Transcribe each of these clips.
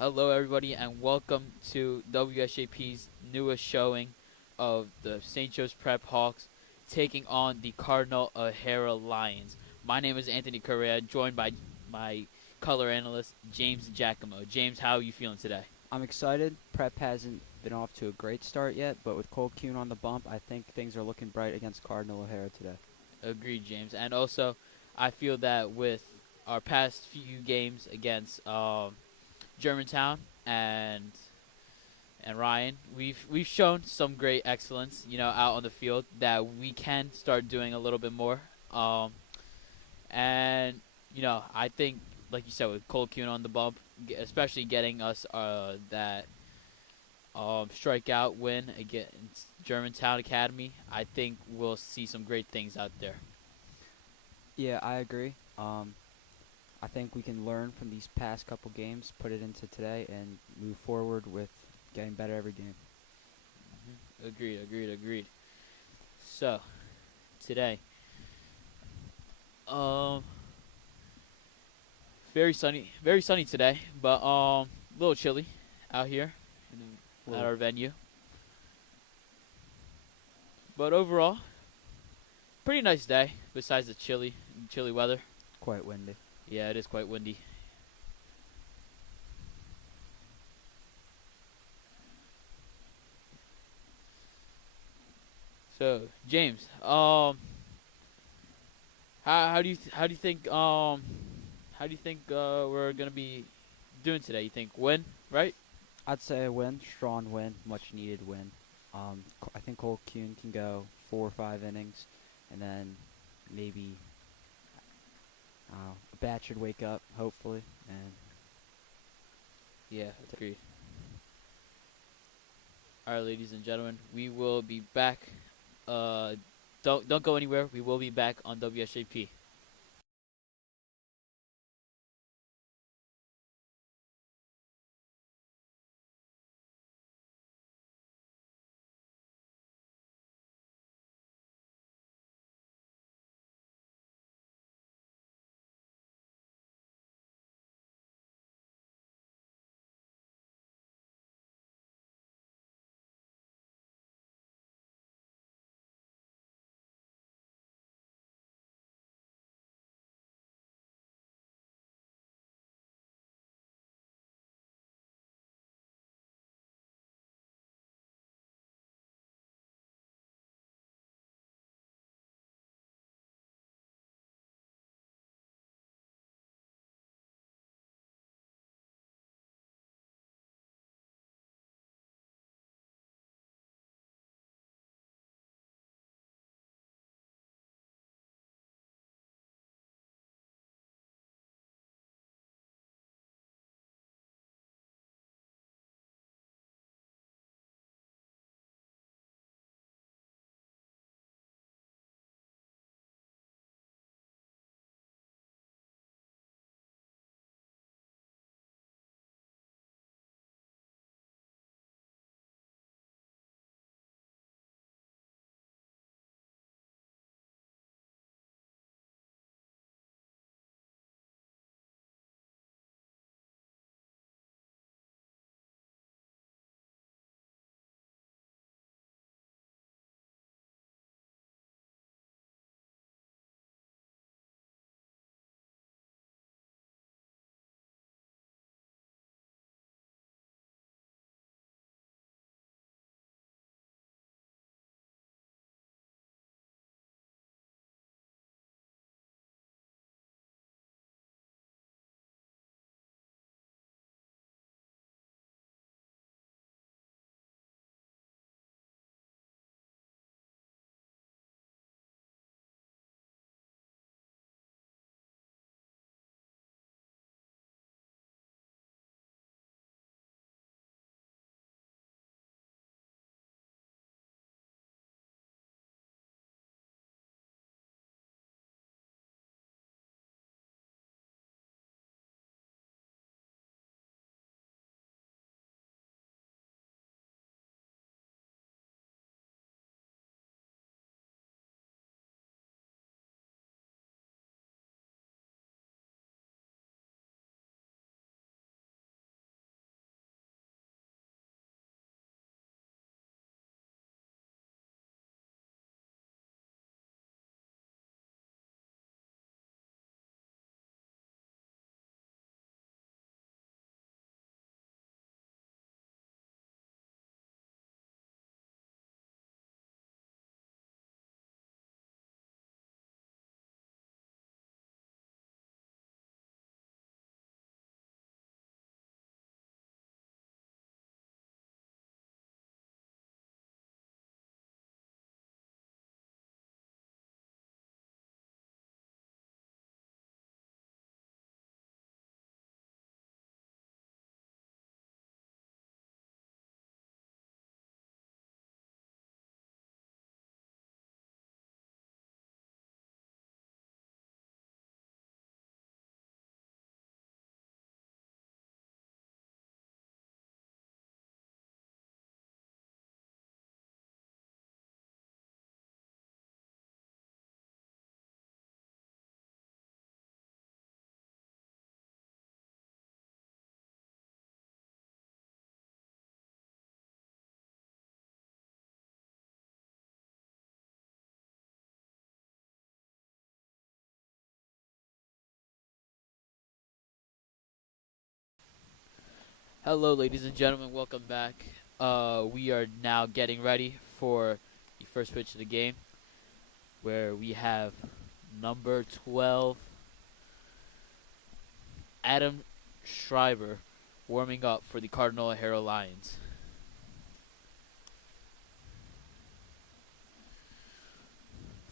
Hello, everybody, and welcome to WSJP's newest showing of the St. Joe's Prep Hawks taking on the Cardinal O'Hara Lions. My name is Anthony Correa, joined by my color analyst, James DiGiacomo. James, how are you feeling today? I'm excited. Prep hasn't been off to a great start yet, but with Cole Kuhn on the bump, I think things are looking bright against Cardinal O'Hara today. Agreed, James. And also, I feel that with our past few games against Germantown and Ryan, we've shown some great excellence, out on the field that we can start doing a little bit more. Um, and I think, like you said, with Cole Kuhn on the bump, especially getting us that strikeout win against Germantown Academy, I think we'll see some great things out there. Yeah, I agree. I think we can learn from these past couple games, put it into today, and move forward with getting better every game. Agreed. So today, um, very sunny today, but a little chilly out here at Well, our venue. But overall, pretty nice day. Besides the chilly weather. quite windy. Yeah, it is quite windy. So James, how do you think we're gonna be doing today? You think win, right? I'd say a win, strong win, much needed win. I think Cole Kuhn can go 4 or 5 innings, and then maybe a bat should wake up, hopefully, and Yeah, agreed. All right, ladies and gentlemen, we will be back. Uh, don't go anywhere. We will be back on WSJP. Hello, ladies and gentlemen. Welcome back. We are now getting ready for the first pitch of the game, where we have number 12, Adam Schreiber, warming up for the Cardinal O'Hara Lions.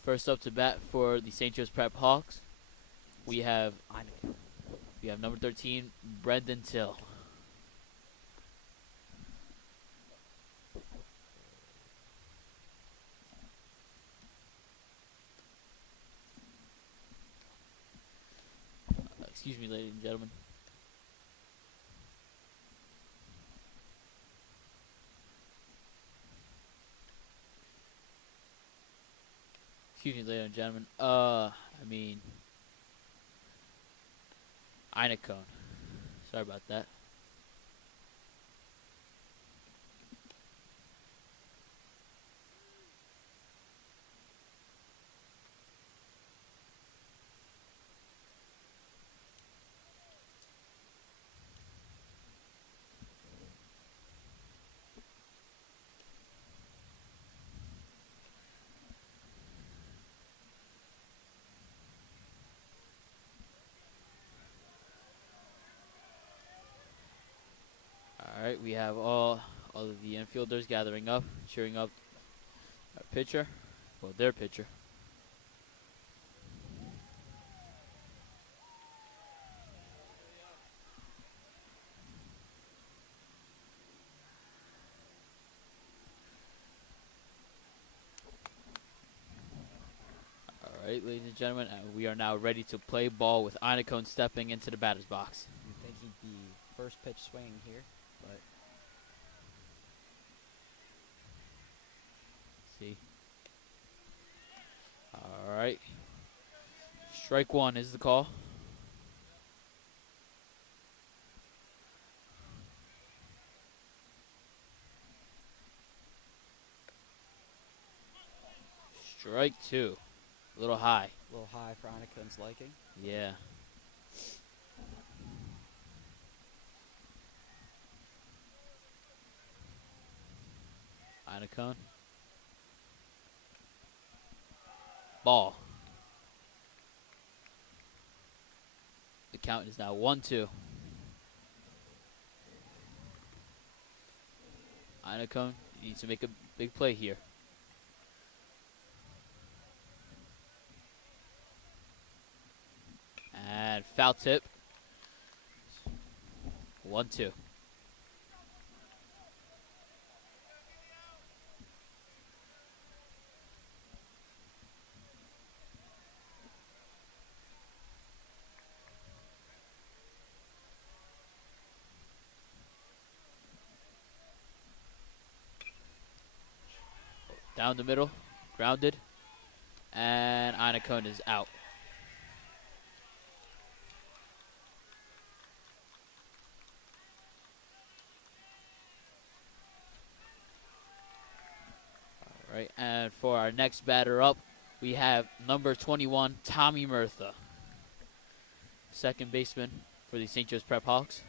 First up to bat for the St. Joe's Prep Hawks, we have number 13, Brendan Till. Excuse me, ladies and gentlemen. Excuse me, ladies and gentlemen. Einacone. Sorry about that. All right, we have all of the infielders gathering up, cheering up our pitcher. Well, their pitcher. All right, ladies and gentlemen, we are now ready to play ball with Einacone stepping into the batter's box. You think he'd be first pitch swinging here, but See. All right. Strike one is the call. Strike two. A little high. a little high for Anacon's liking. Yeah. Einacone. Ball. The count is now 1-2. Einacone needs to make a big play here. And foul tip. 1-2. Down the middle, grounded, and Einacone is out. All right, and for our next batter up, we have number 21, Tommy Murtha, second baseman for the St. Joe's Prep Hawks.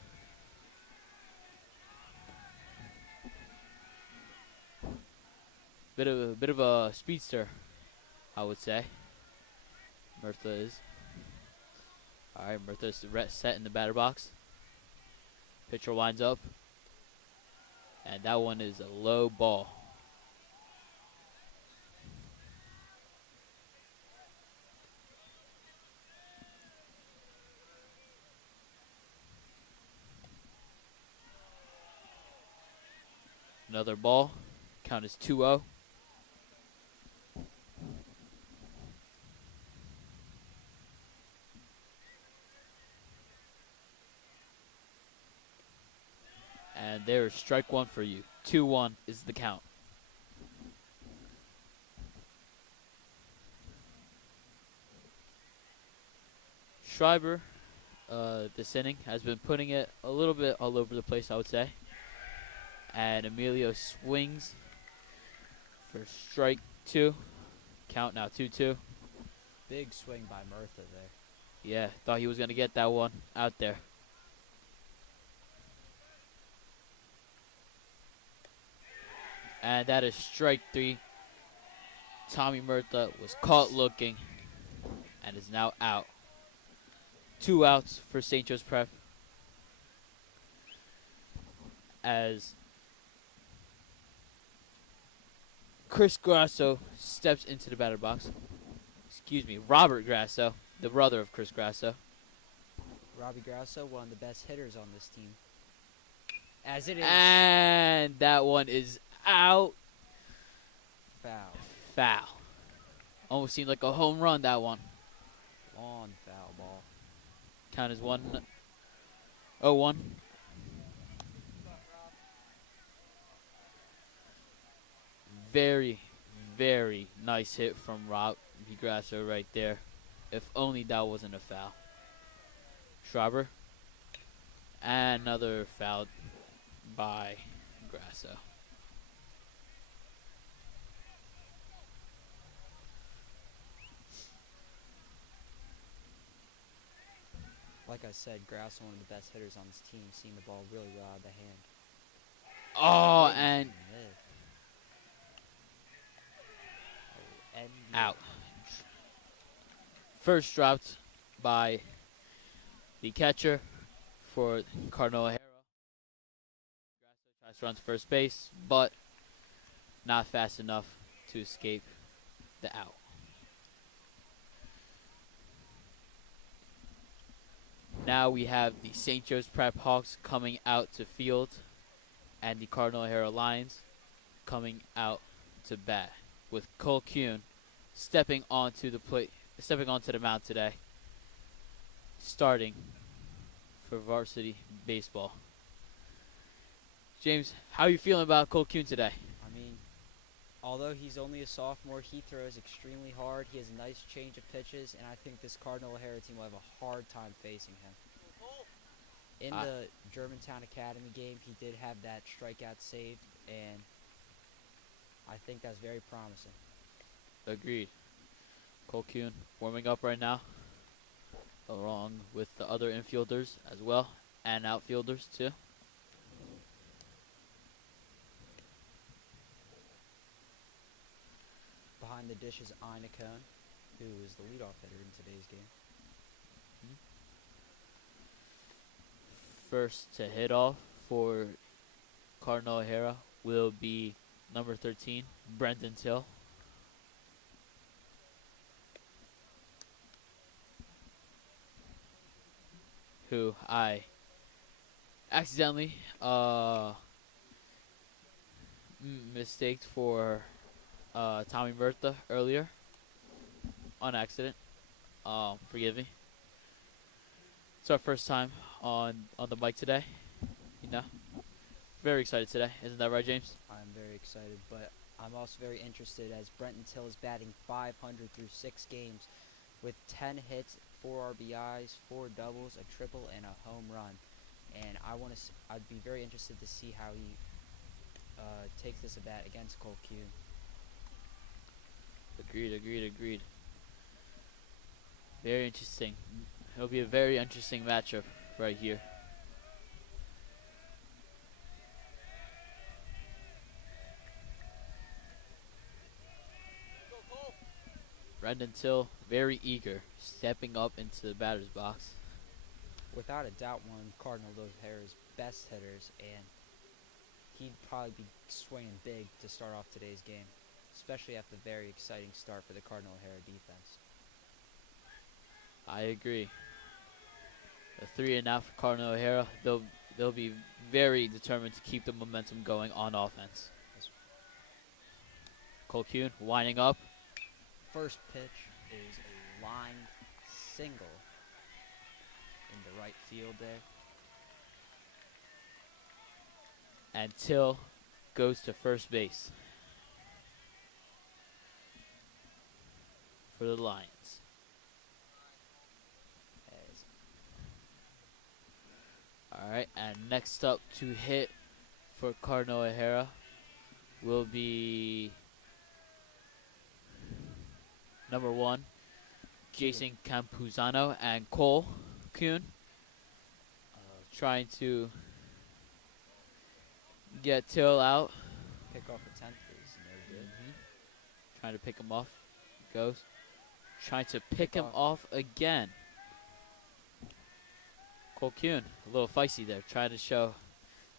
Bit of a speedster, I would say. Murtha is. All right, Murtha's set in the batter box. Pitcher winds up, and that one is a low ball. Another ball. Count is 2-0. And there's strike one for you. 2-1 is the count. Schreiber, this inning, has been putting it a little bit all over the place, I would say. And Emilio swings for strike two. Count now 2-2. Big swing by Murtha there. Yeah, thought he was going to get that one out there. And that is strike 3. Tommy Murtha was caught looking and is now out. 2 outs for St. Joe's Prep as Chris Grasso steps into the batter box. Excuse me, Robert Grasso, the brother of Chris Grasso. Robbie Grasso, one of the best hitters on this team. As it is. And that one is out. Foul. Foul. Almost seemed like a home run, that one. Long foul ball. Count is 1-0-1. Very, very nice hit from Rob Grasso right there. If only that wasn't a foul. Schreiber. And another foul by Grasso. Like I said, Grasso, one of the best hitters on this team, seeing the ball really well out of the hand. Oh, and out. First dropped by the catcher for Cardinal O'Hara. Grasso tries to run to first base, but not fast enough to escape the out. Now we have the St. Joe's Prep Hawks coming out to field and the Cardinal O'Hara Lions coming out to bat, with Cole Kuhn stepping onto the mound today, starting for varsity baseball. James, how are you feeling about Cole Kuhn today? I mean, although he's only a sophomore, he throws extremely hard. He has a nice change of pitches, and I think this Cardinal O'Hara team will have a hard time facing him. In the Germantown Academy game, he did have that strikeout saved, and I think that's very promising. Agreed. Cole Kuhn warming up right now, along with the other infielders as well, and outfielders too. Behind the dish is Ina Cohn, who is the leadoff hitter in today's game. First to hit off for Cardinal O'Hara will be number 13, Brendan Till. Who I accidentally mistaked for Tommy Murtha earlier on accident. Forgive me. It's our first time on the mic today. You know, very excited today. Isn't that right, James? I'm very excited, but I'm also very interested as Brenton Till is batting .500 through 6 games with 10 hits, 4 RBIs, 4 doubles, a triple, and a home run. And I'd be very interested to see how he takes this at bat against Cole Kuhn. Agreed. Very interesting. It'll be a very interesting matchup right here. Brendan Till, very eager, stepping up into the batter's box. Without a doubt, one of Cardinal O'Hara's best hitters, and he'd probably be swinging big to start off today's game, especially after the very exciting start for the Cardinal O'Hara defense. I agree. A 3-and-out for Cardinal O'Hara. They'll be very determined to keep the momentum going on offense. Cole Kuhn winding up. First pitch is a line single into right field there. And Till goes to first base for the Lions. Alright, and next up to hit for Cardinal O'Hara will be number 1, Jason Campuzano, and Cole Kuhn trying to get Till out pick off a 10th is no good. Trying to pick him off. Goes. Trying to pick him off. off again. Colquhoun, a little feisty there, trying to show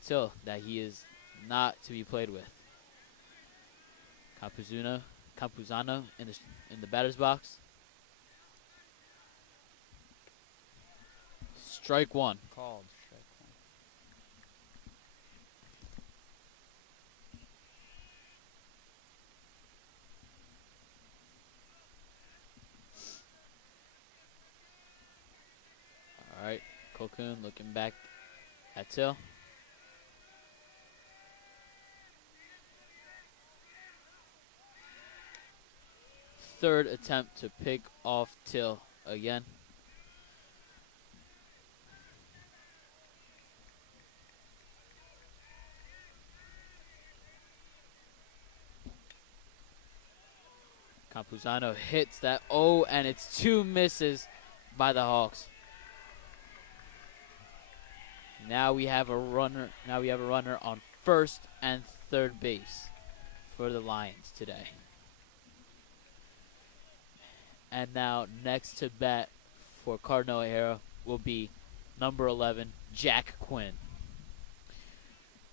Till that he is not to be played with. Campuzano in the batter's box. Strike one. Called. Strike one. All right, Colquhoun looking back at Till. Third attempt to pick off Till again. Campuzano hits that. Oh, and it's 2 misses by the Hawks. Now we have a runner. Now we have a runner on first and third base for the Lions today. And now next to bat for Cardinal O'Hara will be number 11, Jack Quinn.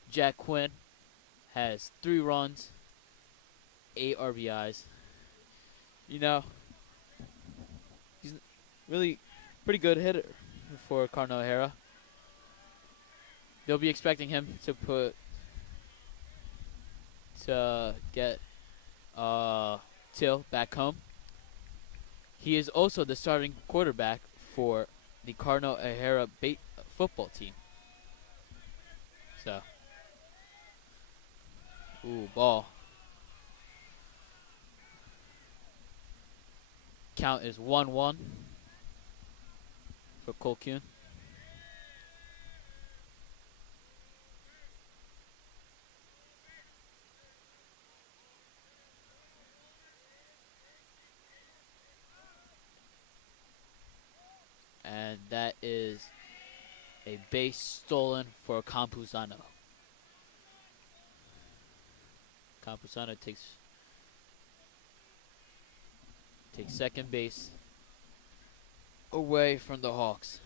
Jack Quinn has 3 runs, 8 RBIs. You know, he's really pretty good hitter for Cardinal O'Hara. They'll be expecting him to get Till back home. He is also the starting quarterback for the Cardinal O'Hara football team. So, ball. Count is 1-1 for Colquhoun. And that is a base stolen for Campuzano. Campuzano takes second base away from the Hawks.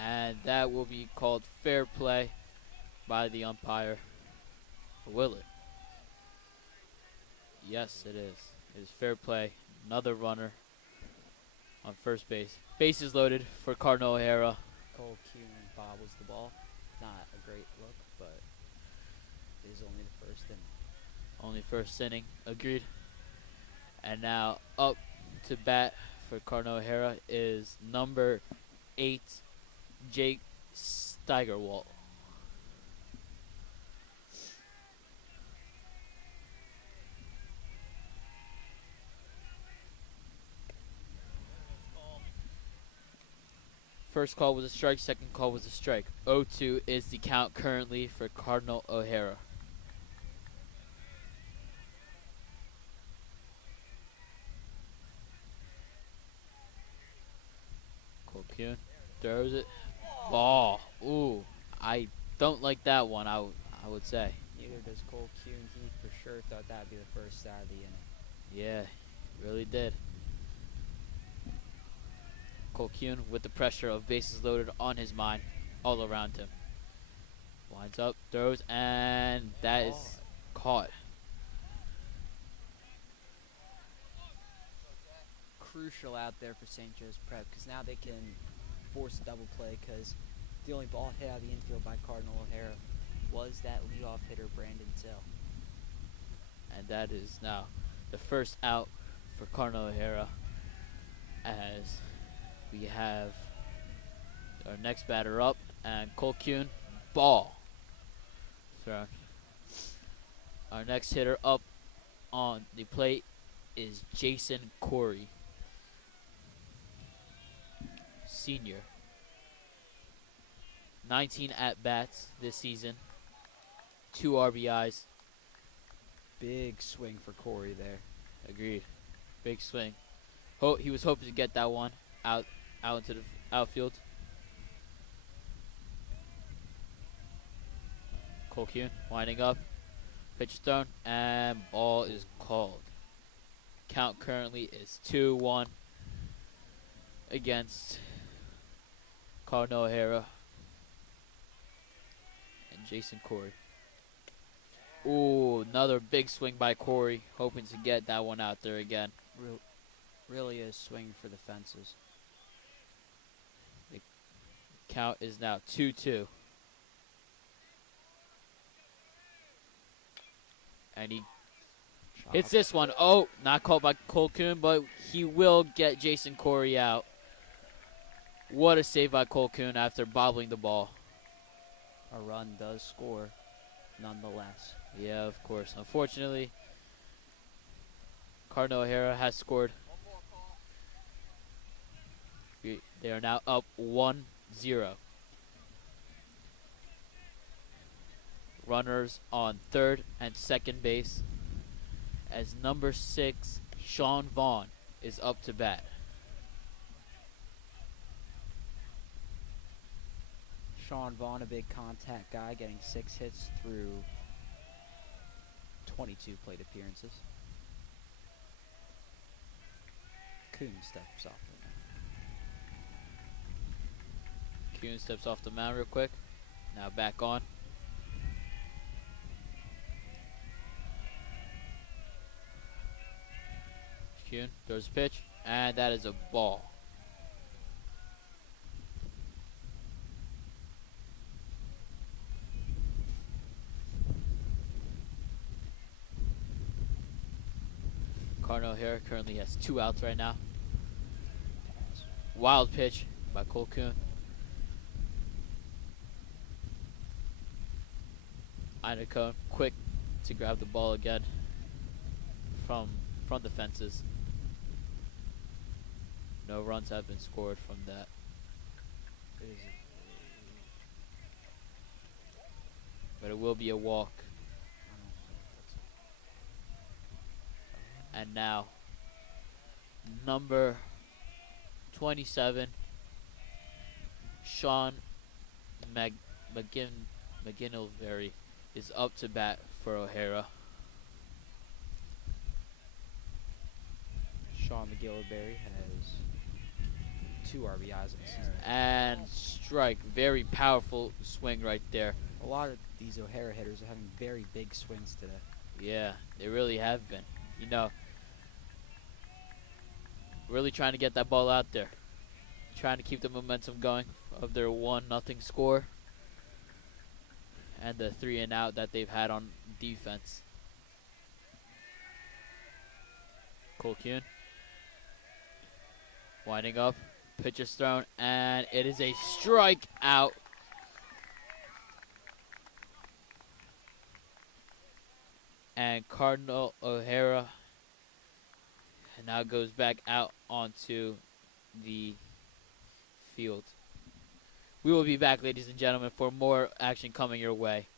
And that will be called fair play by the umpire. Will it? Yes, it is. It is fair play. Another runner on first base. Bases loaded for Cardinal O'Hara. Colquhoun bobbles the ball. Not a great look, but it is only the first inning. Only first inning. Agreed. And now up to bat for Cardinal O'Hara is number 8, Jake Steigerwalt. First call was a strike, second call was a strike. 0-2 is the count currently for Cardinal O'Hara. Colquhoun throws it. Ball. Ooh, I don't like that one, I would say. Neither does Colquhoun. He for sure thought that would be the first out of the inning. Yeah, really did. Colquhoun with the pressure of bases loaded on his mind all around him. Winds up, throws, and that is caught. Crucial out there for St. Joe's Prep because now they can force a double play because the only ball hit out of the infield by Cardinal O'Hara was that leadoff hitter Brandon Till. And that is now the first out for Cardinal O'Hara as we have our next batter up, and Colquhoun, ball thrown. Our next hitter up on the plate is Jason Correa, senior. 19 at-bats this season. 2 RBIs. Big swing for Corey there. Agreed. Big swing. He was hoping to get that one out into the outfield. Cole Kuhn winding up. Pitch is thrown, and ball is called. Count currently is 2-1 against Cardinal O'Hara and Jason Corey. Ooh, another big swing by Corey, hoping to get that one out there again. Really is swing for the fences. The count is now 2-2. And he hits this one. Oh, not caught by Cole Kuhn, but he will get Jason Corey out. What a save by Cole Kuhn after bobbling the ball. A run does score, nonetheless. Yeah, of course. Unfortunately, Cardinal O'Hara has scored. They are now up 1-0. Runners on third and second base as number 6, Sean Vaughn, is up to bat. Sean Vaughn, a big contact guy, getting 6 hits through 22 plate appearances. Kuhn steps off the mound. Kuhn steps off the mound real quick. Now back on. Kuhn throws a pitch, and that is a ball. Cardinal O'Hara currently has 2 outs right now. Wild pitch by Cole Kuhn. Einacone quick to grab the ball again from the fences. No runs have been scored from that. But it will be a walk. And now, number 27, Sean McGinnivelry, is up to bat for O'Hara. Sean McGilliberry has 2 RBIs in the season. And strike. Very powerful swing right there. A lot of these O'Hara hitters are having very big swings today. Yeah, they really have been. You know, really trying to get that ball out there. Trying to keep the momentum going of their 1-0 score. And the 3-and-out that they've had on defense. Cole Kuhn. Winding up. Pitch is thrown, and it is a strikeout. And Cardinal O'Hara now goes back out onto the field. We will be back, ladies and gentlemen, for more action coming your way.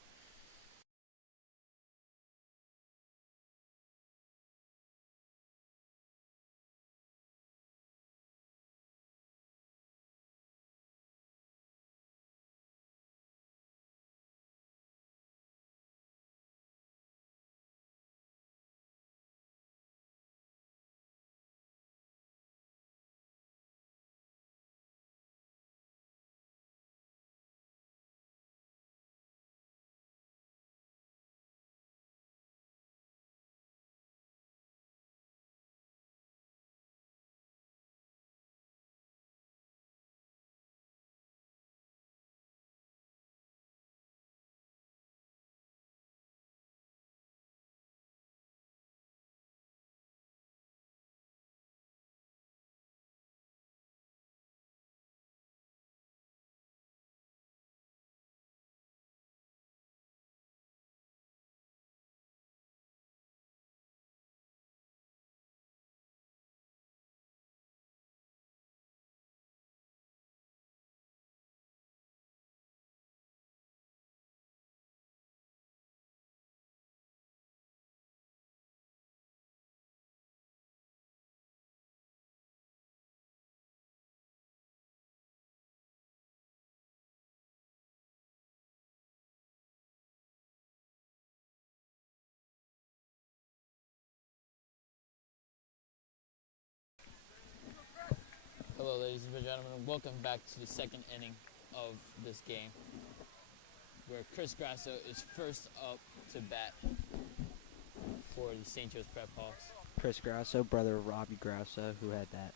Hello, ladies and gentlemen. Welcome back to the second inning of this game, where Chris Grasso is first up to bat for the St. Joe's Prep Hawks. Chris Grasso, brother of Robbie Grasso, who had that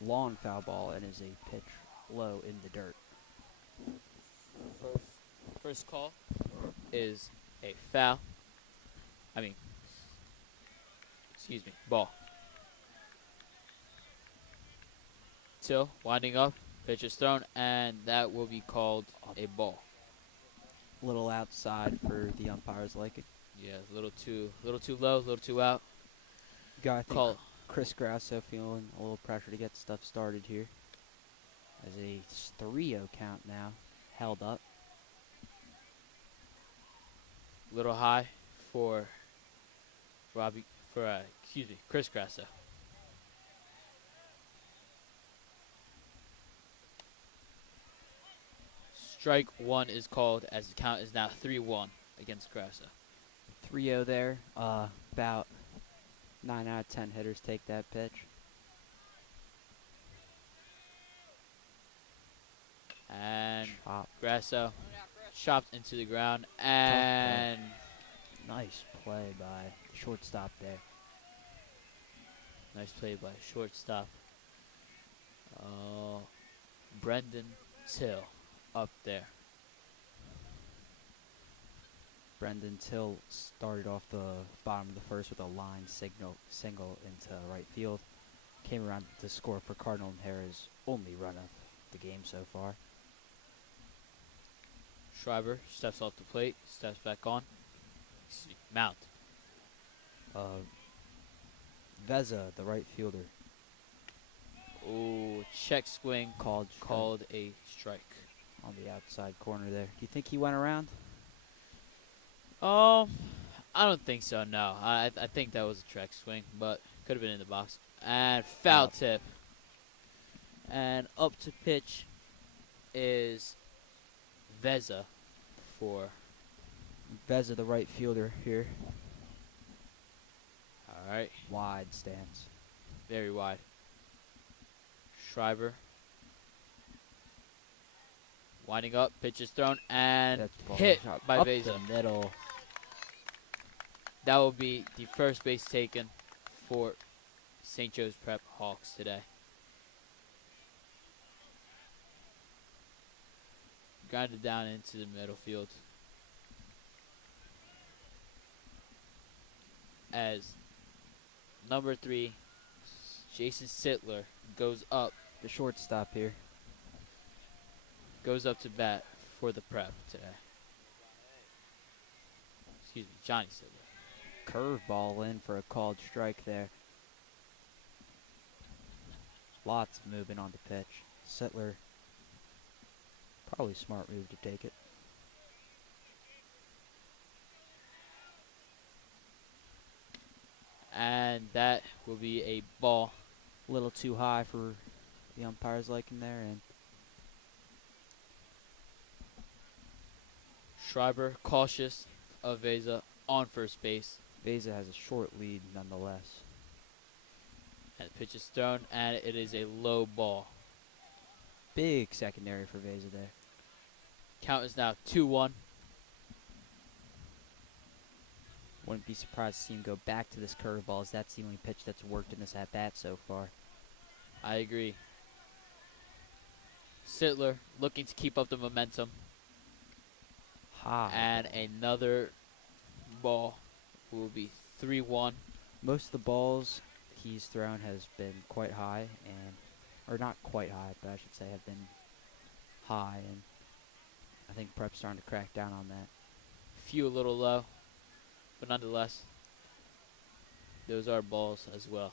long foul ball and is a pitch low in the dirt. First call is a foul. Ball. Till, winding up, pitch is thrown, and that will be called a ball. Little outside for the umpire's liking. Yeah, a little too low, a little too out. I think Call. Chris Grasso feeling a little pressure to get stuff started here. As a 3-0 count now, held up. Little high for Chris Grasso. Strike one is called as the count is now 3-1 against Grasso. 3-0 there. About 9 out of 10 hitters take that pitch. And Chop. Grasso chopped into the ground, and Nice play by the shortstop there. nice play by shortstop. Brendan Till up there. Brendan Till started off the bottom of the first with a line single into right field. Came around to score for Cardinal O'Hara's only run of the game so far. Schreiber steps off the plate, steps back on. Mount. Veza, the right fielder, Ooh, check swing called a strike. on the outside corner there. Do you think he went around? I don't think so. No, I think that was a check swing, but could have been in the box. And foul tip. And up to pitch is Veza for. Veza, the right fielder here, All right, wide stance. very wide. Schreiber winding up, pitch is thrown, and That's ball hit shot by up Veza. the middle. That will be the first base taken for St. Joe's Prep Hawks today. Grounded down into the middle field. As number 3, Jason Sittler, goes up The shortstop here. to bat for the Prep today. Excuse me, Johnny Sittler. Curveball in for a called strike there. Lots of movement on the pitch. Sittler, probably smart move to take it. And that will be a ball. A little too high for the umpire's liking there, and Schreiber cautious of Veza on first base. Veza has a short lead nonetheless. And the pitch is thrown, and it is a low ball. Big secondary for Veza there. Count is now 2-1. Wouldn't be surprised to see him go back to this curveball, as that's the only pitch that's worked in this at-bat so far. I agree. Sittler looking to keep up the momentum. High. And another ball will be 3-1. Most of the balls he's thrown has been quite high, or not quite high, but I should say have been high, and I think Prep's starting to crack down on that. Few a little low, but nonetheless, those are balls as well.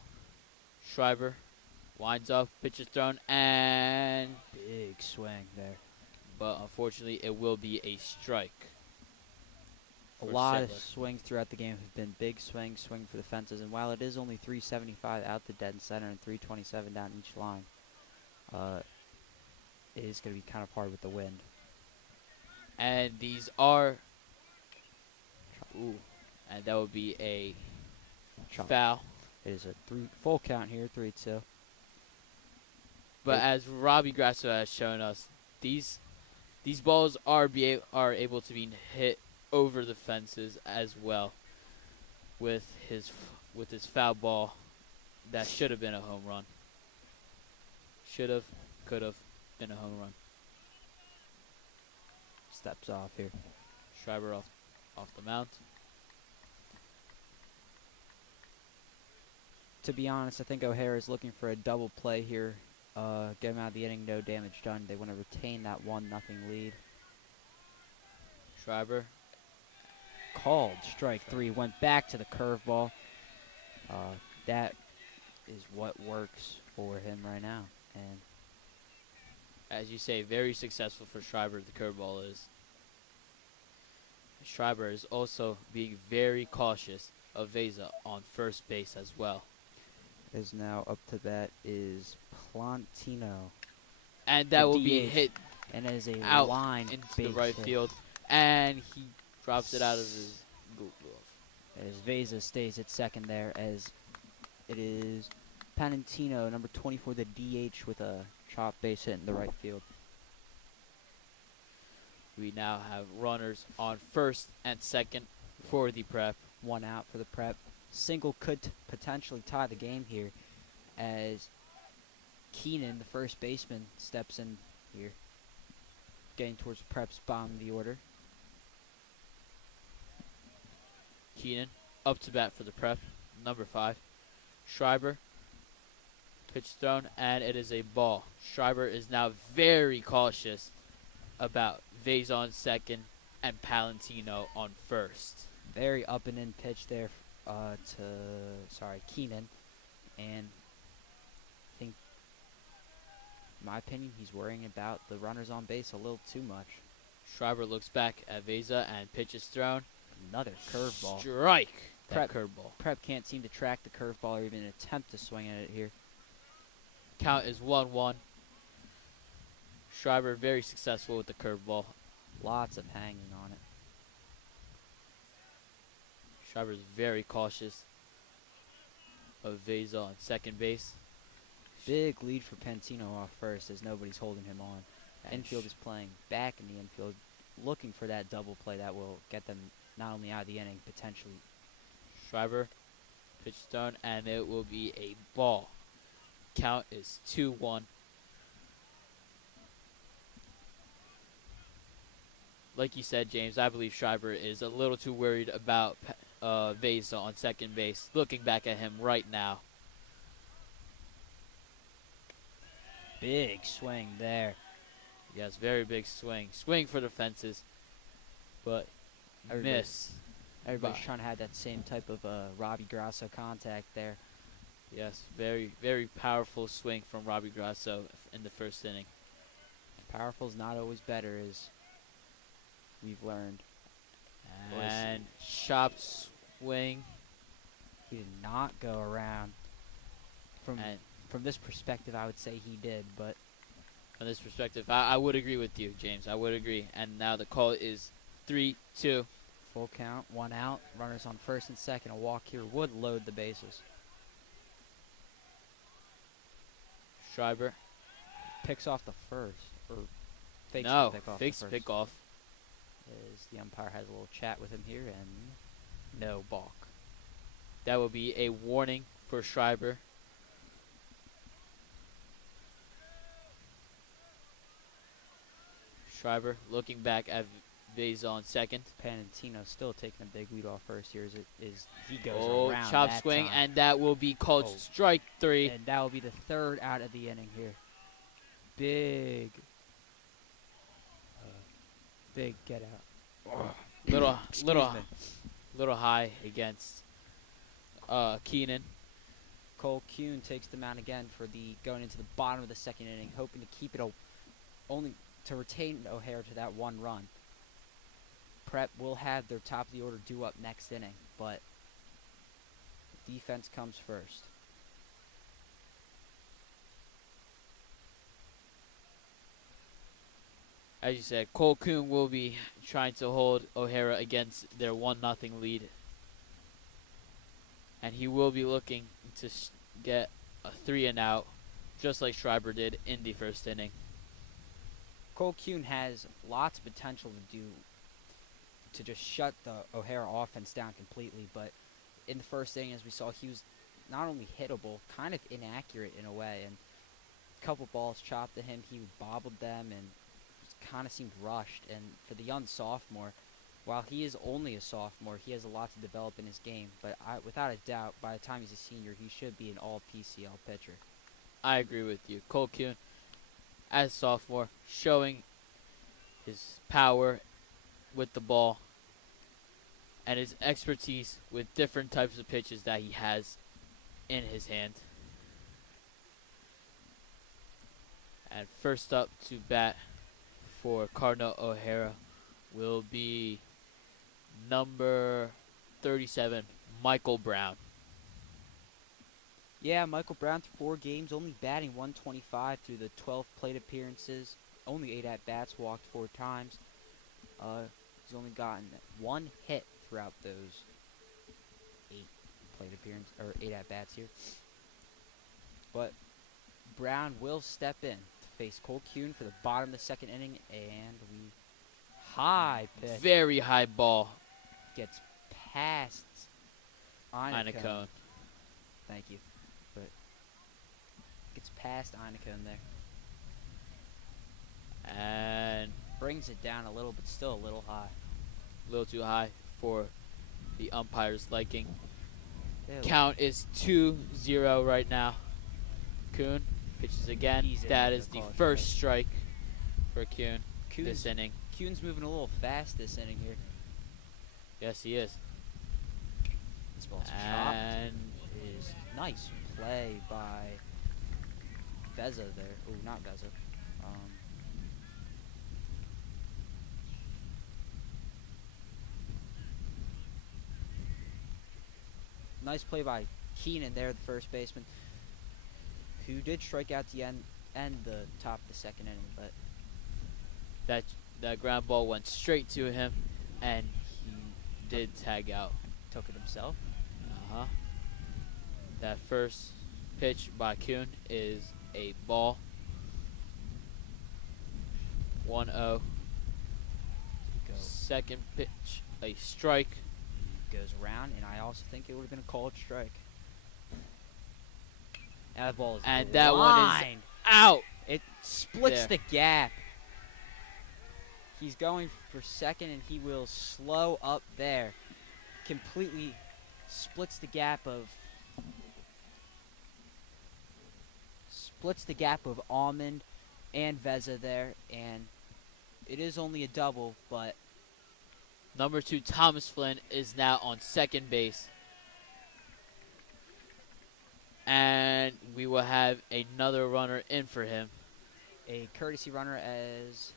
Schreiber winds up, pitch is thrown, and Big swing there. but unfortunately it will be a strike. A for lot of Sittler. swings throughout the game have been big swings, swing for the fences, and while it is only 375 out the dead center and 327 down each line, it is going to be kind of hard with the wind. And these are, ooh, and that would be a Chop. foul. It is a full count here, 3-2. But as Robbie Grasso has shown us, these balls are able to be hit over the fences as well with his foul ball that should have been a home run. Should have, could have been a home run. Steps off here. Schreiber off the mount. To be honest, I think O'Hara is looking for a double play here. Get him out of the inning, no damage done. They want to retain that 1-0 lead. Schreiber. Called strike 3. Went back to the curveball. That is what works for him right now. And as you say, very successful for Schreiber, the curveball is. Schreiber is also being very cautious of Veza on first base as well. Is now up to bat is Plantino. And that will be DH. hit And it is a out line into base the right hit. field. And he drops it out of his glove. As Veza stays at second there, as it is Panentino, number 24, the DH, with a chop base hit in the right field. We now have runners on first and second for the Prep. 1 out for the Prep. Single could potentially tie the game here, as Keenan, the first baseman, steps in here, getting towards Prep's bottom of the order. Keenan up to bat for the Prep, number 5. Schreiber, pitch thrown, and it is a ball. Schreiber is now very cautious about Veza on second and Palantino on first. Very up and in pitch there Keenan. And I think, in my opinion, he's worrying about the runners on base a little too much. Schreiber looks back at Veza and pitches thrown. Another curveball. Strike. Prep Curveball. Prep can't seem to track the curveball or even attempt to swing at it here. Count is 1-1. Schreiber very successful with the curveball. Lots of hanging on it. Schreiber is very cautious of Veza on second base. Big lead for Pantino off first, as nobody's holding him on. And Infield is playing back in the infield, looking for that double play that will get them not only out of the inning, potentially. Schreiber, pitch thrown, and it will be a ball. Count is 2-1. Like you said, James, I believe Schreiber is a little too worried about Veza on second base. Looking back at him right now. Big swing there. Yes, very big swing. Swing for the fences, but miss. Everybody's Bye. trying to have that same type of Robbie Grasso contact there. Yes, very, very powerful swing from Robbie Grasso in the first inning. Powerful's not always better, as we've learned. And chopped swing. He did not go around. And From this perspective, I would say he did, but from this perspective, I would agree with you, James. I would agree. And now the call is 3-2. full count, 1 out. Runners on first and second. A walk here would load the bases. Schreiber. Picks off the first, or fakes No, the pick off. fakes the first. pick off. As the umpire has a little chat with him here, and no balk. That will be a warning for Schreiber. Schreiber looking back at Veza on second. Panentino still taking a big lead off first here, as he goes around chop that swing, time. and that will be called Oh. strike 3. And that will be the third out of the inning here. Big get out. Little Excuse me. little high against Keenan. Cole Kuhn takes the mound again for the going into the bottom of the second inning, hoping to keep it only to retain O'Hara to that 1 run. Prep will have their top of the order due up next inning, but defense comes first. As you said, Cole Kuhn will be trying to hold O'Hara against their 1-0 lead. And he will be looking to get a 3-and-out just like Schreiber did in the first inning. Cole Kuhn has lots of potential to just shut the O'Hara offense down completely, but in the first inning, as we saw, he was not only hittable, kind of inaccurate in a way, and a couple balls chopped to him, he bobbled them and kind of seemed rushed. And for the young sophomore, while he is only a sophomore, he has a lot to develop in his game, but without a doubt, by the time he's a senior, he should be an all-PCL pitcher. I agree with you. Cole Kuhn, as a sophomore, showing his power with the ball and his expertise with different types of pitches that he has in his hand. And first up to bat for Cardinal O'Hara will be number 37, Michael Brown. Yeah, Michael Brown through 4 games, only batting 125 through the 12 plate appearances, only 8 at-bats, walked 4 times. He's only gotten 1 hit throughout those 8 plate appearances, or 8 at-bats here. But Brown will step in to face Cole Kuhn for the bottom of the second inning, and high pitch. Very high ball. Gets past Einecone. Thank you. But gets past Einecone there. And brings it down a little, but still a little high. A little too high for the umpire's liking. Ew. Count is 2-0 right now. Kuhn pitches again. That is the first strike for Kuhn this inning. Kuhn's moving a little fast this inning here. Yes, he is. This ball's chopped. Is nice play by Veza there. Oh, not Veza. Nice play by Keenan there, the first baseman, who did strike out the end the top of the second inning, but that ground ball went straight to him, and he did tag out. Took it himself. That first pitch by Kuhn is a ball. 1-0. Second pitch, a strike. Goes around, and I also think it would have been a called strike. And that ball is that one is out. It splits the gap. He's going for second, and he will slow up there. Completely splits the gap of Almond and Veza there, and it is only a double, but number 2, Thomas Flynn, is now on second base. And we will have another runner in for him. A courtesy runner as...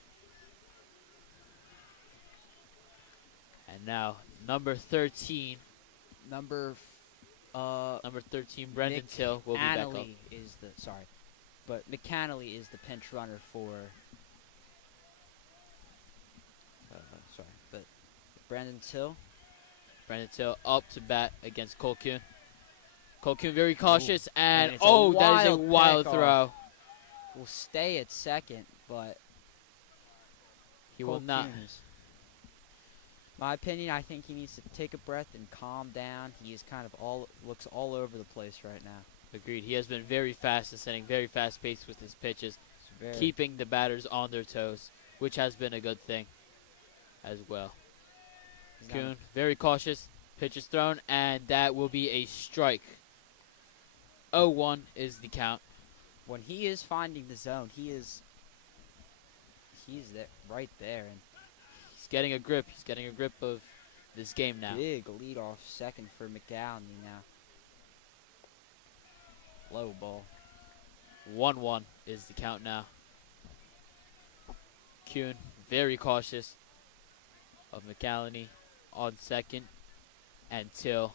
And now, number 13. Number 13, Brendan Till, will be back up. But McAnally is the pinch runner for... but Brendan Till up to bat against Cole Kuhn. Cole Kuhn very cautious, and that is a wild throw. Will stay at second, but he will not. My opinion, I think he needs to take a breath and calm down. He is kind of looks all over the place right now. Agreed. He has been very fast this inning, very fast-paced with his pitches, keeping the batters on their toes, which has been a good thing as well. Kuhn, very cautious, pitch is thrown, and that will be a strike. 0-1 is the count. When he is finding the zone, he's there, right there, and he's getting a grip. He's getting a grip of this game now. Big leadoff second for McGowan now. Low ball. 1-1 is the count now. Kuhn, very cautious of McAlleney on second, and Till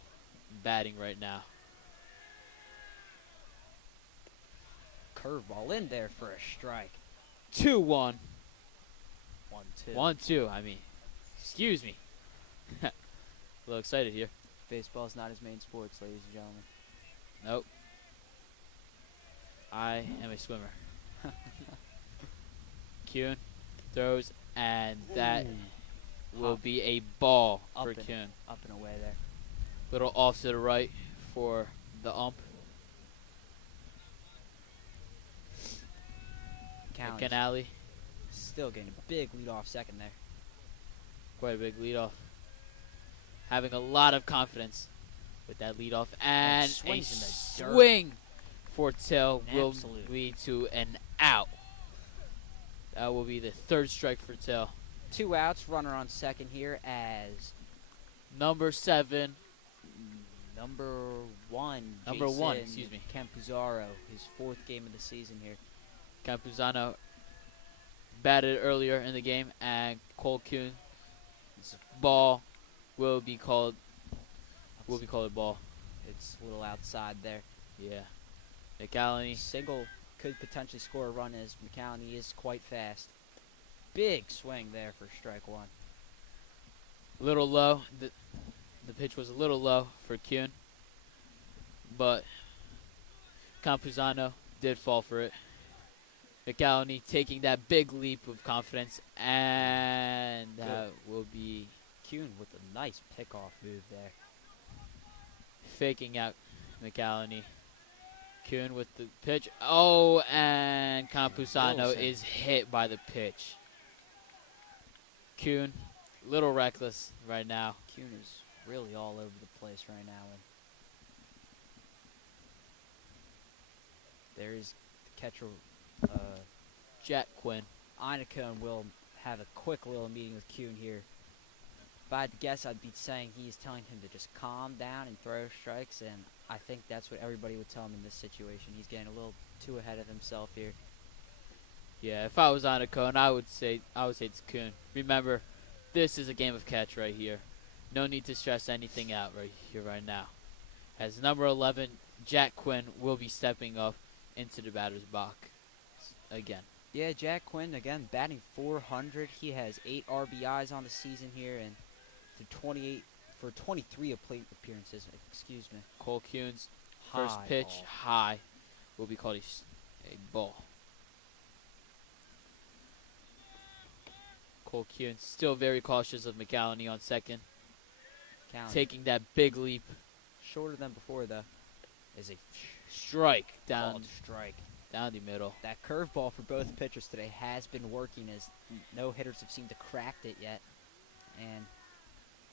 batting right now. Curveball in there for a strike. 2-1. 1-2. 1-2, I mean. Excuse me. A little excited here. Baseball's not his main sports, ladies and gentlemen. Nope. I am a swimmer. Kuhn throws, and that will Hop. be a ball Up for and- Kuhn. Up and away there. Little off to the right for the ump. Counties McAnally, still getting a big lead off second there. quite a big leadoff. Having a lot of confidence with that leadoff, and a swings in the dirt. swing for Till An will absolute. lead to an out. That will be the third strike for Till. 2 outs, runner on second here as Number 7, number one, excuse me. Campuzaro, his 4th game of the season here. Campuzano batted earlier in the game, and Cole Kuhn's ball will be called a ball. It's a little outside there. Yeah. McAllen, Single could potentially score a run as McCowney is quite fast. Big swing there for strike 1. little low. The pitch was a little low for Kuhn, but Campuzano did fall for it. McAllen taking that big leap of confidence, and that will be Kuhn with a nice pickoff move there. faking out McAllen. Kuhn with the pitch. Oh, and Campuzano Wilson. is hit by the pitch. Kuhn, little reckless right now. Kuhn is really all over the place right now. And there's the catcher, Jack Quinn. Einecone will have a quick little meeting with Kuhn here. If I had to guess, I'd be saying he's telling him to just calm down and throw strikes, and I think that's what everybody would tell him in this situation. He's getting a little too ahead of himself here. Yeah, if I was on a cone, I would say it's Kuhn. Remember, this is a game of catch right here. No need to stress anything out right here, right now. As number 11, Jack Quinn will be stepping up into the batter's box again. Yeah, Jack Quinn, again, batting .400. He has 8 RBIs on the season here, and for 23 plate appearances. Excuse me. Cole Kuhn's first High pitch, ball. high, will be called a ball. Cole Kuhn still very cautious of McAllen on second, Count. taking that big leap. Shorter than before, though. Is a Strike down called strike. the middle. That curveball for both pitchers today has been working, as no hitters have seemed to crack it yet. And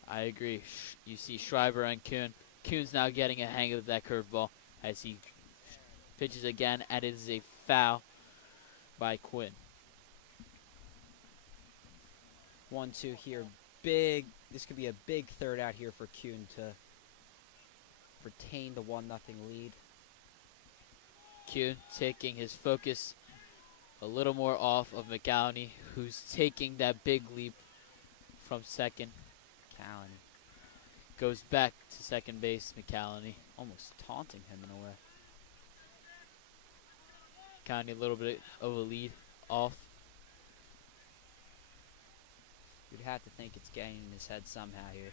I agree. You see Schreiber and Kuhn. Kuhn's now getting a hang of that curveball as he pitches again, and it is a foul by Quinn. 1-2 here. Big. This could be a big third out here for Kuhn to retain the 1-0 lead. Kuhn taking his focus a little more off of McAllen, who's taking that big leap from second. Callan Goes back to second base, McAllen. almost taunting him in a way. Counting a little bit of a lead off. You'd have to think it's getting in his head somehow here.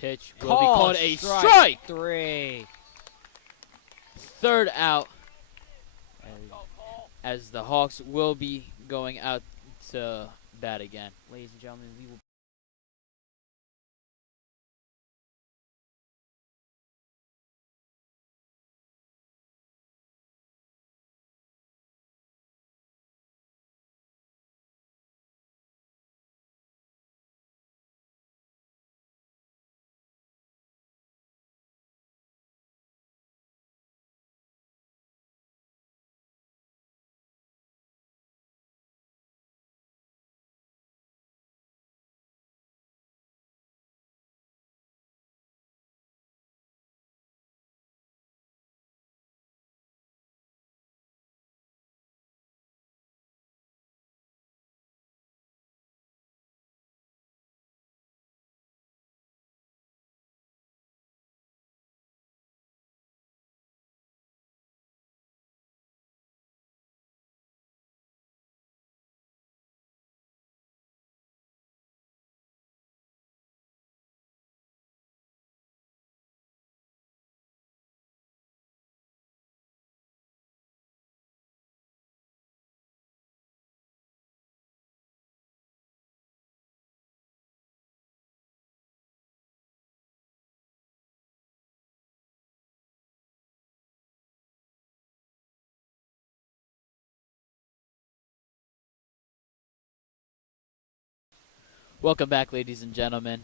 Pitch will be called a strike. 3. Third out, as the Hawks will be going out to bat again. Ladies and gentlemen, we will Welcome back, ladies and gentlemen.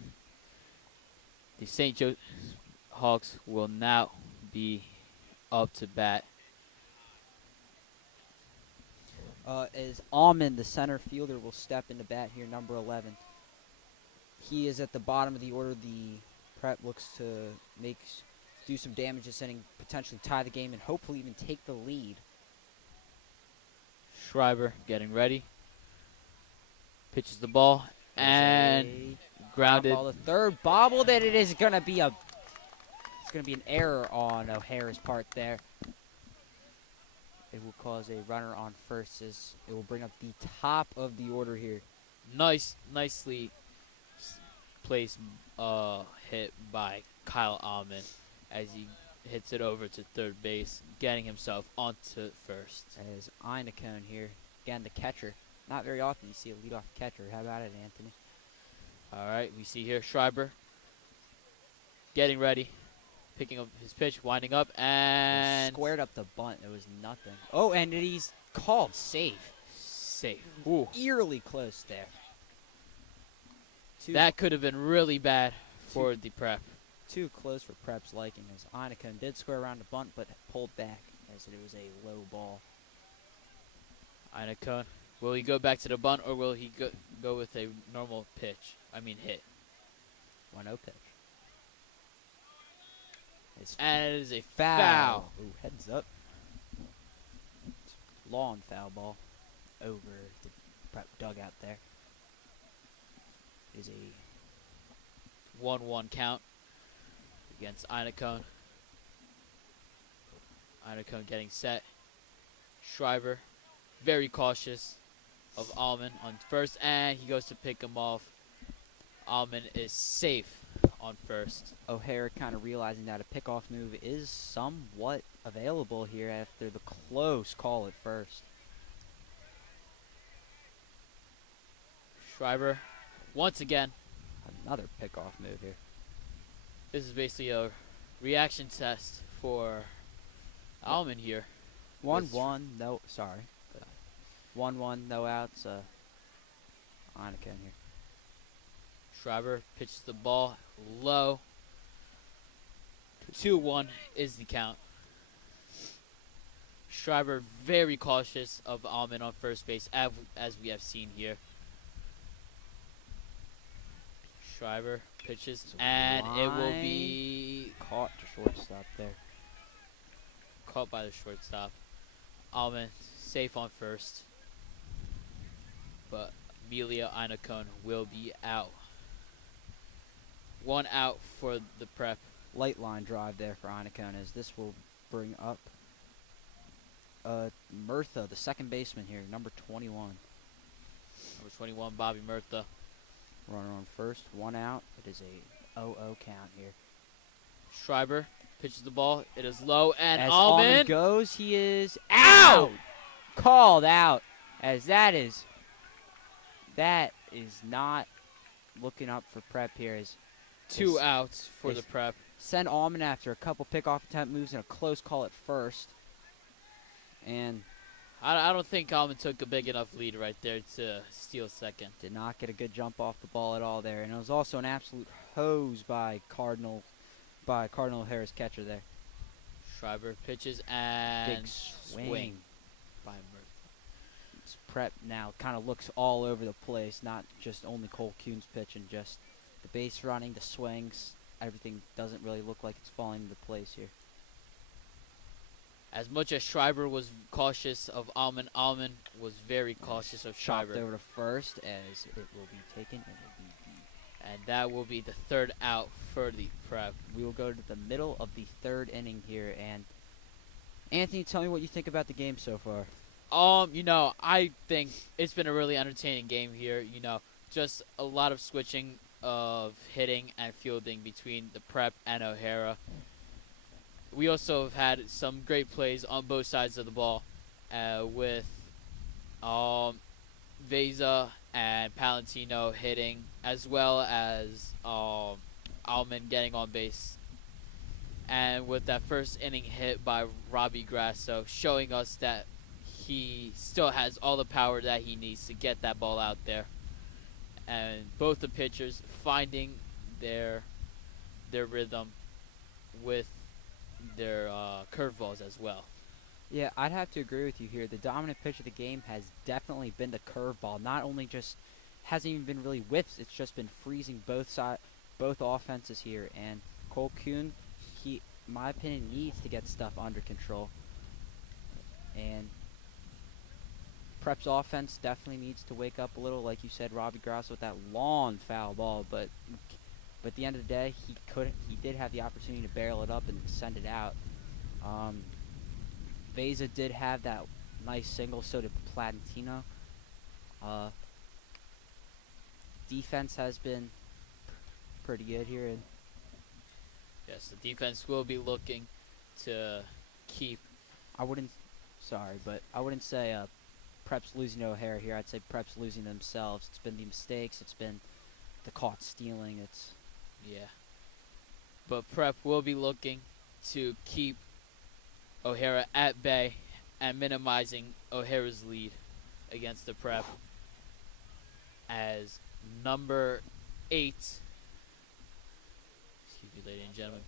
The St. Joe Hawks will now be up to bat. As Almond, the center fielder, will step into bat here, number 11. He is at the bottom of the order. The Prep looks to do some damage this inning, potentially tie the game, and hopefully even take the lead. Schreiber getting ready. Pitches the ball and grounded. Ball to third, bobbled, and it is going to be an error on O'Hara's part there. It will cause a runner on first as it will bring up the top of the order here. Nicely placed hit by Kyle Almond as he hits it over to third base, getting himself onto first. As Einacone here, again the catcher. Not very often you see a leadoff catcher. How about it, Anthony? All right, we see here Schreiber getting ready, picking up his pitch, winding up, and squared up the bunt. It was nothing. Oh, and he's called safe. Ooh. Eerily close there. That could have been really bad for the Prep. Too close for Prep's liking, as Einacone did square around the bunt, but pulled back as it was a low ball. Einacone, will he go back to the bunt, or will he go with a normal pitch? Hit. 1-0 pitch. And it is a foul. foul. Ooh, heads up. Long foul ball over the Prep dugout there. It is a 1-1 count against Einacone. Einacone getting set. Schreiber, very cautious of Almond on first, and he goes to pick him off. Almond is safe on first. O'Hara kind of realizing that a pickoff move is somewhat available here after the close call at first. Schreiber, once again. Another pickoff move here. This is basically a reaction test for Almond here. 1-1, no, sorry. 1-1, no outs. Einacone here. Schreiber pitches the ball low. 2-1 is the count. Schreiber very cautious of Almond on first base, as we have seen here. Schreiber pitches, and it will be caught to shortstop there. Caught by the shortstop. Almond safe on first, but Emilio Einacone will be out. 1 out for the Prep. Light line drive there for Einacone, as this will bring up Murtha, the second baseman here, number 21. Number 21, Bobby Murtha. Runner on first, 1 out. It is a 0-0 count here. Schreiber pitches the ball. It is low, and as Almond goes, he is out. Called out, as that is not looking up for Prep here. As 2 outs for the Prep. Send Almond after a couple pickoff attempt moves and a close call at first. And I don't think Almond took a big enough lead right there to steal second. did not get a good jump off the ball at all there. And it was also an absolute hose by Cardinal O'Hara's catcher there. Schreiber pitches and Big swing by Murphy. This Prep now kind of looks all over the place, not just only Cole Kuhn's pitching, just the base running, the swings, everything doesn't really look like it's falling into place here. As much as Schreiber was cautious of Almond, Almond was very cautious of Schreiber. Chopped over to first as it will be taken. And that will be the 3rd out for the Prep. We will go to the middle of the 3rd inning here. And Anthony, tell me what you think about the game so far. I think it's been a really entertaining game here. Just a lot of switching of hitting and fielding between the Prep and O'Hara. We also have had some great plays on both sides of the ball with Veza and Palantino hitting, as well as Almond getting on base. And with that first inning hit by Robbie Grasso, showing us that he still has all the power that he needs to get that ball out there. and both the pitchers finding their rhythm with their curveballs as well. Yeah, I'd have to agree with you here. The dominant pitch of the game has definitely been the curveball. Not only just hasn't even been really whiffs, it's just been freezing both offenses here. And Cole Kuhn, he, in my opinion, needs to get stuff under control. And Prep's offense definitely needs to wake up a little, like you said, Robbie Grosso with that long foul ball. But at the end of the day, he did have the opportunity to barrel it up and send it out. Veza did have that nice single, so did Platantino. Defense has been pretty good here. And yes, the defense will be looking to keep. I wouldn't say Prep's losing to O'Hara here. I'd say Prep's losing themselves. It's been the mistakes. It's been the caught stealing. Yeah. But Prep will be looking to keep O'Hara at bay and minimizing O'Hara's lead against the Prep as number 8. Excuse me, ladies and gentlemen.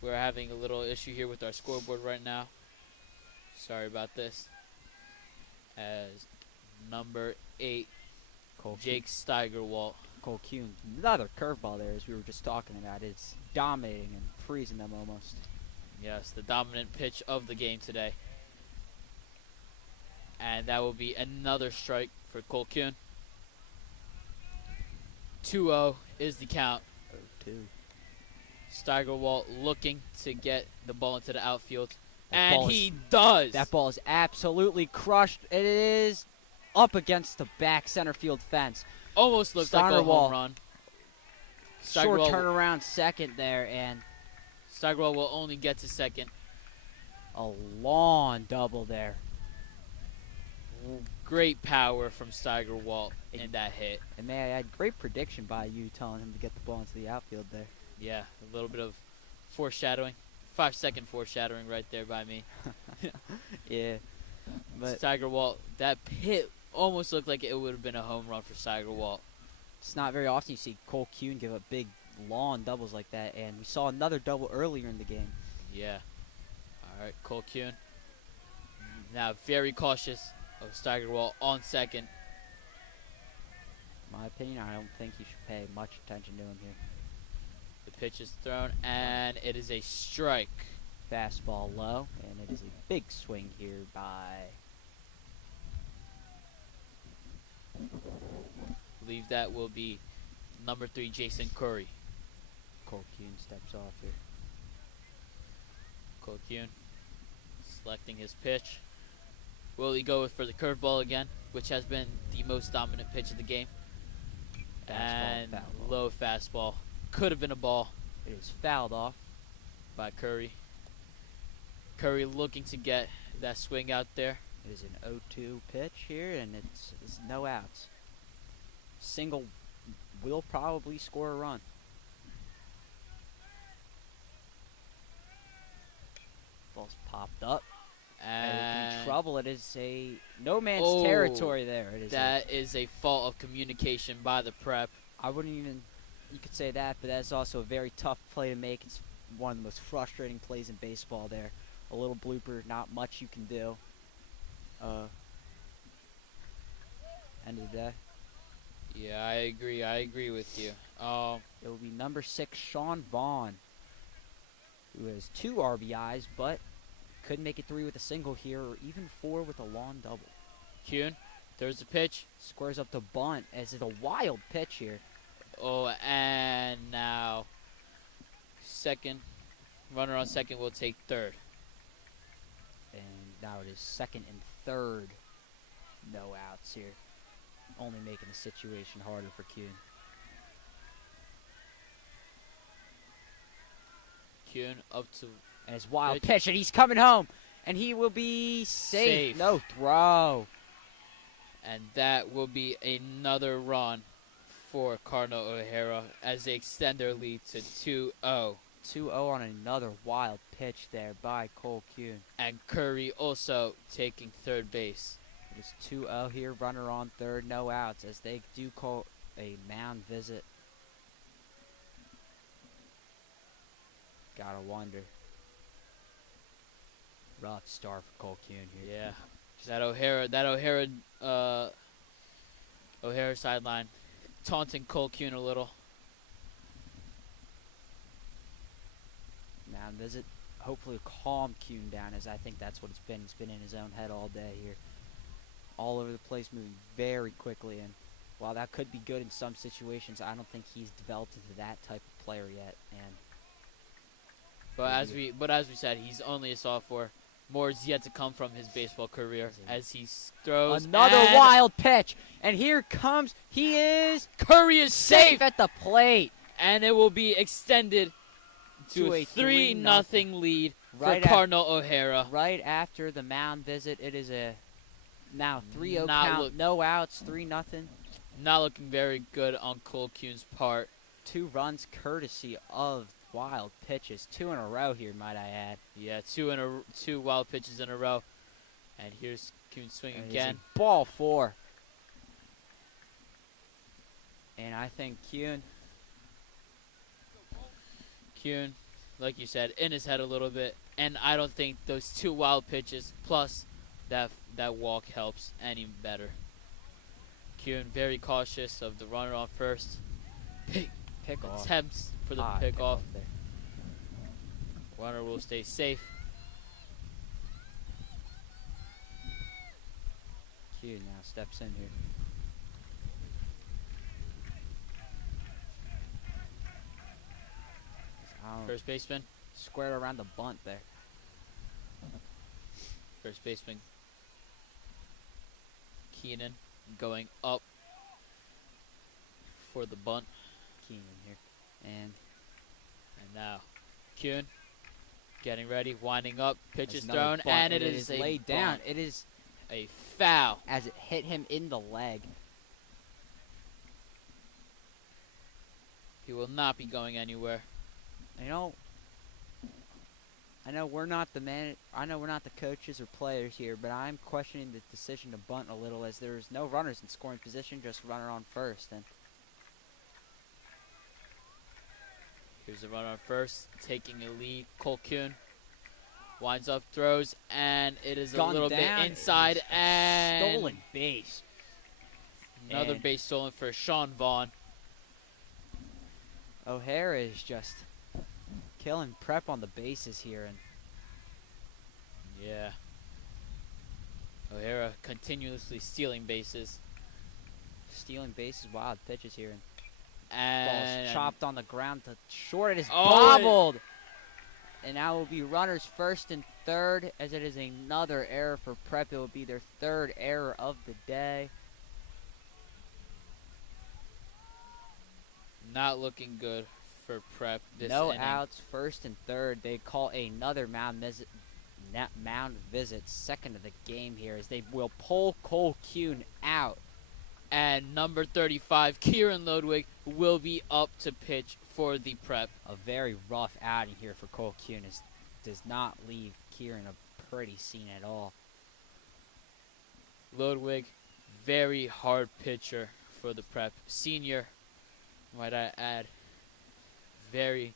We're having a little issue here with our scoreboard right now. Sorry about this. As number 8, Jake Steigerwalt. Cole Kuhn, another curveball there, as we were just talking about. It's dominating and freezing them almost. Yes, the dominant pitch of the game today. And that will be another strike for Cole Kuhn. 2-0 is the count. 0-2. Steigerwalt looking to get the ball into the outfield. And he does. That ball is absolutely crushed. It is up against the back center field fence. Almost looked like a home run. Short turnaround second there, and Steigerwalt will only get to second. A long double there. Great power from Steigerwalt in that hit. And may I add, great prediction by you telling him to get the ball into the outfield there. Yeah, a little bit of foreshadowing. 5-second foreshadowing right there by me. Yeah. But Steigerwalt, that hit almost looked like it would have been a home run for Steigerwalt. It's not very often you see Cole Kuhn give up big, long doubles like that, and we saw another double earlier in the game. Yeah. All right, Cole Kuhn. Now very cautious of Steigerwalt on second. In my opinion, I don't think you should pay much attention to him here. The pitch is thrown, and it is a strike. Fastball low, and it is a big swing here by... I believe that will be number 3, Jason Curry. Cole Kuhn steps off here. Cole Kuhn selecting his pitch. Will he go for the curveball again, which has been the most dominant pitch of the game? And low fastball. Could have been a ball. It is fouled off by Curry. Curry looking to get that swing out there. It is an 0-2 pitch here, and it's no outs. Single will probably score a run. Ball's popped up. And in trouble. It is a no man's territory there. That is a fault of communication by the Prep. I wouldn't even, you could say that, but that's also a very tough play to make. It's one of the most frustrating plays in baseball there. A little blooper, not much you can do. End of the day. Yeah, I agree. I agree with you. It will be number 6, Sean Vaughn, who has 2 RBIs, but couldn't make it 3 with a single here, or even 4 with a long double. Kuhn, there's the pitch. Squares up to bunt, as it's a wild pitch here. Oh, and now second. Runner on second will take third. And now it is second and third. No outs here. Only making the situation harder for Kuhn. Kuhn up to... And his wild pitch, and he's coming home. And he will be safe. No throw. And that will be another run for Cardinal O'Hara as they extend their lead to 2-0. 2-0 on another wild pitch there by Cole Kuhn. And Curry also taking third base. It's 2-0 here, runner on third, no outs, as they do call a mound visit. Gotta wonder. Rough start for Cole Kuhn here. Yeah. That O'Hara sideline taunting Cole Kuhn a little. Mound visit. Hopefully calm Kuhn down, as I think that's what it's been. He's been in his own head all day here. All over the place, moving very quickly. And while that could be good in some situations, I don't think he's developed into that type of player yet. And But as we said, he's only a sophomore. More is yet to come from his baseball career as he throws another wild pitch, and here comes Curry is safe at the plate, and it will be extended to a 3-0 lead for Cardinal O'Hara. Right after the mound visit, it is a now 3-0 Not count, no outs, 3-0. Not looking very good on Cole Kuhn's part. 2 runs courtesy of wild pitches, 2 in a row here, might I add. Yeah, 2 wild pitches in a row. And here's Kuhn swinging again. Ball 4. And I think Kuhn, like you said, in his head a little bit. And I don't think those 2 wild pitches plus that walk helps any better. Kuhn very cautious of the runner on first. Pick off. Attempts for the pick off. Runner will stay safe. Kuhn now steps in here. First baseman. Squared around the bunt there. First baseman Keenan going up for the bunt. Keenan here. And now Kuhn getting ready, winding up, pitch is thrown, bunt, and it is laid down. It is a foul as it hit him in the leg. He will not be going anywhere. You know, I know we're not the coaches or players here, but I'm questioning the decision to bunt a little, as there's no runners in scoring position, just runner on first. And here's the runner on first, taking a lead. Cole Kuhn winds up, throws, and it is a little bit inside, and stolen base. Another base stolen for Sean Vaughn. O'Hara is just killing Prep on the bases here, and yeah, O'Hara continuously stealing bases, wild pitches here, and ball's chopped on the ground to short. It is Oh, bobbled, and now will be runners first and third, as it is another error for Prep. It will be their 3rd error of the day. not looking good for Prep this No inning. outs, first and third. They call another mound visit, second of the game here, as they will pull Cole Kuhn out. And number 35, Kieran Lodwig, will be up to pitch for the Prep. A very rough outing here for Cole Kuhn. Does not leave Kieran a pretty scene at all. Lodwig, very hard pitcher for the Prep. Senior, might I add. Very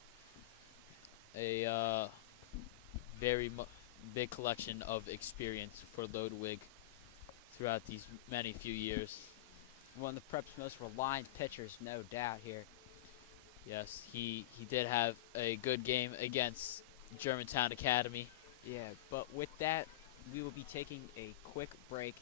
big collection of experience for Lodwig throughout these many few years. One of the Prep's most reliant pitchers, no doubt here. Yes, he did have a good game against Germantown Academy. Yeah, but with that, we will be taking a quick break.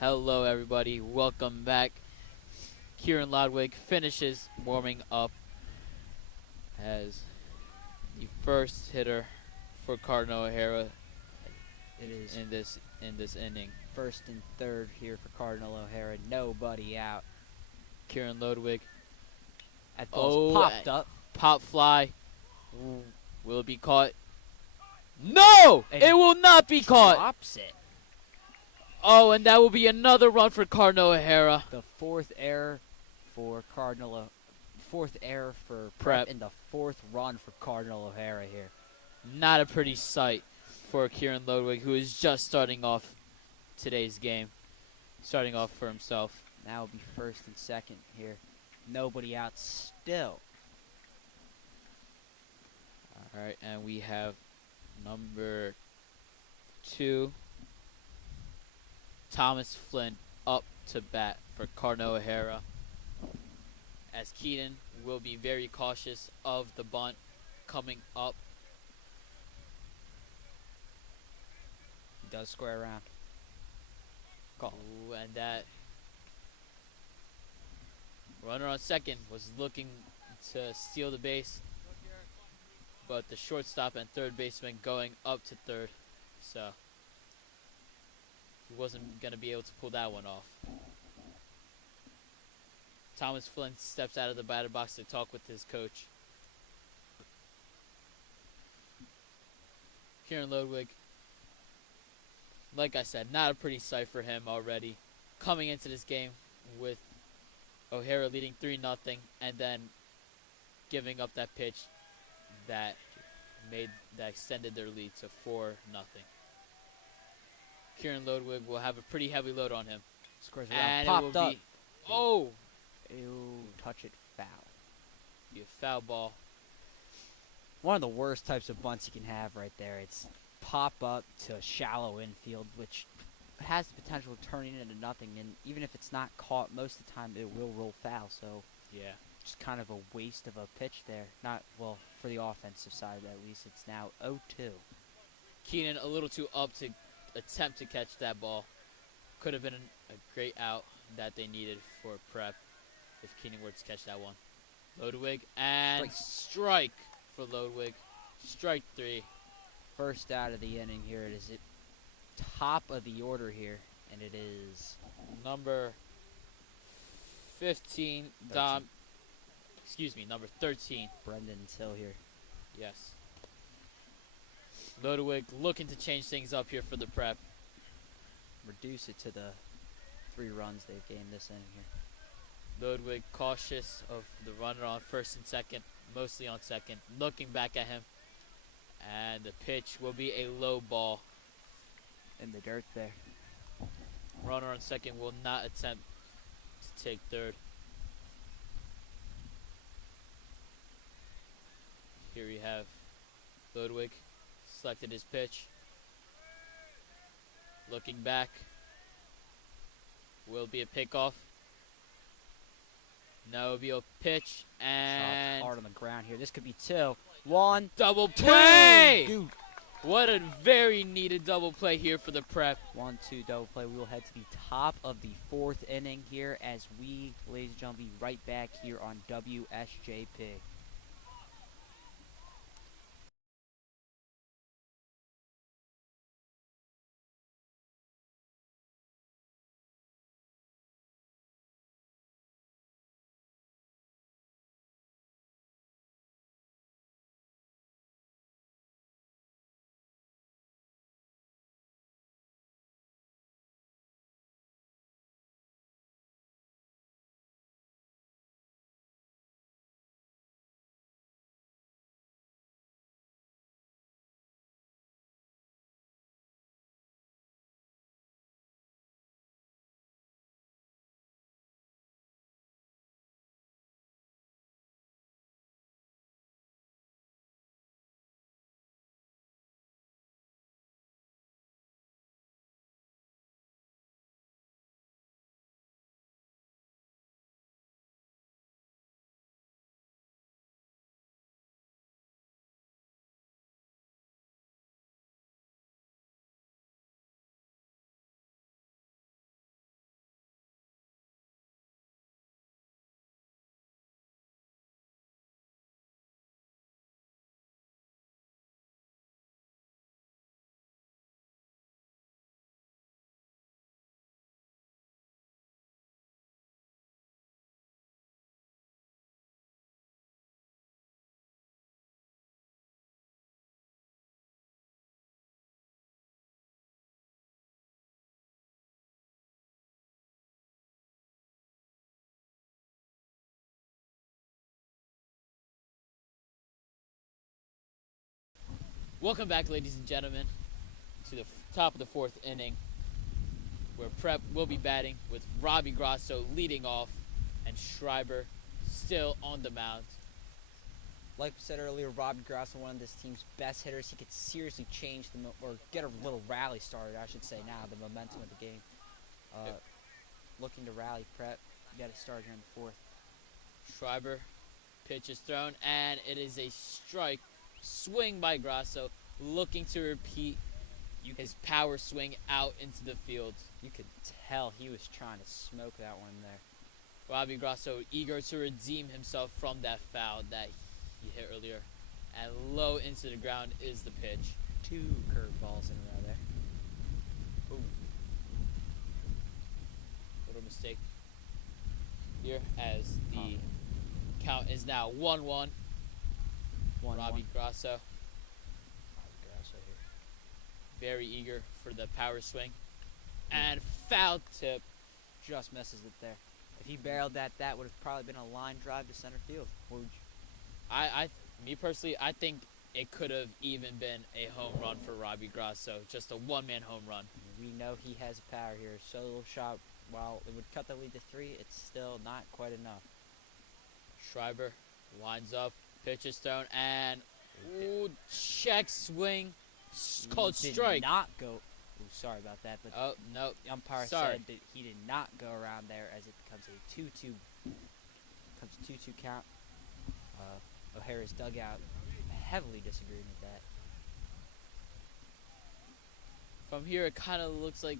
Hello, everybody. Welcome back. Kieran Lodwig finishes warming up as the first hitter for Cardinal O'Hara It is in this inning. first and third here for Cardinal O'Hara. Nobody out. Kieran Lodwig, That ball's popped up. pop fly. Will it be caught? No! And It will not be caught. Drops it. Oh, and that will be another run for Cardinal O'Hara. The fourth error for fourth error for Prep. and the fourth run for Cardinal O'Hara here. Not a pretty sight for Kieran Lodwig, who is just starting off today's game. Starting off for himself. Now it'll be first and second here. Nobody out still. All right, and we have number 2, Thomas Flynn, up to bat for Cardinal O'Hara. As Keaton will be very cautious of the bunt coming up. He does square around. Call. Ooh, and that runner on second was looking to steal the base, but the shortstop and third baseman going up to third, so he wasn't going to be able to pull that one off. Thomas Flynn steps out of the batter box to talk with his coach. Kieran Lodwig, like I said, not a pretty sight for him already. Coming into this game with O'Hara leading 3-0 and then giving up that pitch that extended their lead to 4-0. Kieran Lodwig will have a pretty heavy load on him. Squares around. And Popped it will up. be, oh, Ew, touch it foul. be a foul ball. One of the worst types of bunts you can have right there. It's pop up to a shallow infield, which has the potential of turning into nothing. And even if it's not caught, most of the time it will roll foul. So Yeah. just kind of a waste of a pitch there. Not, well, for the offensive side at least. It's now 0-2. Keenan a little too up to attempt to catch that ball. Could have been a great out that they needed for Prep if Keenan were to catch that one. Lodwig and strike for Lodwig. Strike 3. First out of the inning here. It is at top of the order here. And it is Number 15, number 13. Brendan Till here. Yes. Lodwig looking to change things up here for the Prep. Reduce it to the 3 runs they've gained this inning here. Lodwig cautious of the runner on first and second, mostly on second, looking back at him. And the pitch will be a low ball. In the dirt there. Runner on second will not attempt to take third. Here we have Lodwig selected his pitch. Looking back. Will be a pickoff. No, it'll be a pitch and Hard on the ground here. This could be 2. 1. double play. Dude. What a very needed double play here for the Prep. 1-2 double play. We will head to the top of the 4th inning here as we, ladies and gentlemen, be right back here on WSJP. Welcome back, ladies and gentlemen, to the top of the fourth inning, where Prep will be batting with Robbie Grosso leading off and Schreiber still on the mound. Like we said earlier, Robbie Grosso, one of this team's best hitters. He could seriously change or get a little rally started, I should say now, the momentum of the game. Looking to rally Prep. Got to start here in the fourth. Schreiber, pitch is thrown, and it is a strike. Swing by Grosso, looking to repeat his power swing out into the field. You could tell he was trying to smoke that one there. Robbie Grosso eager to redeem himself from that foul that he hit earlier. And low into the ground is the pitch. 2 curveballs in a row there. Ooh. Little mistake here as the count is now 1-1. Robbie Grosso. Robbie Grosso here. Very eager for the power swing. And foul tip. Just misses it there. If he barreled that would have probably been a line drive to center field. Me personally, I think it could have even been a home run for Robbie Grosso. Just a one-man home run. We know he has power here. Solo shot, while it would cut the lead to 3, it's still not quite enough. Schreiber lines up, pitch is thrown, and check swing, called strike. Did not go. Ooh, sorry about that, but no, the umpire said that he did not go around there, as it becomes a 2-2. Becomes a 2-2 count. O'Hara's dugout heavily disagreeing with that. From here, it kind of looks like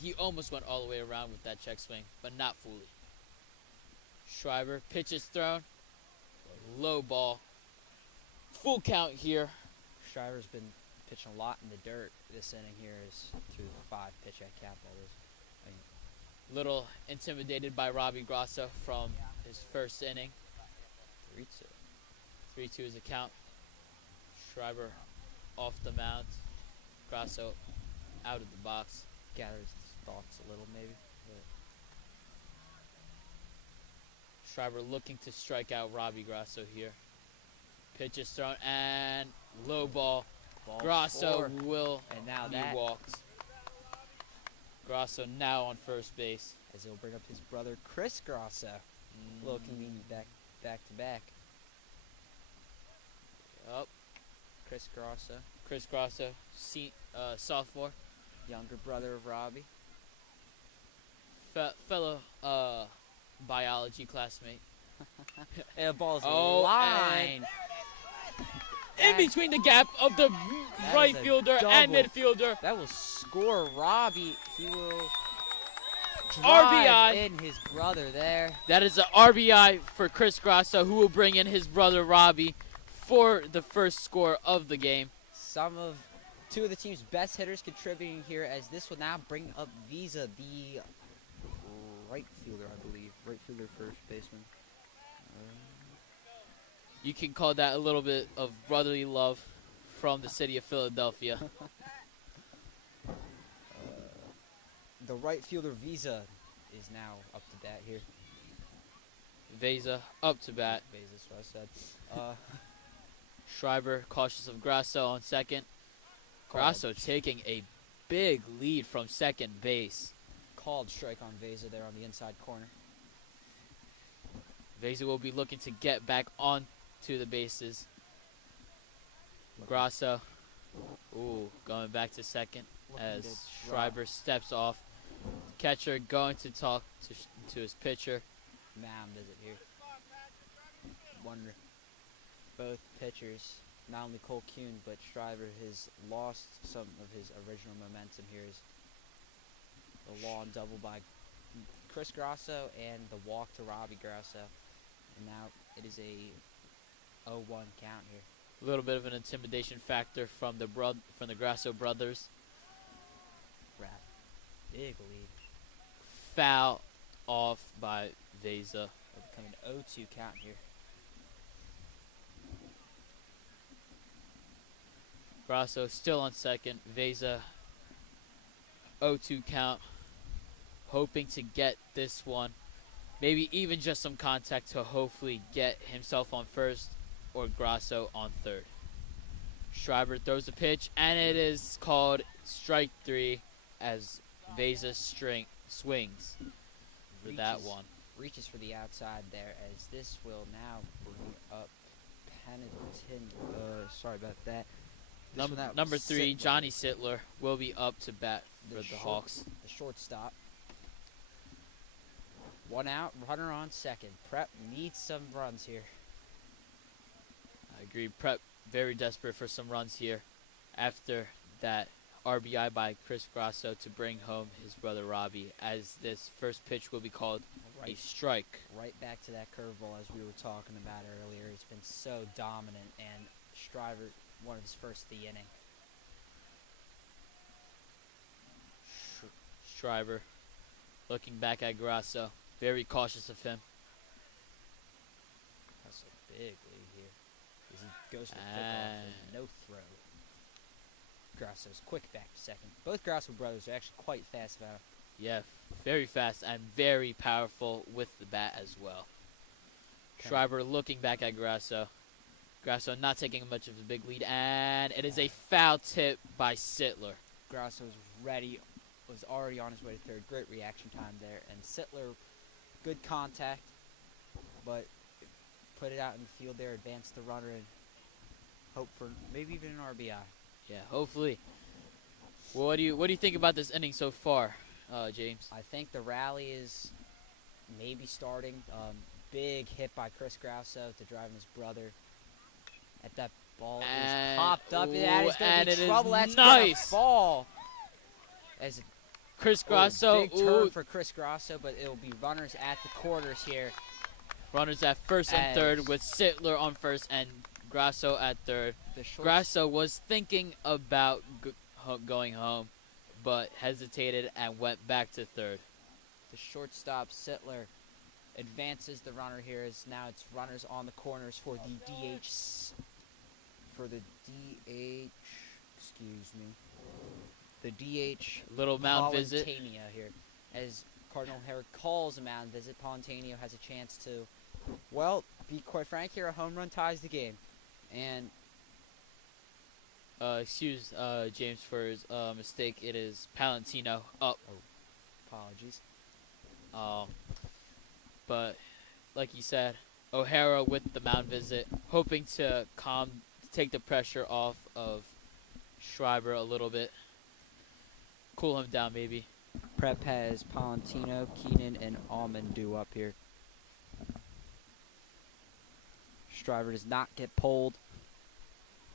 he almost went all the way around with that check swing, but not fully. Schreiber, pitch is thrown, low ball, full count here. Schreiber's been pitching a lot in the dirt this inning here is through the 5 pitch at cap. Little intimidated by Robbie Grosso from his first inning. 3-2. 3-2 is the count. Schreiber off the mound. Grosso out of the box. Gathers his thoughts a little maybe. Schreiber looking to strike out Robbie Grosso here. Pitch is thrown and low ball. Grosso will be walked. Grosso now on first base. As he'll bring up his brother Chris Grosso. A little convenient back to back. Up. Chris Grosso. Chris Grosso, sophomore. Younger brother of Robbie. Fellow biology classmate. And the ball's line. In between the gap of the right fielder and midfielder. That will score Robbie. He will RBI in his brother there. That is an RBI for Chris Grosso, who will bring in his brother Robbie for the first score of the game. 2 of the team's best hitters contributing here, as this will now bring up Visa, the right fielder, I believe. Right fielder, first baseman. You can call that a little bit of brotherly love from the city of Philadelphia. The right fielder Visa is now up to bat here. Vesa up to bat. Vesa's what I said. Schreiber cautious of Grosso on second. Grosso taking a big lead from second base. Called strike on Vesa there on the inside corner. Vesa will be looking to get back on to the bases. Grosso, going back to second as Schreiber steps off. Catcher going to talk to his pitcher. Mound is it here? Wonder. Both pitchers, not only Cole Kuhn, but Schreiber has lost some of his original momentum here. Is the long double by Chris Grosso and the walk to Robbie Grosso. And now it is a 0-1 count here. A little bit of an intimidation factor from the Grosso brothers. Big lead. Foul off by Vesa. It'll become an 0-2 count here. Grosso still on second. Vesa 0-2 count. Hoping to get this one. Maybe even just some contact to hopefully get himself on first or Grosso on third. Schreiber throws a pitch, and it is called strike 3 as Veza swings for that one. Reaches for the outside there, as this will now bring up Penitent. Sorry about that. Number 3, Sittler. Johnny Sittler, will be up to bat for the Hawks. The shortstop. 1 out, runner on second. Prep needs some runs here. I agree. Prep very desperate for some runs here after that RBI by Chris Grasso to bring home his brother Robbie, as this first pitch will be called a strike. Right back to that curveball as we were talking about earlier. He's been so dominant, and Schreiber one of his first of the inning. Schreiber looking back at Grasso, very cautious of him. That's a big lead here, as he goes to the kickoff and no throw. Grasso's quick back to second. Both Grasso brothers are actually quite fast about it. Yeah, very fast and very powerful with the bat as well. Okay. Schreiber looking back at Grasso. Grasso not taking much of a big lead, and it is a foul tip by Sittler. Grasso was already on his way to third. Great reaction time there, and Sittler, good contact, but put it out in the field there, advance the runner, and hope for maybe even an RBI. Yeah, hopefully. Well, what do you think about this inning so far, James? I think the rally is maybe starting. Big hit by Chris Grasso to drive his brother. At that ball is popped up. That is going to be trouble. That's nice. Gonna fall. As Chris Grasso. Big turn for Chris Grasso, but it will be runners at the corners here. Runners at first and third with Sittler on first and Grasso at third. Grasso was thinking about going home, but hesitated and went back to third. The shortstop, Sittler, advances the runner here, as now it's runners on the corners for the DH. The DH. Little mound visit. Here, as Cardinal O'Hara calls a mound visit. Polentano has a chance to, well, be quite frank here, a home run ties the game. And excuse James for his mistake. It is Palantino up. Oh, apologies. But like you said, O'Hara with the mound visit, hoping to take the pressure off of Schreiber a little bit, cool him down maybe. Prep has Palantino, Keenan, and Almond due up here. Schreiber does not get pulled.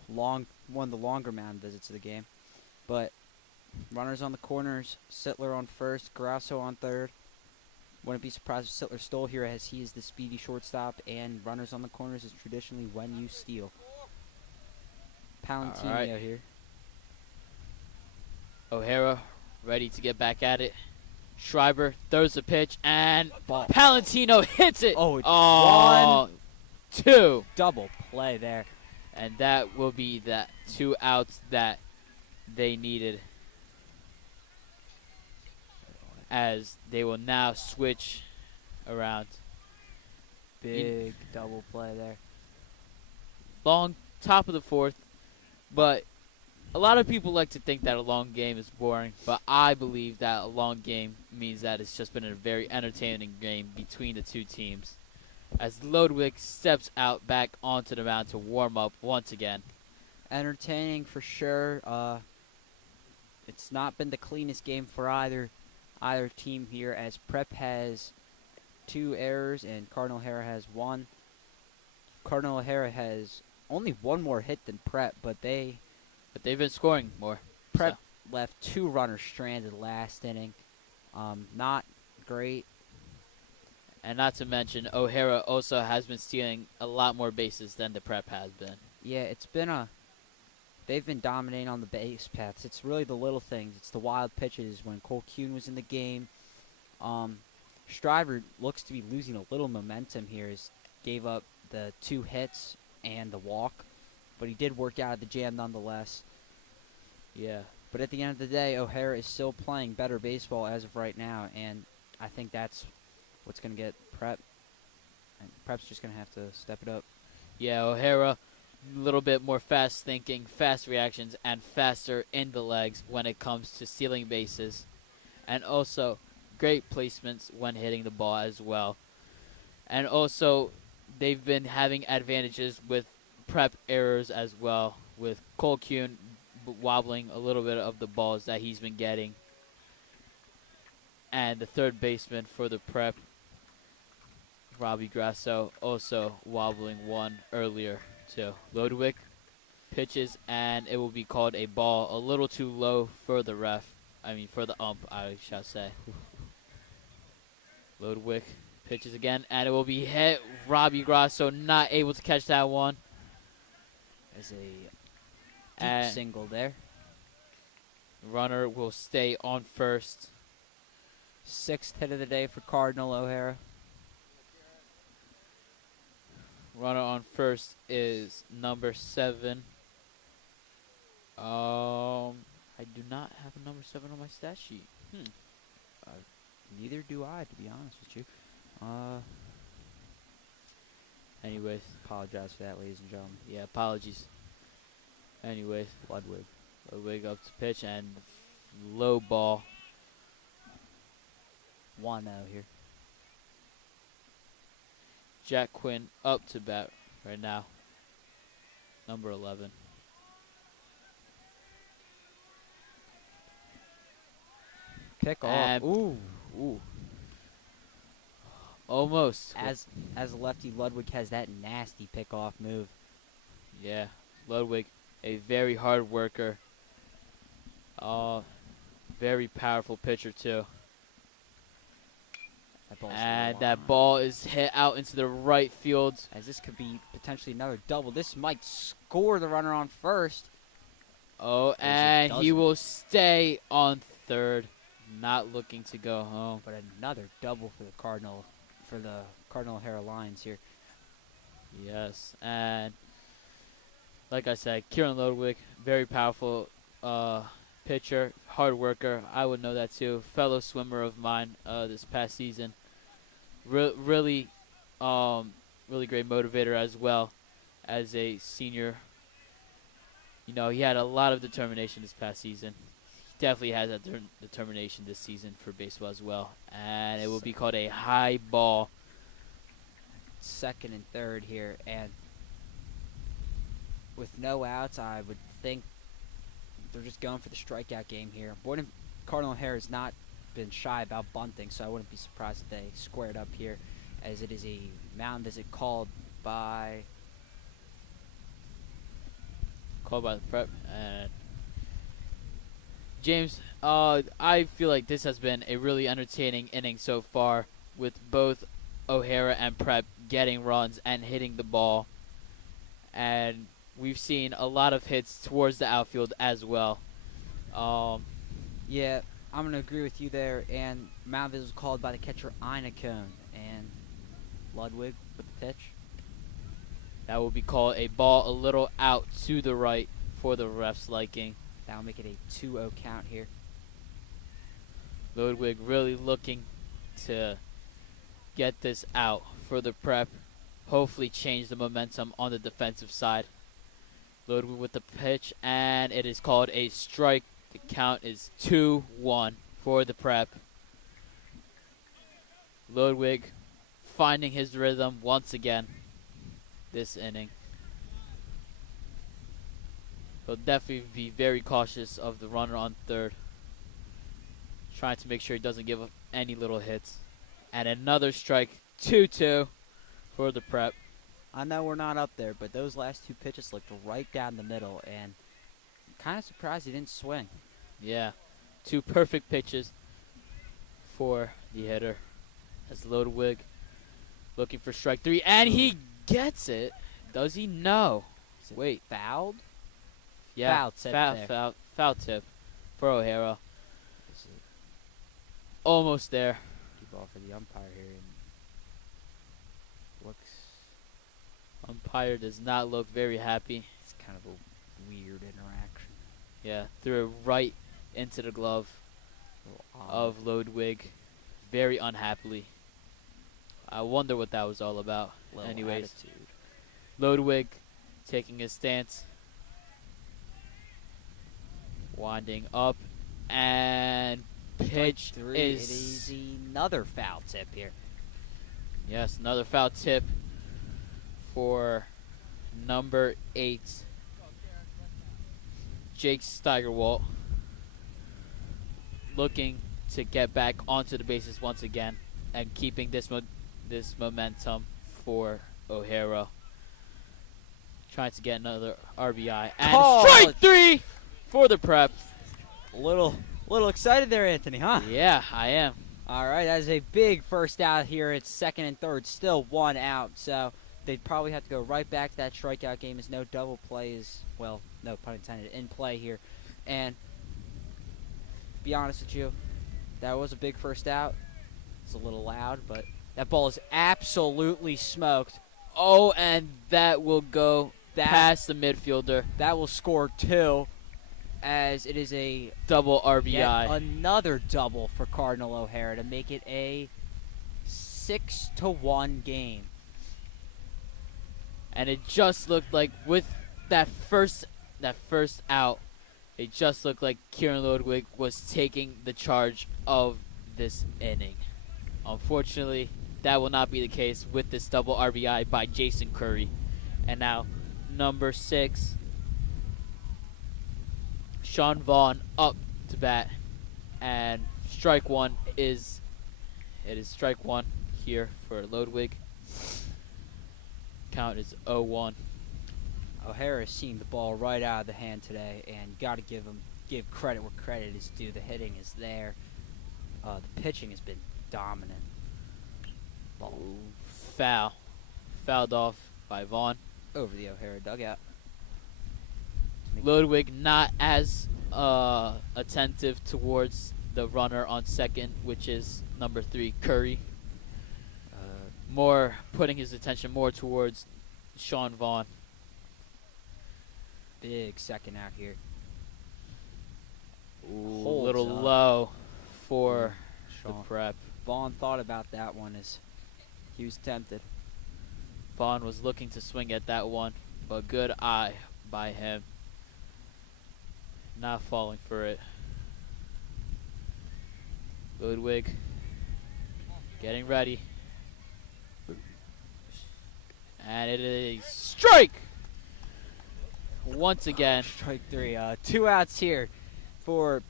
One of the longer mound visits of the game. But runners on the corners, Sittler on first, Grasso on third. Wouldn't be surprised if Sittler stole here, as he is the speedy shortstop, and runners on the corners is traditionally when you steal. Palantino here. O'Hara ready to get back at it. Schreiber throws the pitch, and Palantino hits it. Oh, 1, 2. Double play there. And that will be that 2 outs that they needed, as they will now switch around. Big double play there. Long top of the fourth, but a lot of people like to think that a long game is boring, but I believe that a long game means that it's just been a very entertaining game between the two teams, as Ludwig steps out back onto the mound to warm up once again. Entertaining for sure. It's not been the cleanest game for either team here, as Prep has 2 errors and Cardinal O'Hara has 1. Cardinal O'Hara has only 1 more hit than Prep, but they've been scoring more. Prep left 2 runners stranded last inning. Not great. And not to mention, O'Hara also has been stealing a lot more bases than the Prep has been. Yeah, they've been dominating on the base paths. It's really the little things. It's the wild pitches. When Cole Kuhn was in the game, Schreiber looks to be losing a little momentum here. He gave up the 2 hits and the walk, but he did work out of the jam nonetheless. Yeah. But at the end of the day, O'Hara is still playing better baseball as of right now, and I think that's what's going to get Prep. And Prep's just going to have to step it up. Yeah, O'Hara little bit more fast thinking, fast reactions, and faster in the legs when it comes to stealing bases. And also, great placements when hitting the ball as well. And also, they've been having advantages with prep errors as well, with Cole Kuhn wobbling a little bit of the balls that he's been getting. And the third baseman for the prep, Robbie Grasso, also wobbling one earlier too. Ludwig pitches, and it will be called a ball a little too low for the ref. I mean, for the ump, I shall say. Ludwig pitches again, and it will be hit. Robbie Grasso not able to catch that one. There's a And deep single there. Runner will stay on first. 6th hit of the day for Cardinal O'Hara. Runner on first is number 7. I do not have a number 7 on my stat sheet. Neither do I, to be honest with you. Anyways, Apologize for that, ladies and gentlemen. yeah, apologies. Anyways, Ludwig. Ludwig up to pitch and low ball. 1-0 here. Jack Quinn up to bat right now. Number 11. Pick off. And Ooh. Almost. As a lefty, Ludwig has that nasty pick-off move. Yeah, Ludwig, a very hard worker. Very powerful pitcher too. And that ball is hit out into the right field. As this could be potentially another double. This might score the runner on first. Oh, and he will stay on third, not looking to go home. But another double for the Cardinal O'Hara Lions here. Yes, and like I said, Kieran Ludwig, very powerful pitcher, hard worker. I would know that too. Fellow swimmer of mine this past season. Really great motivator as well as a senior. You know, he had a lot of determination this past season. He definitely has that determination this season for baseball as well. And it will be called a high ball. 2nd and 3rd here, and with no outs, I would think they're just going for the strikeout game here. Boyden Cardinal O'Hara has not been shy about bunting, so I wouldn't be surprised if they squared up here, as it is a mound visit called by The prep. And James, I feel like this has been a really entertaining inning so far, with both O'Hara and Prep getting runs and hitting the ball. And we've seen a lot of hits towards the outfield as well. Yeah, I'm going to agree with you there. And mound visit was called by the catcher Einacone. And Ludwig with the pitch. That will be called a ball a little out to the right for the ref's liking. That'll make it a 2-0 count here. Ludwig really looking to get this out for the Prep. Hopefully change the momentum on the defensive side. Ludwig with the pitch, and it is called a strike. The count is 2-1 for the Prep. Ludwig finding his rhythm once again this inning. He'll definitely be very cautious of the runner on third, trying to make sure he doesn't give up any little hits. And another strike, 2-2 for the Prep. I know we're not up there, but those last 2 pitches looked right down the middle, and I'm kind of surprised he didn't swing. Yeah, 2 perfect pitches for the hitter. As Ludwig looking for strike 3, and he gets it. Does he? No. Wait. Fouled? Yeah, Foul tip foul tip for O'Hara. Almost there. Keep ball for the umpire here. And looks. Umpire does not look very happy. It's kind of a weird interaction. Yeah, threw it right into the glove of Ludwig, very unhappily. I wonder what that was all about. Anyways, attitude. Ludwig taking his stance, winding up, and pitch Strike 3. It is another foul tip here. Yes, another foul tip for number 8, Jake Steigerwalt, looking to get back onto the bases once again and keeping this momentum for O'Hara. Trying to get another RBI. And strike 3 for the Prep. A little excited there, Anthony, huh? Yeah, I am. All right, that is a big first out here. It's second and third, still 1 out. So they'd probably have to go right back to that strikeout game as no double play is, well, no pun intended, in play here. And to be honest with you, that was a big first out. It's a little loud, but that ball is absolutely smoked. Oh, and that will go past the midfielder. That will score 2, as it is a double RBI. Yet another double for Cardinal O'Hara to make it a 6-1 game. And it just looked like with that first out, it just looked like Kieran Ludwig was taking the charge of this inning. Unfortunately, that will not be the case with this double RBI by Jason Curry. And now, number 6, Sean Vaughn up to bat. And strike 1 is strike 1 here for Ludwig. Count is 0-1. O'Hara is seeing the ball right out of the hand today, and got to give credit where credit is due. The hitting is there. The pitching has been dominant. Ball Fouled off by Vaughn. over the O'Hara dugout. Ludwig not as attentive towards the runner on second, which is number 3, Curry. More putting his attention more towards Sean Vaughn. Big second out here. Ooh, a little low for the Sean. Prep. Vaughn thought about that one as he was tempted. Vaughn was looking to swing at that one, but good eye by him. Not falling for it. Ludwig getting ready. And it is strike! Once again. Strike 3. 2 outs here for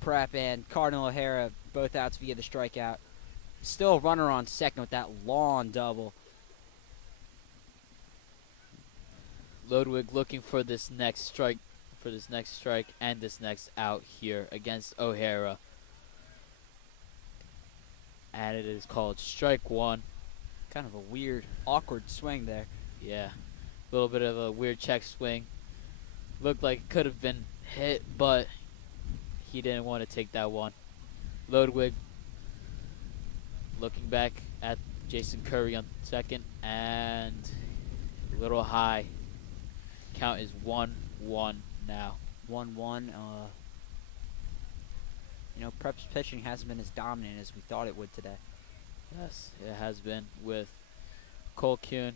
Prep and Cardinal O'Hara. Both outs via the strikeout. Still a runner on second with that long double. Ludwig looking for this next strike, and this next out here against O'Hara. And it is called strike 1. Kind of a weird, awkward swing there. Yeah, a little bit of a weird check swing. Looked like it could have been hit, but he didn't want to take that one. Ludwig looking back at Jason Curry on second, and a little high. Count is 1-1 now. 1-1. Prep's pitching hasn't been as dominant as we thought it would today. Yes, it has been, with Cole Kuhn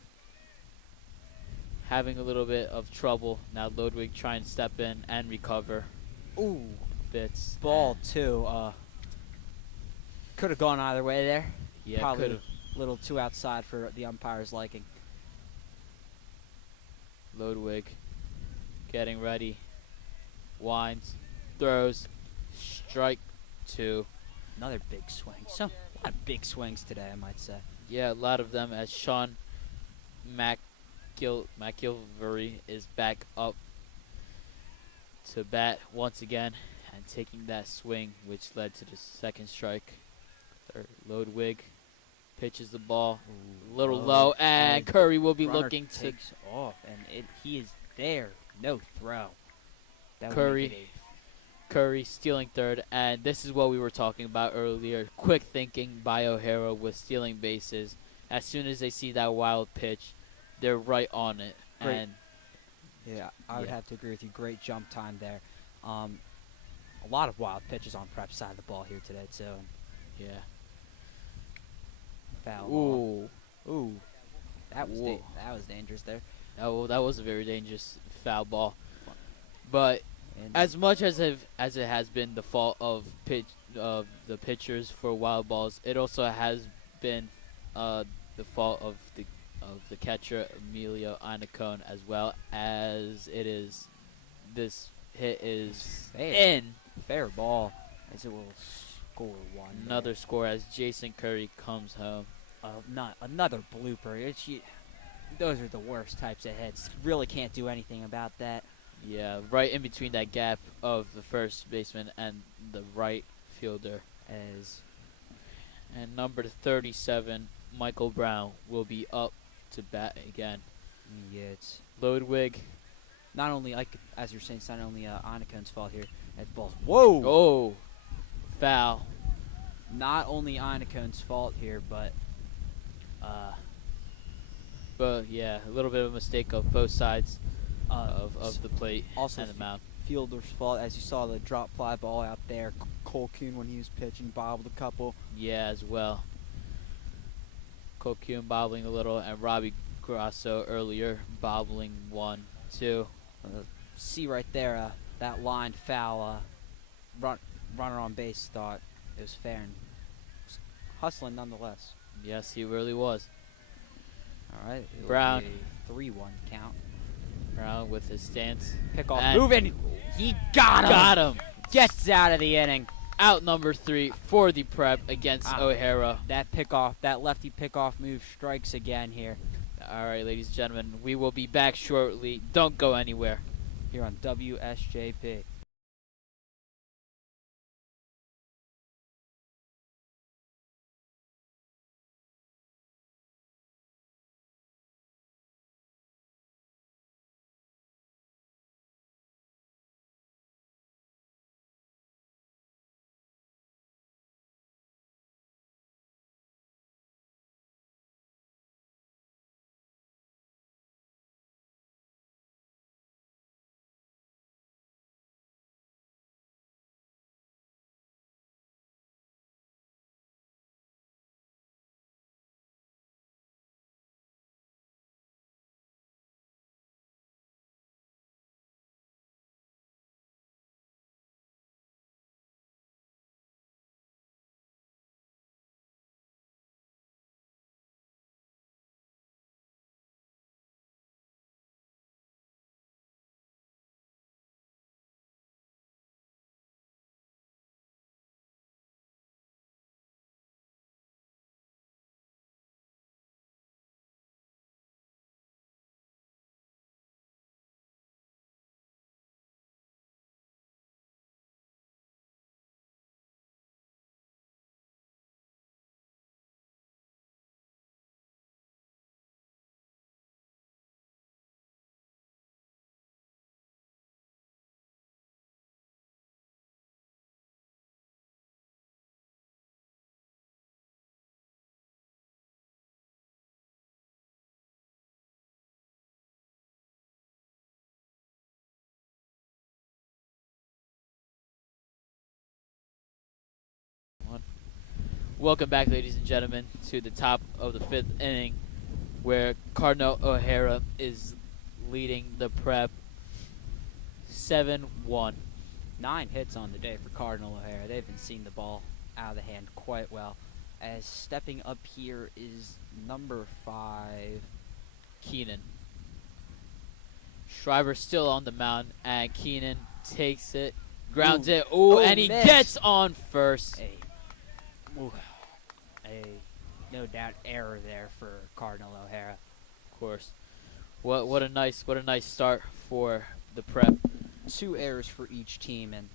having a little bit of trouble. Now Ludwig trying to step in and recover. Ooh. Bits. Ball 2. Could have gone either way there. Yeah, probably could have. A little too outside for the umpire's liking. Ludwig getting ready. Winds. Throws. Strike 2. Another big swing. So, a lot of big swings today, I might say. Yeah, a lot of them, as Sean McGilvery is back up to bat once again and taking that swing, which led to the second strike. Ludwig pitches the ball a little low, and Curry will be looking to takes off, and he is there. No throw. That Curry stealing third, and this is what we were talking about earlier. Quick thinking by O'Hara with stealing bases. As soon as they see that wild pitch, they're right on it. Great. And yeah, I would have to agree with you. Great jump time there. A lot of wild pitches on Prep's side of the ball here today, too. yeah. Foul. Ooh. Ooh. That was dangerous there. That was a very dangerous foul ball. But And as much as it has been the fault of the pitchers for wild balls, it also has been the fault of the catcher Emilio Anacone, as well as it is. This hit is in. fair ball, as it will score one. Another score as Jason Curry comes home. Not another blooper. Those are the worst types of hits. Really can't do anything about that. Yeah, right in between that gap of the first baseman and the right fielder. And number 37, Michael Brown, will be up to bat again. Yeah, it's Ludwig. not only, like as you're saying, it's not only Anacon's fault here. That ball's Oh, foul. Not only Anacon's fault here, but yeah, a little bit of a mistake of both sides of the plate also and the mound. fielder's fault, as you saw the drop fly ball out there. Cole Kuhn, when he was pitching, bobbled a couple. Yeah, as well. Cocume bobbling a little, and Robbie Grasso earlier bobbling 1, 2. See right there, that line foul. Runner on base thought it was fair and was hustling nonetheless. Yes, he really was. All right, Brown. 3-1 count. Brown with his stance. Pickoff And moving. He got him. Got him. Gets out of the inning. Out number 3 for the Prep against O'Hara. That lefty pickoff move strikes again here. All right, ladies and gentlemen, we will be back shortly. Don't go anywhere. Here on WSJP. Welcome back, ladies and gentlemen, to the top of the 5th inning, where Cardinal O'Hara is leading the Prep 7-1. 9 hits on the day for Cardinal O'Hara. They've been seeing the ball out of the hand quite well. As stepping up here is number 5, Keenan. Schreiber still on the mound, and Keenan takes it, grounds it, and he missed. gets on first. A no doubt error there for Cardinal O'Hara. Of course. What a nice start for the Prep. 2 errors for each team, and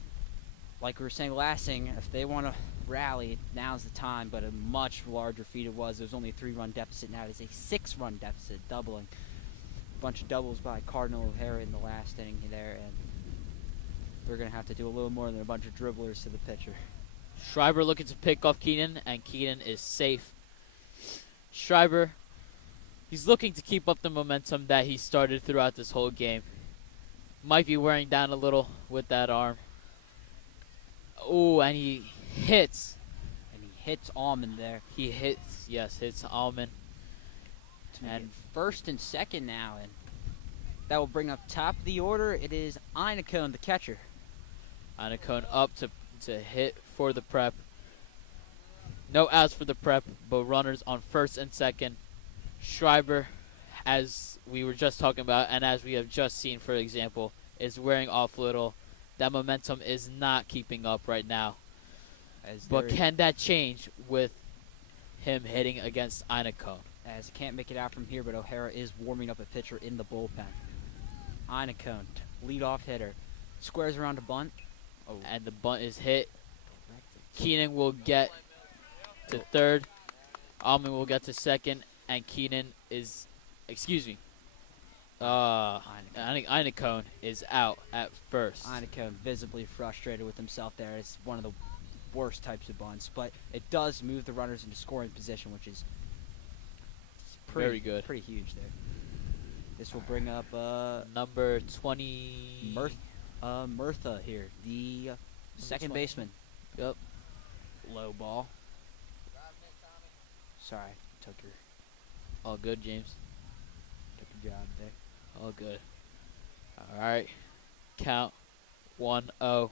like we were saying last inning, if they want to rally, now's the time. But a much larger feat it was. There was only a 3-run deficit. Now it's a 6-run deficit, doubling. A bunch of doubles by Cardinal O'Hara in the last inning there, and they're going to have to do a little more than a bunch of dribblers to the pitcher. Schreiber looking to pick off Keenan, and Keenan is safe. Schreiber, he's looking to keep up the momentum that he started throughout this whole game. Might be wearing down a little with that arm. Oh, and he hits. And he hits Almond there. He hits Almond. And first and second now, and That will bring up top of the order. It is Inacone, the catcher. Inacone up to hit for the Prep. No outs for the Prep, but runners on first and second. Schreiber, as we were just talking about, and as we have just seen, for example, is wearing off little. That momentum is not keeping up right now. But can that change with him hitting against Inacone? As can't make it out from here, but O'Hara is warming up a pitcher in the bullpen. Inacone, leadoff hitter, squares around a bunt. Oh. And the bunt is hit. Keenan will get to third. Alman will get to second, and Keenan is, Inacone is out at first. Inacone visibly frustrated with himself there. It's one of the worst types of bunts, but it does move the runners into scoring position, which is very good. Pretty huge there. This will bring up number 20 Murtha here, the second 20. baseman. Yep. Low ball. Sorry, took your all good, James. took your job there. All good. All right. Count 1-0.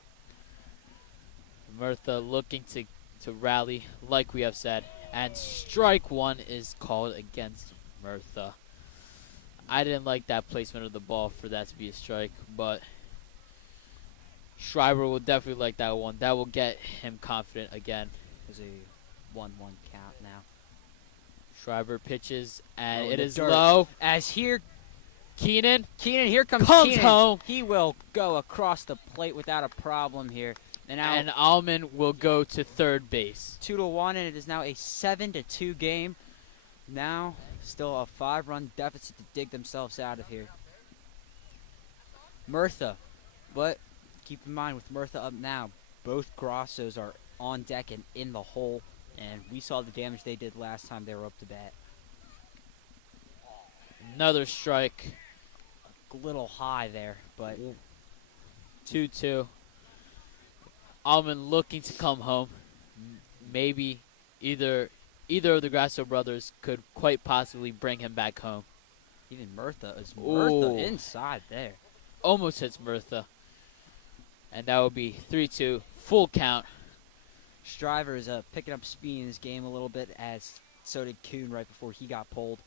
Murtha looking to rally, like we have said, and strike one is called against Murtha. I didn't like that placement of the ball for that to be a strike, but Schreiber will definitely like that one. That will get him confident again. There's a 1-1 count now. Schreiber pitches, and Oh, it the is dirt. low. As here, Keenan here comes comes Keenan. home. He will go across the plate without a problem here. And now And Alman will go to third base. 2-1, and it is now a 7-2 game. Now, still a 5-run deficit to dig themselves out of here. Murtha, but keep in mind with Murtha up now, both Grossos are on deck and in the hole, and we saw the damage they did last time they were up to bat. Another strike. A little high there, but 2-2. Alman looking to come home. Maybe either of the Grasso brothers could quite possibly bring him back home. even Murtha is Ooh. inside there. Almost hits Murtha. And that would be 3-2. Full count. Shriver is picking up speed in this game a little bit, as so did Kuhn right before he got pulled.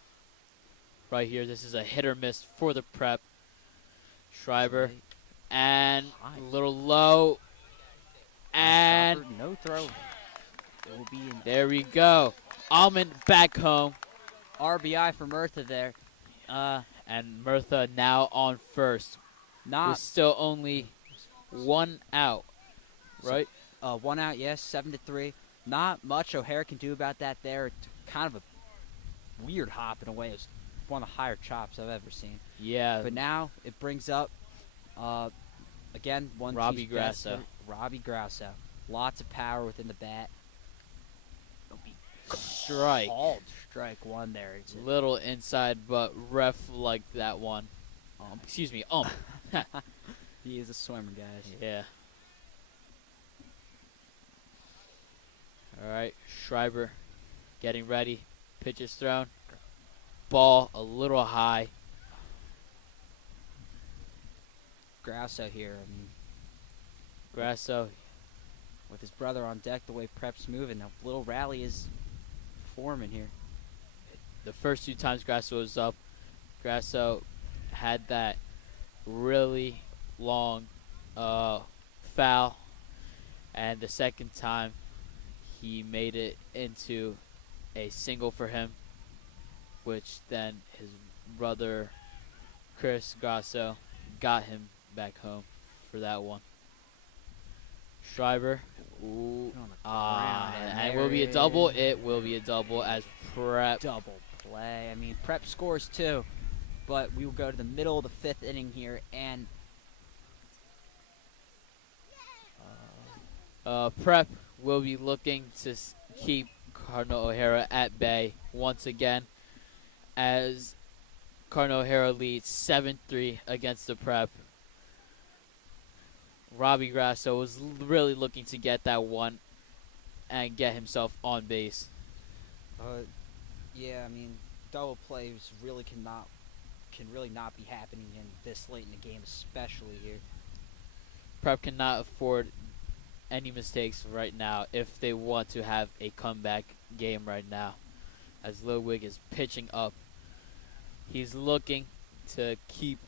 Right here, this is a hit or miss for the Prep. Schreiber. And High. a little low. And no throw. It will be an there we go. Alman back home. RBI for Murtha there. And Murtha now on first. With Not still only one out. Right? one out, yes, 7-3. Not much O'Hara can do about that there. It's kind of a weird hop in a way. It's one of the higher chops I've ever seen. Yeah. But now it brings up, again, one Robbie team's best Grasso. hitter, Robbie Grasso. Lots of power within the bat. It'll be Strike. called strike one there. It's a- Little inside, but ref liked that one. Excuse me. He is a swimmer, guys. Yeah. All right. Schreiber getting ready. Pitch is thrown. Ball a little high. Grasso here. I mean, Grasso. with his brother on deck, the way Prep's moving, a little rally is forming here. The first two times Grasso was up, Grasso had that really long foul. And the second time, he made it into a single for him, which then his brother, Chris Grasso, got him back home for that one. Schreiber. Ooh. On the ground, And it will be a double. It will be a double as Prep. Double play. I mean, Prep scores too, but we will go to the middle of the fifth inning here, and Prep will be looking to keep Cardinal O'Hara at bay once again, as Cardinal O'Hara leads 7-3 against the Prep. Robbie Grasso was really looking to get that one and get himself on base. yeah, I mean, double plays really can really not be happening in this late in the game, especially here. Prep cannot afford any mistakes right now if they want to have a comeback game right now. As Ludwig is pitching up, he's looking to keep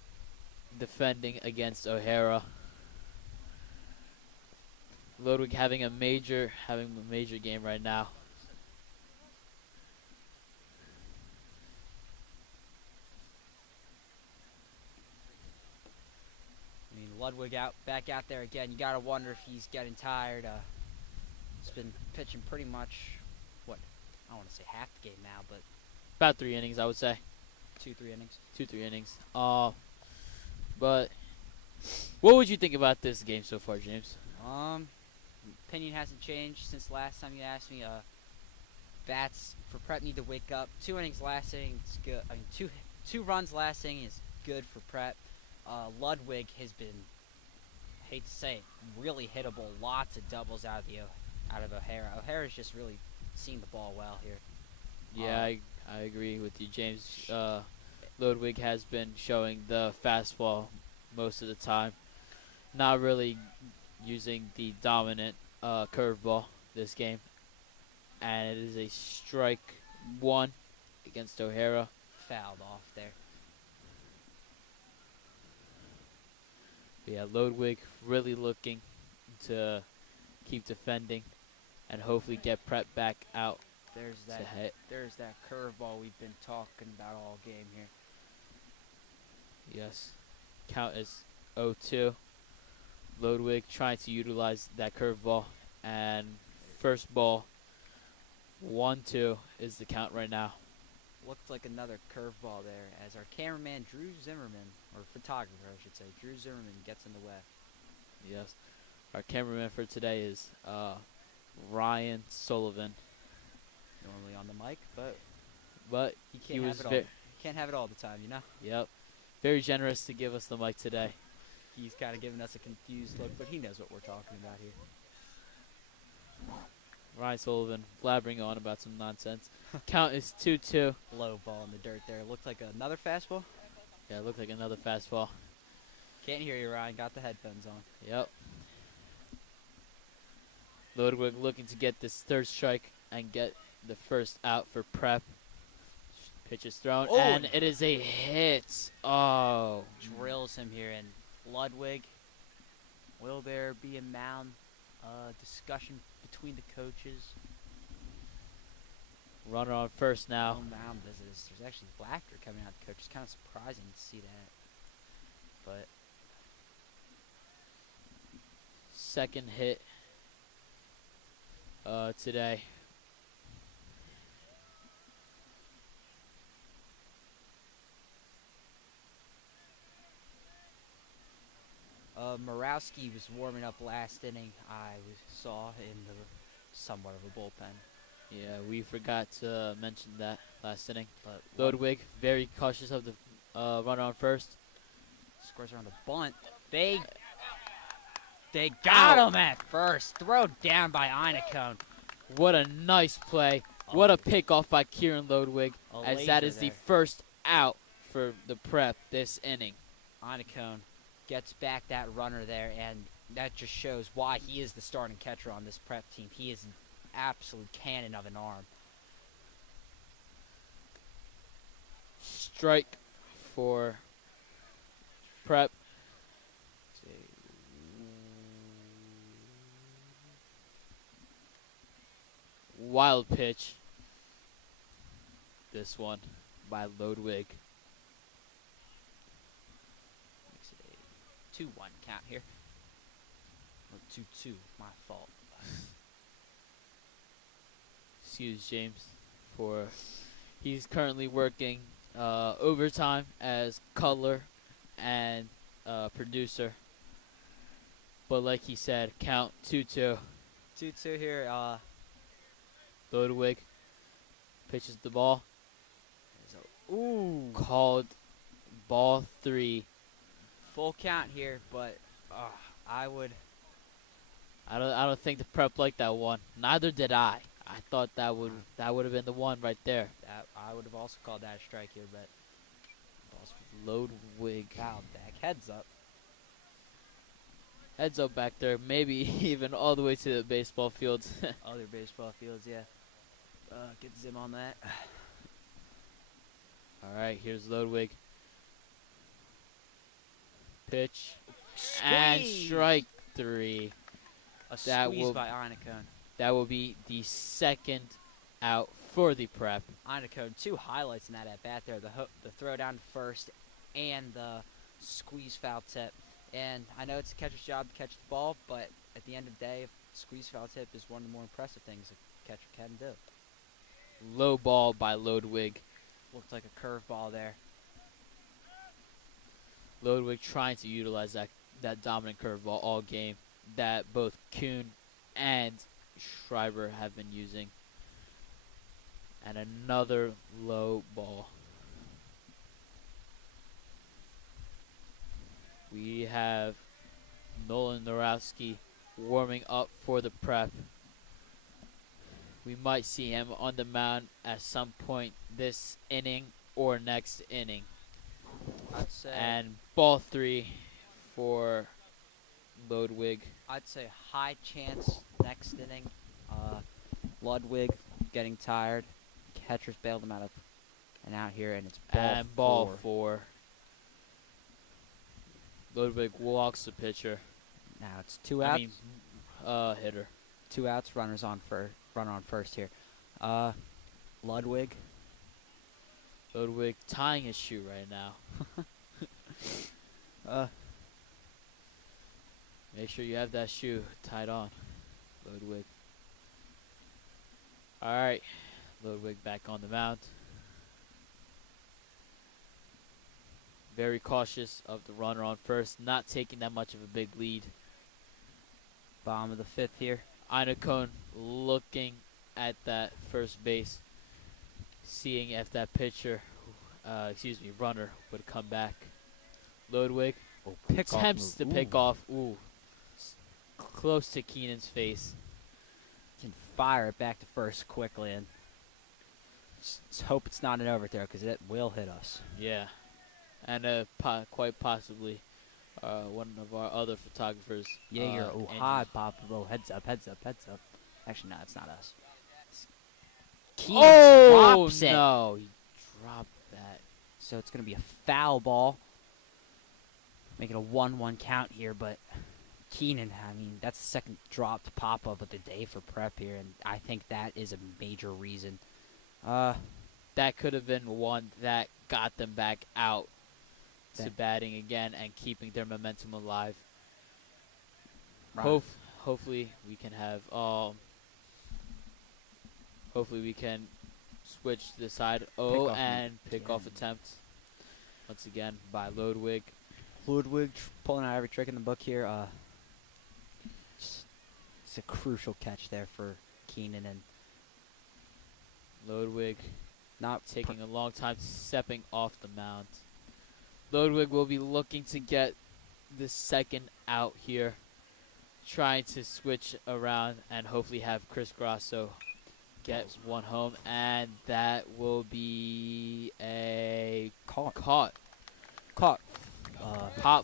defending against O'Hara. Ludwig having a major game right now. I mean, Ludwig back out there again. You gotta wonder if he's getting tired. He's been pitching pretty much, what, I don't want to say half the game now, but About 3 innings, I would say. 2-3 innings. 2-3 innings. But what would you think about this game so far, James? Opinion hasn't changed since last time you asked me. Bats for Prep need to wake up. 2 innings last inning is good. I mean, two runs last inning is good for Prep. Ludwig has been, I hate to say it, really hittable. Lots of doubles out of O'Hara. O'Hara's just really seen the ball well here. Yeah, I agree with you, James. Ludwig has been showing the fastball most of the time. Not really using the dominant curveball this game. And it is a strike 1 against O'Hara. Fouled off there. But yeah, Ludwig really looking to keep defending and hopefully get Prep back out. There's that curveball we've been talking about all game here. Yes. Count is 0-2. Ludwig trying to utilize that curveball. And first ball, 1-2 is the count right now. Looked like another curveball there as our cameraman Drew Zimmerman, or photographer I should say, Drew Zimmerman gets in the way. Yes. Our cameraman for today is Ryan Sullivan. Normally on the mic, but he can't was have it all. Can't have it all the time, you know? Yep. Very generous to give us the mic today. He's kind of giving us a confused look, but he knows what we're talking about here. Ryan Sullivan blabbering on about some nonsense. Count is 2-2. Low ball in the dirt there. Looked like another fastball. Yeah, it looked like another fastball. Can't hear you, Ryan. Got the headphones on. Yep. Ludwig looking to get this third strike and get the first out for Prep. Pitch is thrown, and it is a hit. Oh. Drills him here, and Ludwig, will there be a mound discussion between the coaches? Runner on first now. No mound visits. There's actually laughter coming out of the coach. It's kind of surprising to see that. But second hit today. Morawski was warming up last inning. I saw in the somewhat of a bullpen. Yeah, we forgot to mention that last inning. But Ludwig very cautious of the runner on first. Scores around the bunt. They got him at first. Throw down by Einacone. What a nice play. What a pickoff by Kieran Ludwig, as that is there. the first out for the Prep this inning. Einacone gets back that runner there, and that just shows why he is the starting catcher on this Prep team. He is an absolute cannon of an arm. Strike for Prep. Wild pitch. This one by Ludwig. Makes it a 2-1 count here. Or 2-2, my fault. Excuse James for he's currently working overtime as color and producer. But like he said, count 2-2. 2-2 here. Ludwig pitches the ball. Ooh. Called ball 3. Full count here, but I don't think the Prep liked that one. Neither did I. I thought that would have been the one right there. I would have also called that a strike here, but ball as Ludwig. fouled back. Heads up. Heads up back there. Maybe even all the way to the baseball field. Other baseball fields, yeah. Get Zim on that. All right, here's Ludwig. Pitch. Squeeze! And strike 3. A That squeeze will- by Einacone. That will be the second out for the Prep. Einacone, 2 highlights in that at bat there. The throw down to first and the squeeze foul tip. And I know it's a catcher's job to catch the ball, but at the end of the day, squeeze foul tip is one of the more impressive things a catcher can do. Low ball by Ludwig. Looked like a curveball there. Ludwig trying to utilize that dominant curveball all game that both Kuhn and Schreiber have been using. And another low ball. We have Nolan Norowski warming up for the Prep. We might see him on the mound at some point this inning or next inning. I'd say And ball 3 for Ludwig. I'd say high chance next inning. Ludwig getting tired. Catcher's bailed him out of an out here, and it's ball Ball 4. Ludwig walks the pitcher. Now it's 2 outs. Hitter. 2 outs. Runner on first here. Ludwig. Ludwig tying his shoe right now. Make sure you have that shoe tied on, Ludwig. All right, Ludwig back on the mound. Very cautious of the runner on first, not taking that much of a big lead. Bottom of the 5th here. Einacone looking at that first base, seeing if that runner would come back. Ludwig attempts to pick off. Ooh, close to Keenan's face. Can fire it back to first quickly, and just hope it's not an overthrow because it will hit us. Yeah, and quite possibly one of our other photographers. Jaeger, Andrew. high pop, heads up. Actually, no, it's not us. Keenan drops it. No, he dropped that. So it's going to be a foul ball. Making a 1-1 count here, but Keenan, that's the second dropped pop-up of the day for Prep here, and I think that is a major reason. That could have been one that got them back out to batting again and keeping their momentum alive. Right. Hopefully we can have hopefully we can switch to the side. Pick off attempt once again by Ludwig. Ludwig pulling out every trick in the book here. It's a crucial catch there for Keenan, and Ludwig not taking a long time stepping off the mound. Ludwig will be looking to get the second out here, trying to switch around and hopefully have Chris Grasso get one home, and that will be a caught. Pop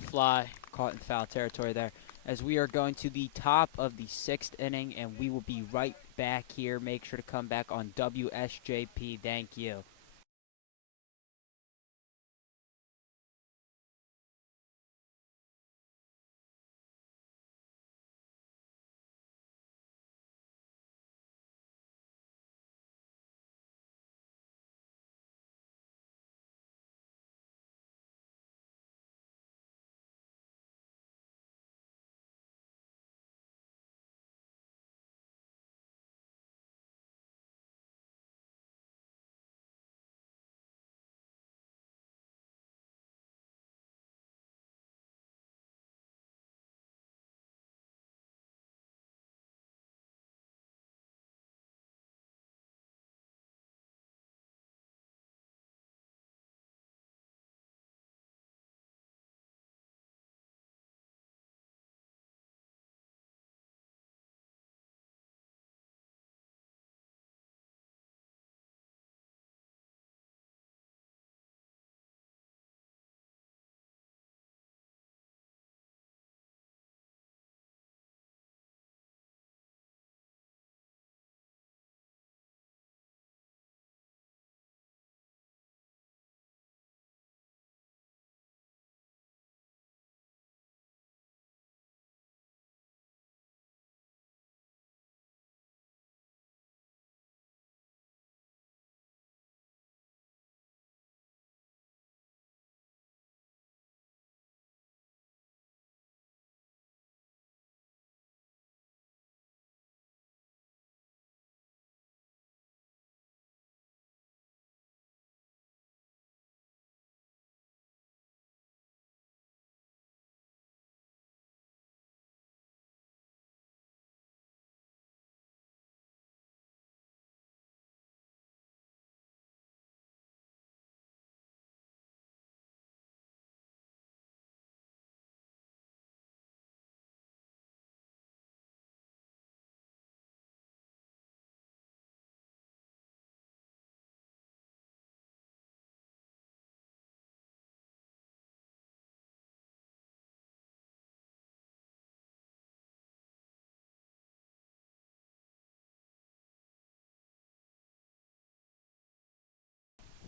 fly. Caught in foul territory there. As we are going to the top of the 6th inning, and we will be right back here. Make sure to come back on WSJP. Thank you.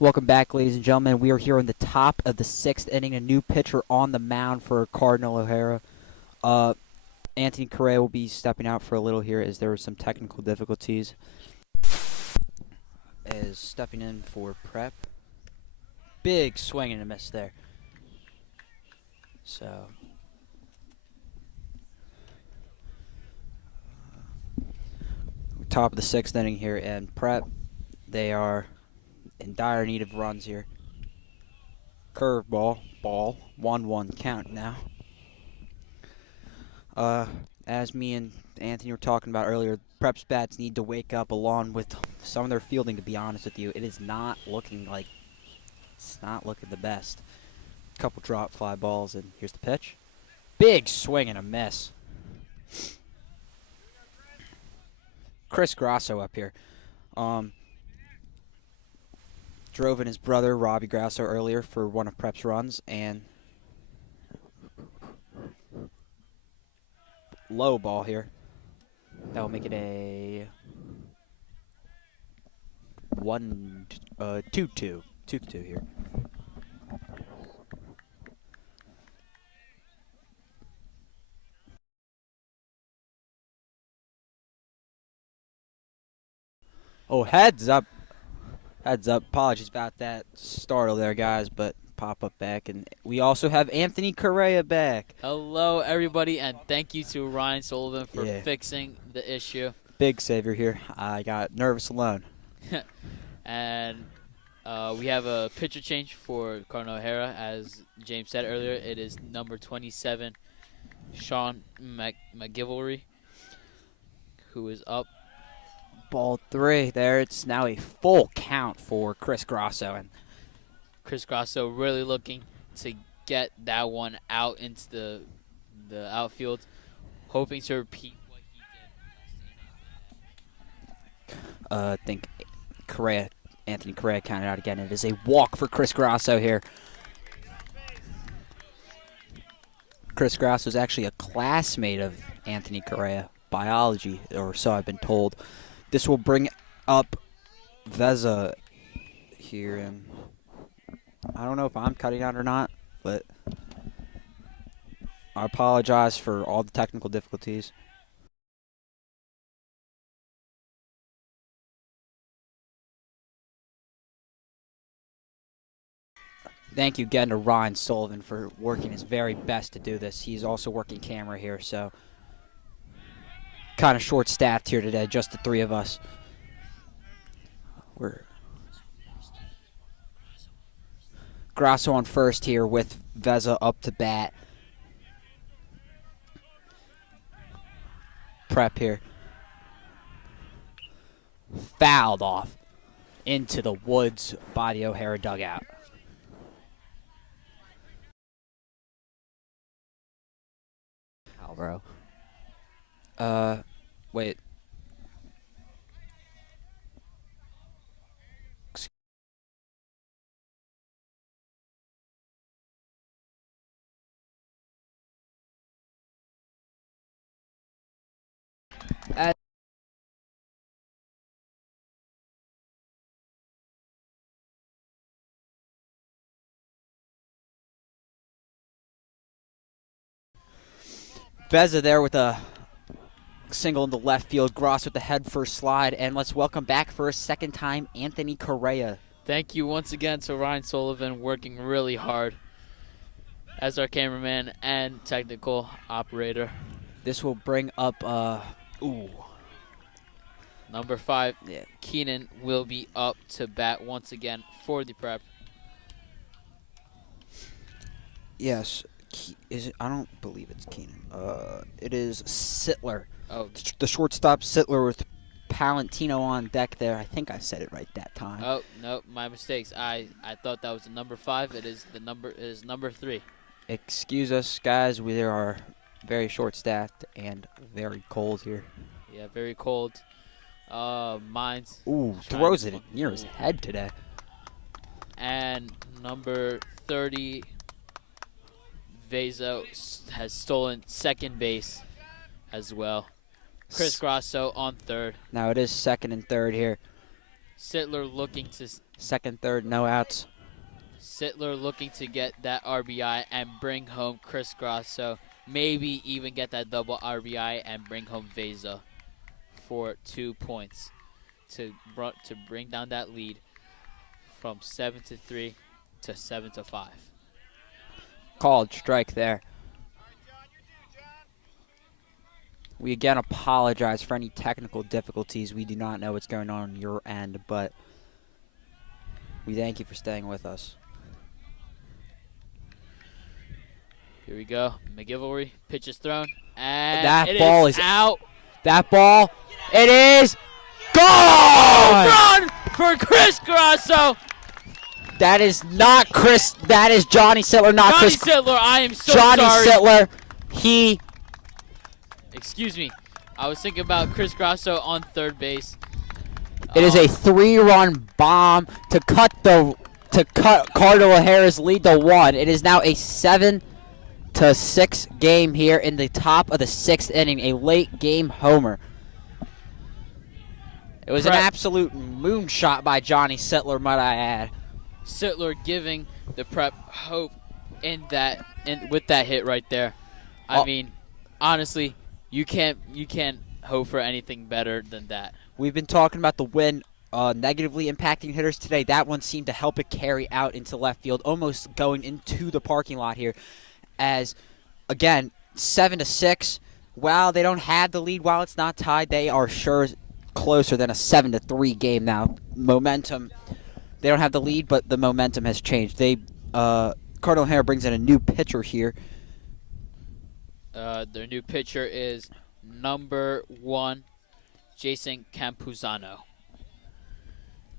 Welcome back, ladies and gentlemen. We are here in the top of the 6th inning. A new pitcher on the mound for Cardinal O'Hara. Anthony Correa will be stepping out for a little here as there were some technical difficulties. Is stepping in for Prep. Big swing and a miss there. So, top of the 6th inning here, and Prep, they are in dire need of runs here. Curveball, ball, 1-1 count now. As me and Anthony were talking about earlier, Prep's bats need to wake up along with some of their fielding, to be honest with you. It is not looking like, it's not looking the best. Couple drop fly balls, and here's the pitch. Big swing and a miss. Chris Grasso up here. Drove in his brother, Robbie Grasso, earlier for one of Prep's runs, and low ball here. That will make it a 2-2. 2-2 here. Oh, heads up. Heads up. Apologies about that startle there, guys, but pop up back. And we also have Anthony Correa back. Hello, everybody, and thank you to Ryan Sullivan for Yeah. fixing the issue. Big savior here. I got nervous alone. And we have a pitcher change for Cardinal O'Hara. As James said earlier, it is number 27, Sean McGivory, who is up. Ball 3 there. It's now a full count for Chris Grasso. And Chris Grasso really looking to get that one out into the outfield, hoping to repeat what he did last inning. I think Anthony Correa counted out again. It is a walk for Chris Grasso here. Chris Grasso is actually a classmate of Anthony Correa, biology, or so I've been told. This will bring up Veza here, and I don't know if I'm cutting out or not, but I apologize for all the technical difficulties. Thank you again to Ryan Sullivan for working his very best to do this. He's also working camera here, so kind of short-staffed here today, just the three of us. We're Grasso on first here with Veza up to bat. Prep here. Fouled off into the woods by the O'Hara dugout. Bro. Wait. Veza there with a single in the left field. Gross with the head first slide. And let's welcome back for a second time Anthony Correa. Thank you once again to Ryan Sullivan, working really hard as our cameraman and technical operator. This will bring up, Number 5, yeah. Keenan will be up to bat once again for the Prep. Yes. Is it? I don't believe it's Keenan. It is Sittler. Oh, The shortstop Sittler with Palantino on deck there. I think I said it right that time. oh no, my mistakes. I thought that was the number 5. It is number 3. Excuse us, guys. We are very short-staffed and very cold here. Yeah, very cold. Mine's Ooh, trying throws to it fu- near his head today. And number 30, Veza has stolen second base as well. Chris Grasso on third. Now it is second and third here. Sittler looking to Second, third, no outs. get that RBI and bring home Chris Grasso. Maybe even get that double RBI and bring home Veza for 2 points to bring down that lead from 7-3 to 7-5. Called strike there. We again apologize for any technical difficulties. We do not know what's going on your end, but we thank you for staying with us. Here we go. McGilvory, pitch is thrown, and That ball is out. That ball, it is gone! Run for Chris Grasso. That is not Chris. That is Johnny Sittler, not Johnny Chris. Sittler, I am so Johnny sorry. Sittler, Excuse me. I was thinking about Chris Grasso on third base. It is a 3-run bomb to cut Cardinal O'Hara's lead to 1. It is now a 7-6 game here in the top of the 6th inning. A late game homer. It was an absolute moonshot by Johnny Sittler, might I add. Sittler giving the Prep hope with that hit right there. I mean, honestly, you can't hope for anything better than that. We've been talking about the wind negatively impacting hitters today. That one seemed to help it carry out into left field, almost going into the parking lot here. As, again, 7-6. While they don't have the lead, while it's not tied, they are sure closer than a 7-3 game now. Momentum. They don't have the lead, but the momentum has changed. Cardinal O'Hara brings in a new pitcher here. Their new pitcher is number 1, Jason Campuzano.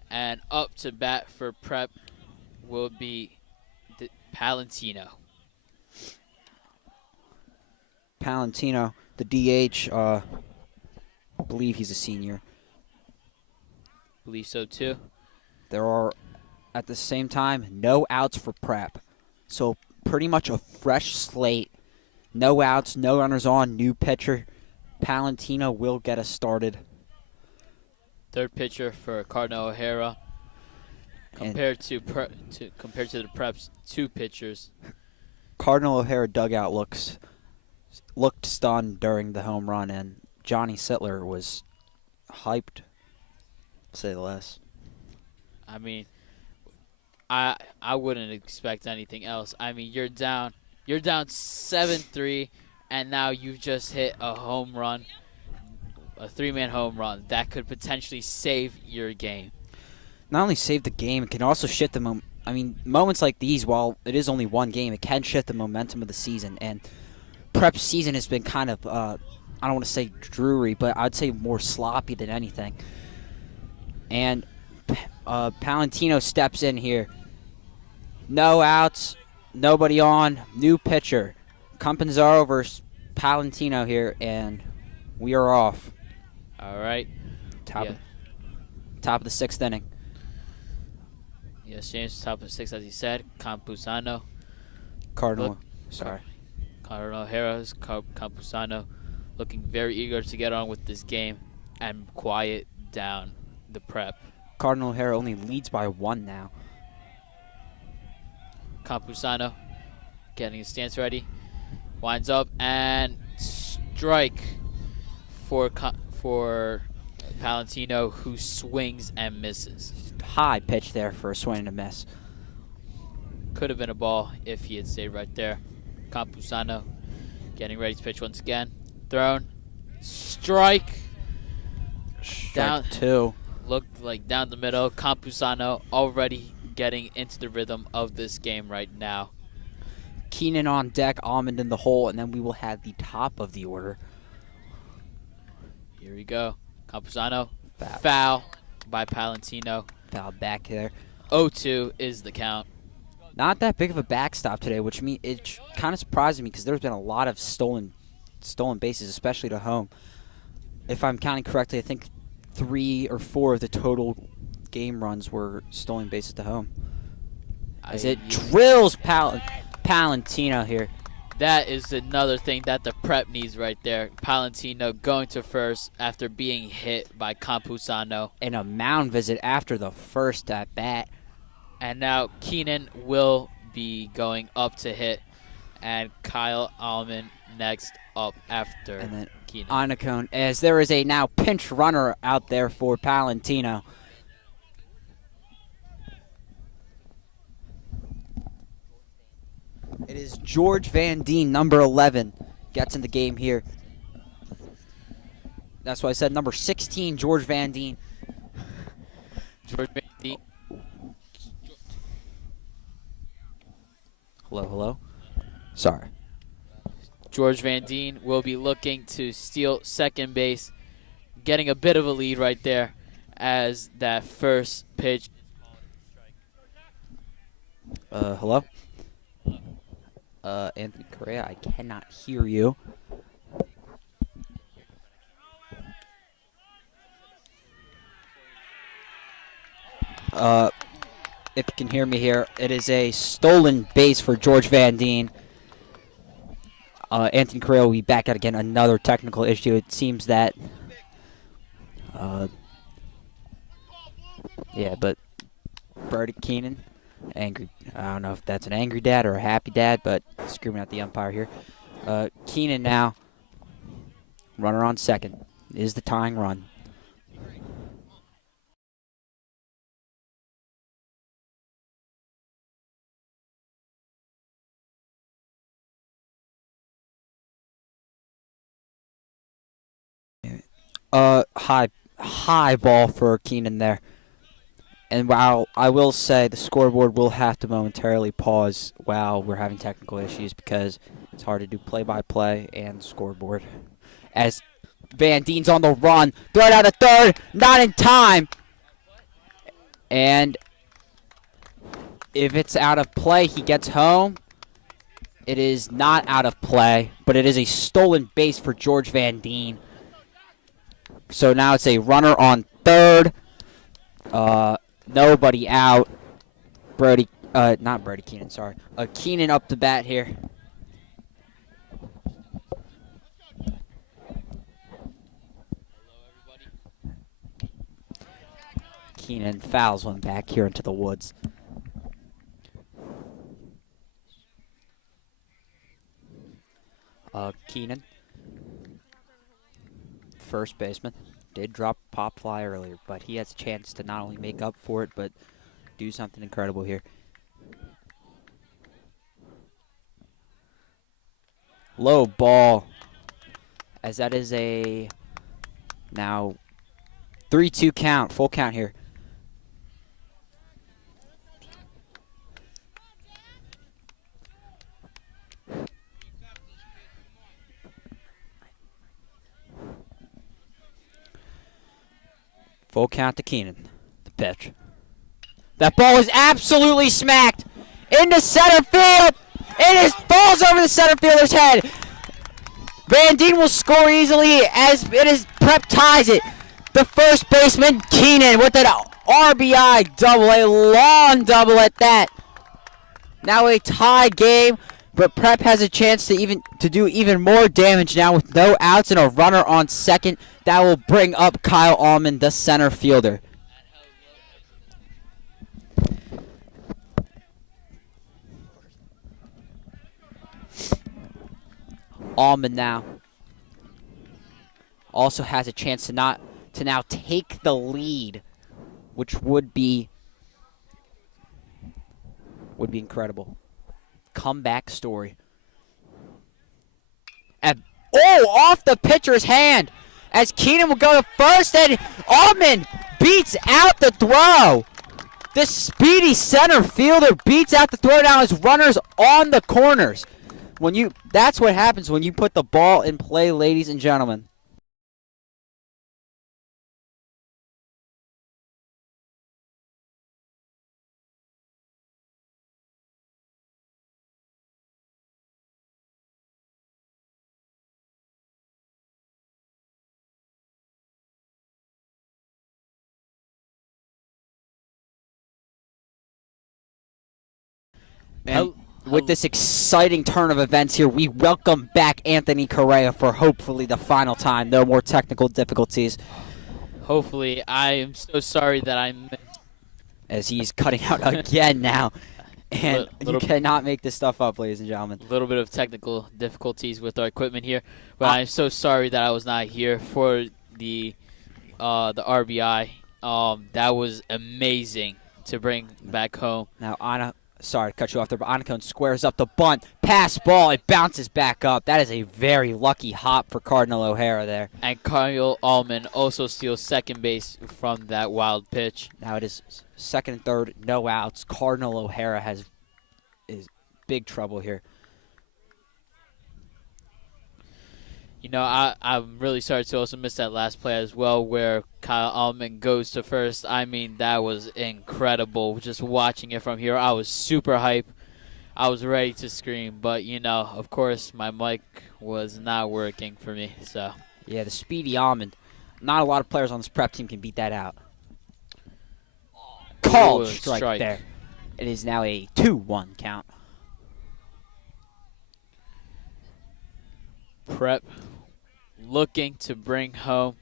And up to bat for Prep will be Palantino. Palantino, the DH, I believe he's a senior. Believe so too. There are, at the same time, no outs for Prep. So pretty much a fresh slate. No outs, no runners on, new pitcher. Palantino will get us started. Third pitcher for Cardinal O'Hara. Compared to the Prep's 2 pitchers. Cardinal O'Hara dugout looked stunned during the home run, and Johnny Sittler was hyped, to say the least. I mean, I wouldn't expect anything else. I mean, you're down 7-3, and now you've just hit a home run, a 3-man home run that could potentially save your game. Not only save the game, it can also shift the moments like these, while it is only one game, it can shift the momentum of the season. And Prep's season has been kind of, I don't want to say dreary, but I'd say more sloppy than anything. And Palantino steps in here. No outs, nobody on, new pitcher. Campuzano versus Palantino here, and we are off. All right. Top of the 6th inning. Yes, James, top of 6, as he said. Campuzano. Cardinal O'Hara's Campuzano looking very eager to get on with this game and quiet down the Prep. Cardinal O'Hara only leads by 1 now. Campuzano getting his stance ready. Winds up and strike for Palantino, who swings and misses. High pitch there for a swing and a miss. Could have been a ball if he had stayed right there. Campuzano getting ready to pitch once again. Thrown. Strike. Down 2. Looked like down the middle. Campuzano already getting into the rhythm of this game right now. Keenan on deck, Almond in the hole, and then we will have the top of the order. Here we go. Campuzano. Foul by Palantino. Foul back there. 0-2 is the count. Not that big of a backstop today, which means it kind of surprised me because there's been a lot of stolen bases, especially to home. If I'm counting correctly, I think 3 or 4 of the total game runs were stolen bases to home. As it drills Palantino here. That is another thing that the prep needs right there. Palantino going to first after being hit by Campusano. And a mound visit after the first at bat. And now Keenan will be going up to hit. And Kyle Allman next up after And then Keenan. Onacone, as there is a now pinch runner out there for Palantino. It is George Van Deen, number 11, gets in the game here. That's why I said number 16, George Van Deen. George Van Deen. Hello? Sorry. George Van Deen will be looking to steal second base, getting a bit of a lead right there as that first pitch. Hello? Anthony Correa, I cannot hear you. If you can hear me here, it is a stolen base for George Van Deen. Anthony Correa will be back at again. Another technical issue. It seems that, yeah, but Brody Keenan, angry. I don't know if that's an angry dad or a happy dad, but screaming at the umpire here. Keenan now, runner on second, is the tying run. High ball for Keenan there. And while I will say the scoreboard will have to momentarily pause while we're having technical issues because it's hard to do play-by-play and scoreboard. As Van Deen's on the run, throw it out of third, not in time. And if it's out of play, he gets home. It is not out of play, but it is a stolen base for George Van Deen. So now it's a runner on third. Nobody out. Not Brody Keenan, sorry. Keenan up to bat here. Keenan fouls one back here into the woods. Keenan, first baseman, did drop a pop fly earlier, but he has a chance to not only make up for it, but do something incredible here. Low ball, as that is a now 3-2 count, full count here. Full count to Keenan. The pitch. That ball is absolutely smacked into center field. It falls over the center fielder's head. Van Deen will score easily as it is Prep ties it. The first baseman, Keenan, with an RBI double, a long double at that. Now a tie game, but Prep has a chance to do even more damage now with no outs and a runner on second. That will bring up Kyle Allman, the center fielder. Allman now also has a chance to now take the lead, which would be incredible. Comeback story. Off the pitcher's hand as Keenan will go to first, and Allman beats out the throw. This speedy center fielder beats out the throw. Now his runners on the corners. That's what happens when you put the ball in play, ladies and gentlemen. And with this exciting turn of events here, we welcome back Anthony Correa for hopefully the final time. No more technical difficulties. Hopefully. I am so sorry that I missed. As he's cutting out again now. And you cannot make this stuff up, ladies and gentlemen. A little bit of technical difficulties with our equipment here, but I'm so sorry that I was not here for the RBI. That was amazing to bring back home. Now, sorry to cut you off there, but Anacone squares up the bunt. Pass ball, it bounces back up. That is a very lucky hop for Cardinal O'Hara there. And Kyle Allman also steals second base from that wild pitch. Now it is second and third, no outs. Cardinal O'Hara is big trouble here. You know, I'm really sorry to also miss that last play as well where Kyle Allman goes to first. I mean, that was incredible. Just watching it from here, I was super hyped. I was ready to scream, but, you know, of course, my mic was not working for me. So yeah, the speedy Almond. Not a lot of players on this prep team can beat that out. Called strike there. It is now a 2-1 count. Prep looking to bring home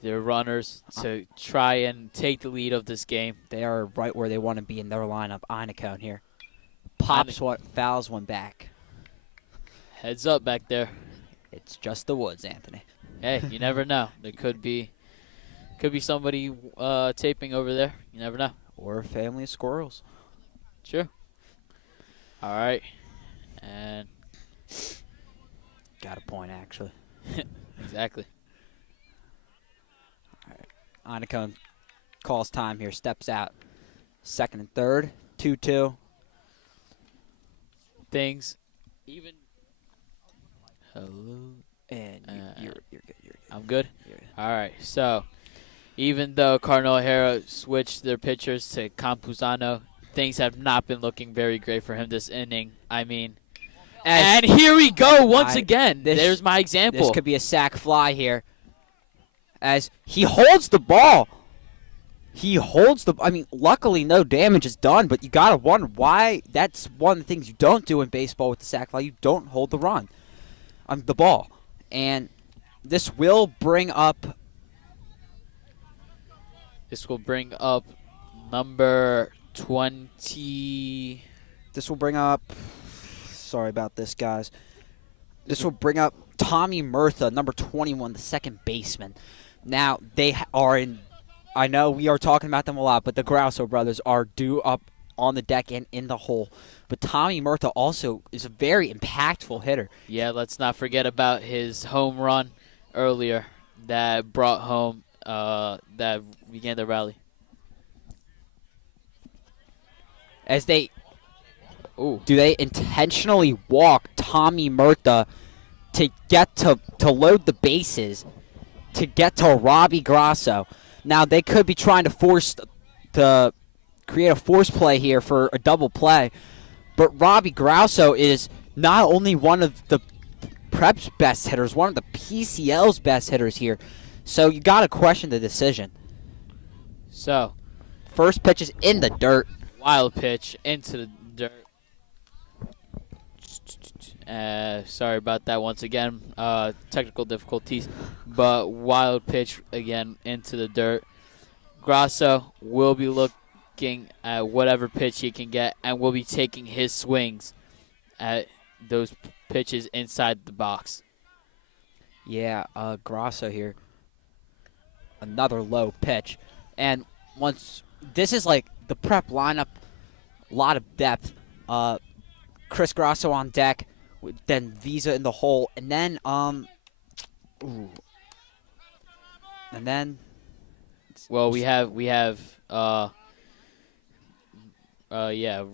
their runners to try and take the lead of this game. They are right where they want to be in their lineup. Inacone here. Pops one, fouls one back. Heads up back there. It's just the woods, Anthony. Hey, you never know. There could be somebody taping over there. You never know. Or a family of squirrels. Sure. All right. And got a point, actually. Exactly. All right. Inacone calls time here, steps out. Second and third, 2-2. Things even. Hello. And you're good. You're good. I'm good? You're good. All right. So, even though Cardinal O'Hara switched their pitchers to Campuzano, things have not been looking very great for him this inning. I mean, and here we go once again. There's my example. This could be a sac fly here. As he holds the ball. I mean, luckily no damage is done, but you got to wonder why. That's one of the things you don't do in baseball with the sac fly. You don't hold the ball. And this will bring up number 20. This will bring up, sorry about this, guys. This will bring up Tommy Murtha, number 21, the second baseman. Now, they are in, I know we are talking about them a lot, but the Grosso brothers are due up on the deck and in the hole. But Tommy Murtha also is a very impactful hitter. Yeah, let's not forget about his home run earlier that brought home, that began the rally. As they, do they intentionally walk Tommy Murtha to get to load the bases, to get to Robbie Grosso? Now, they could be trying to create a force play here for a double play, but Robbie Grosso is not only one of the Prep's best hitters, one of the PCL's best hitters here, so you got to question the decision. So, first pitch is in the dirt. Wild pitch into the dirt. Sorry about that once again. Technical difficulties. But wild pitch again into the dirt. Grosso will be looking at whatever pitch he can get and will be taking his swings at those pitches inside the box. Yeah, Grosso here. Another low pitch. And once this is like the Prep lineup, a lot of depth. Chris Grosso on deck, then Visa in the hole, and then well, we have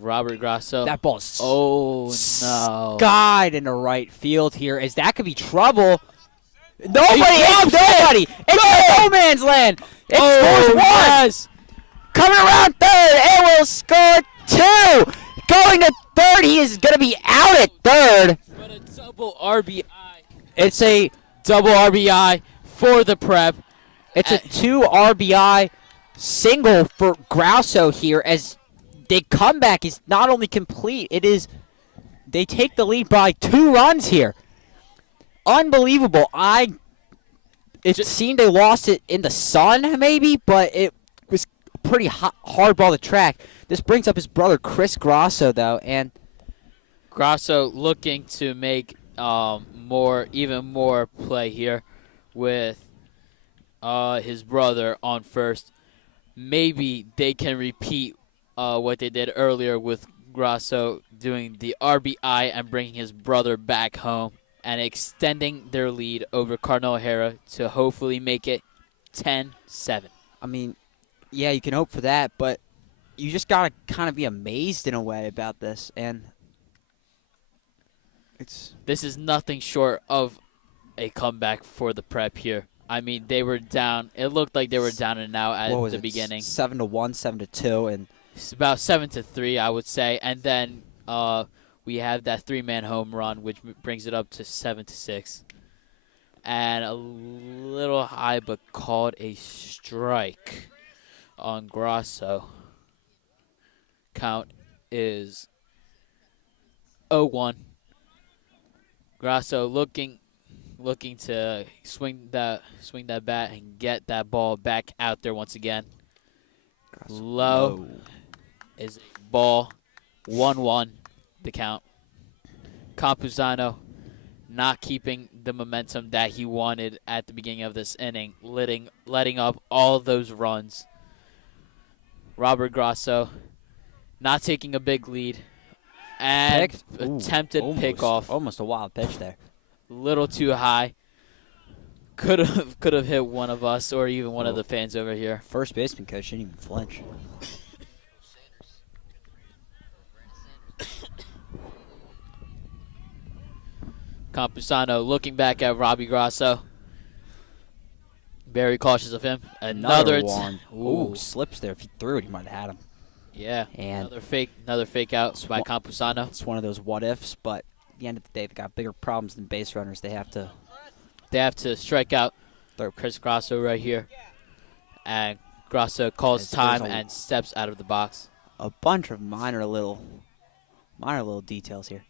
Robert Grosso. That ball's no skied into right field here, as that could be trouble. Nobody. It's no man's land. It scores one. Yes. Coming around third, it will score two. Going to third, he is going to be out at third. But a double RBI. It's a double RBI for the Prep. It's a 2 RBI single for Grosso here, as the comeback is not only complete, it is they take the lead by 2 runs here. Unbelievable. It seemed they lost it in the sun, maybe, but it was a pretty hard ball to track. This brings up his brother, Chris Grosso, though, and Grosso looking to make even more play here with his brother on first. Maybe they can repeat what they did earlier with Grosso doing the RBI and bringing his brother back home and extending their lead over Cardinal O'Hara to hopefully make it 10-7. I mean, yeah, you can hope for that, but you just got to kind of be amazed in a way about this, and this is nothing short of a comeback for the Prep here. I mean, they were down. It looked like they were down and out at the beginning. 7-1, 7-2, and it's about 7-3, I would say. And then we have that 3-man home run, which brings it up to 7-6. And a little high, but called a strike on Grosso. Count is 0-1. Grosso looking to swing that bat and get that ball back out there once again. Low is a ball. 1-1 the count. Campuzano not keeping the momentum that he wanted at the beginning of this inning, letting up all those runs. Robert Grosso not taking a big lead and attempted pickoff. Almost a wild pitch there. Little too high. Could have hit one of us or even one of the fans over here. First baseman coach didn't even flinch. Campuzano looking back at Robbie Grosso. Very cautious of him. Another one. Ooh, slips there. If he threw it, he might have had him. Yeah. And another fake out by Campuzano. It's one of those what ifs, but at the end of the day, they've got bigger problems than base runners. They have to strike out Chris Grosso right here. And Grosso calls time and steps out of the box. A bunch of minor little details here.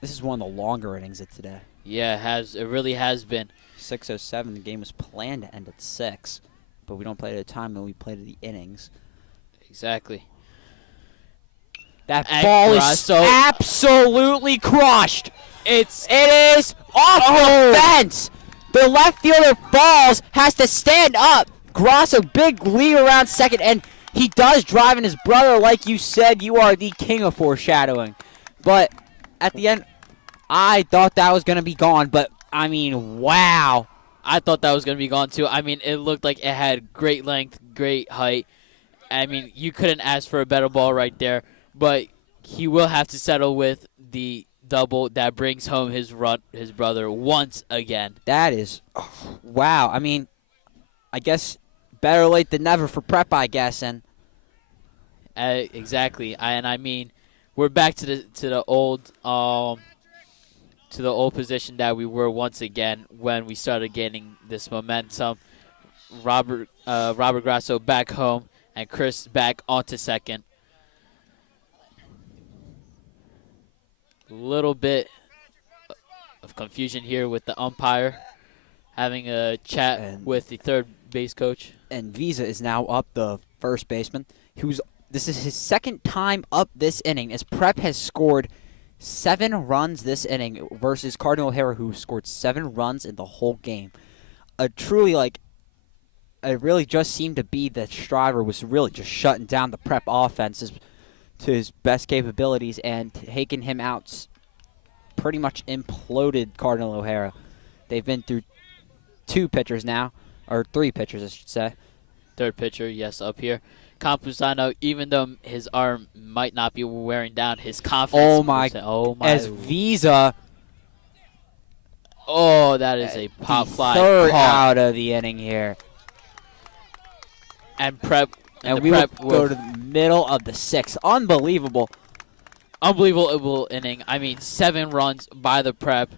This is one of the longer innings of today. Yeah, it really has been. 6:07. The game was planned to end at 6, but we don't play it at a time, and we played at the innings. Exactly. That ball is absolutely crushed. It is off the fence. The left fielder falls, has to stand up. Grosso, big lead around second, and he does drive in his brother. Like you said, you are the king of foreshadowing. But at the end, I thought that was going to be gone, but, I mean, wow. I thought that was going to be gone, too. I mean, it looked like it had great length, great height. I mean, you couldn't ask for a better ball right there, but he will have to settle with the double that brings home his brother once again. That is, wow. I mean, I guess better late than never for Prep, I guess. And exactly. And I mean, we're back to the old position that we were once again when we started gaining this momentum. Robert Grosso back home and Chris back onto second. Little bit of confusion here with the umpire having a chat with the third base coach. And Visa is now up, the first baseman, this is his second time up this inning, as Prep has scored 7 runs this inning versus Cardinal O'Hara, who scored 7 runs in the whole game. It really just seemed to be that Shriver was really just shutting down the Prep offenses to his best capabilities, and taking him out pretty much imploded Cardinal O'Hara. They've been through 2 pitchers now, or 3 pitchers, I should say. Third pitcher, yes, up here. Campuzano, even though his arm might not be wearing down, his confidence. Oh my! As Visa. Oh, that is a pop fly. Third out of the inning here. And Prep. And we will go to the middle of the 6th. Unbelievable. Unbelievable inning. I mean, 7 runs by the Prep.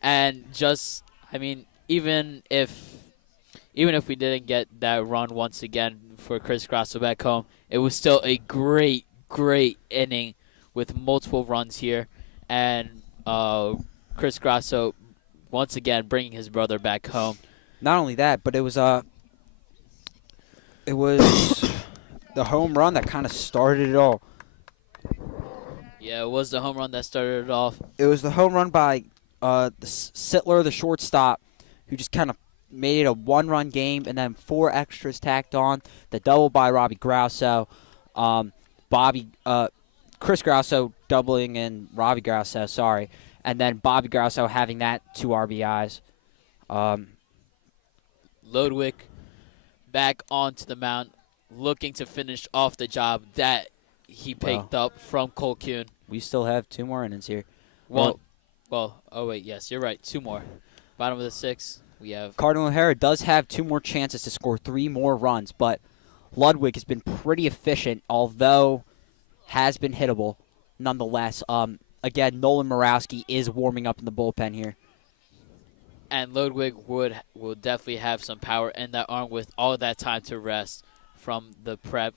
And just, I mean, even if even if we didn't get that run once again for Chris Grasso back home, it was still a great, great inning with multiple runs here, and Chris Grasso once again bringing his brother back home. Not only that, but it was the home run that kind of started it all. Yeah, it was the home run that started it off. It was the home run by Sittler, the shortstop, who just kind of made it a one-run game, and then 4 extras tacked on. The double by Robbie Grasso, Chris Grasso doubling in Robbie Grasso, sorry, and then Bobby Grasso having that 2 RBIs. Lodwick back onto the mound, looking to finish off the job that he picked up from Cole Kuhn. We still have 2 more innings here. Oh wait, yes, you're right. 2 more. Bottom of the 6th, we have Cardinal O'Hara does have 2 more chances to score 3 more runs, but Ludwig has been pretty efficient, although has been hittable nonetheless. Again, Nolan Morawski is warming up in the bullpen here. And Ludwig will definitely have some power in that arm with all that time to rest from the prep,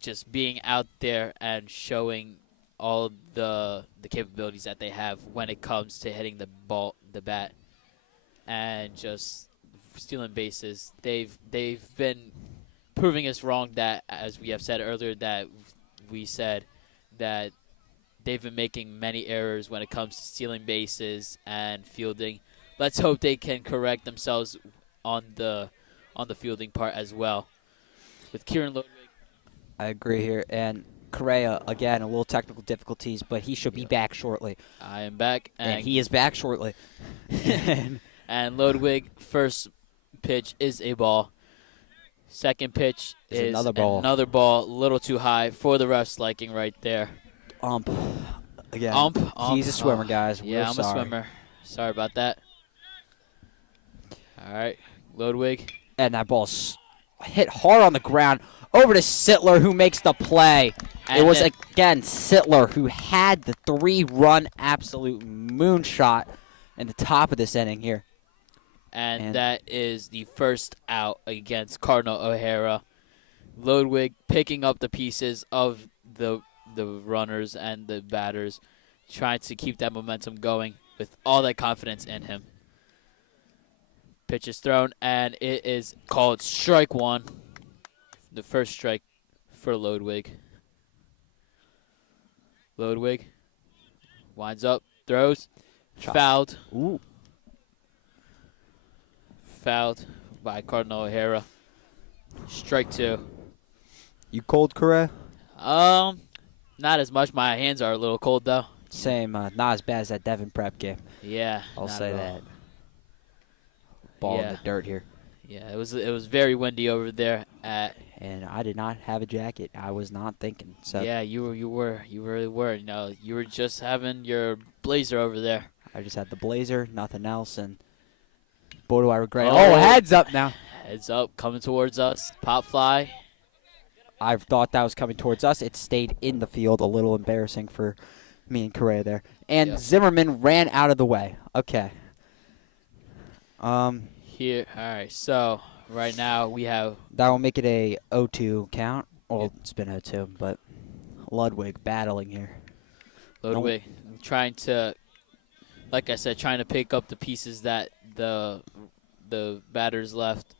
just being out there and showing all the capabilities that they have when it comes to hitting the bat, and just stealing bases. They've been proving us wrong that, as we have said earlier, that we said that they've been making many errors when it comes to stealing bases and fielding. Let's hope they can correct themselves on the fielding part as well. With Kieran Ludwig, I agree here. And Correa, again, a little technical difficulties, but he should be back shortly. I am back. And he is back shortly. And Ludwig, first pitch is a ball. Second pitch is another ball. Another ball, a little too high for the ref's liking right there. Again, he's a swimmer, guys. Yeah, We're sorry. a swimmer. Sorry about that. All right, Ludwig. And that ball's hit hard on the ground over to Sittler, who makes the play. And it was, again, Sittler who had the 3-run absolute moonshot in the top of this inning here. And that is the first out against Cardinal O'Hara. Ludwig picking up the pieces of the runners and the batters, trying to keep that momentum going with all that confidence in him. Pitch is thrown, and it is called strike 1. The first strike for Ludwig. Ludwig winds up, throws, fouled. Ooh. Fouled by Cardinal O'Hara. Strike 2. You cold, Correa? Not as much. My hands are a little cold, though. Same. Not as bad as that Devon Prep game. Yeah, I'll not say at all. that. Ball in the dirt here. Yeah, it was very windy over there And I did not have a jacket. I was not thinking. So yeah, you really were. You know, you were just having your blazer over there. I just had the blazer, nothing else, and boy, do I regret it. Oh. Oh, heads up now. Heads up, coming towards us. Pop fly. I thought that was coming towards us. It stayed in the field. A little embarrassing for me and Correa there. And Yep. Zimmerman ran out of the way. Okay. Here, all right. So right now we have That will make it a 0-2 count. Well, it's been 0-2, but Ludwig battling here. Ludwig trying to, like I said, trying to pick up the pieces that the batters left,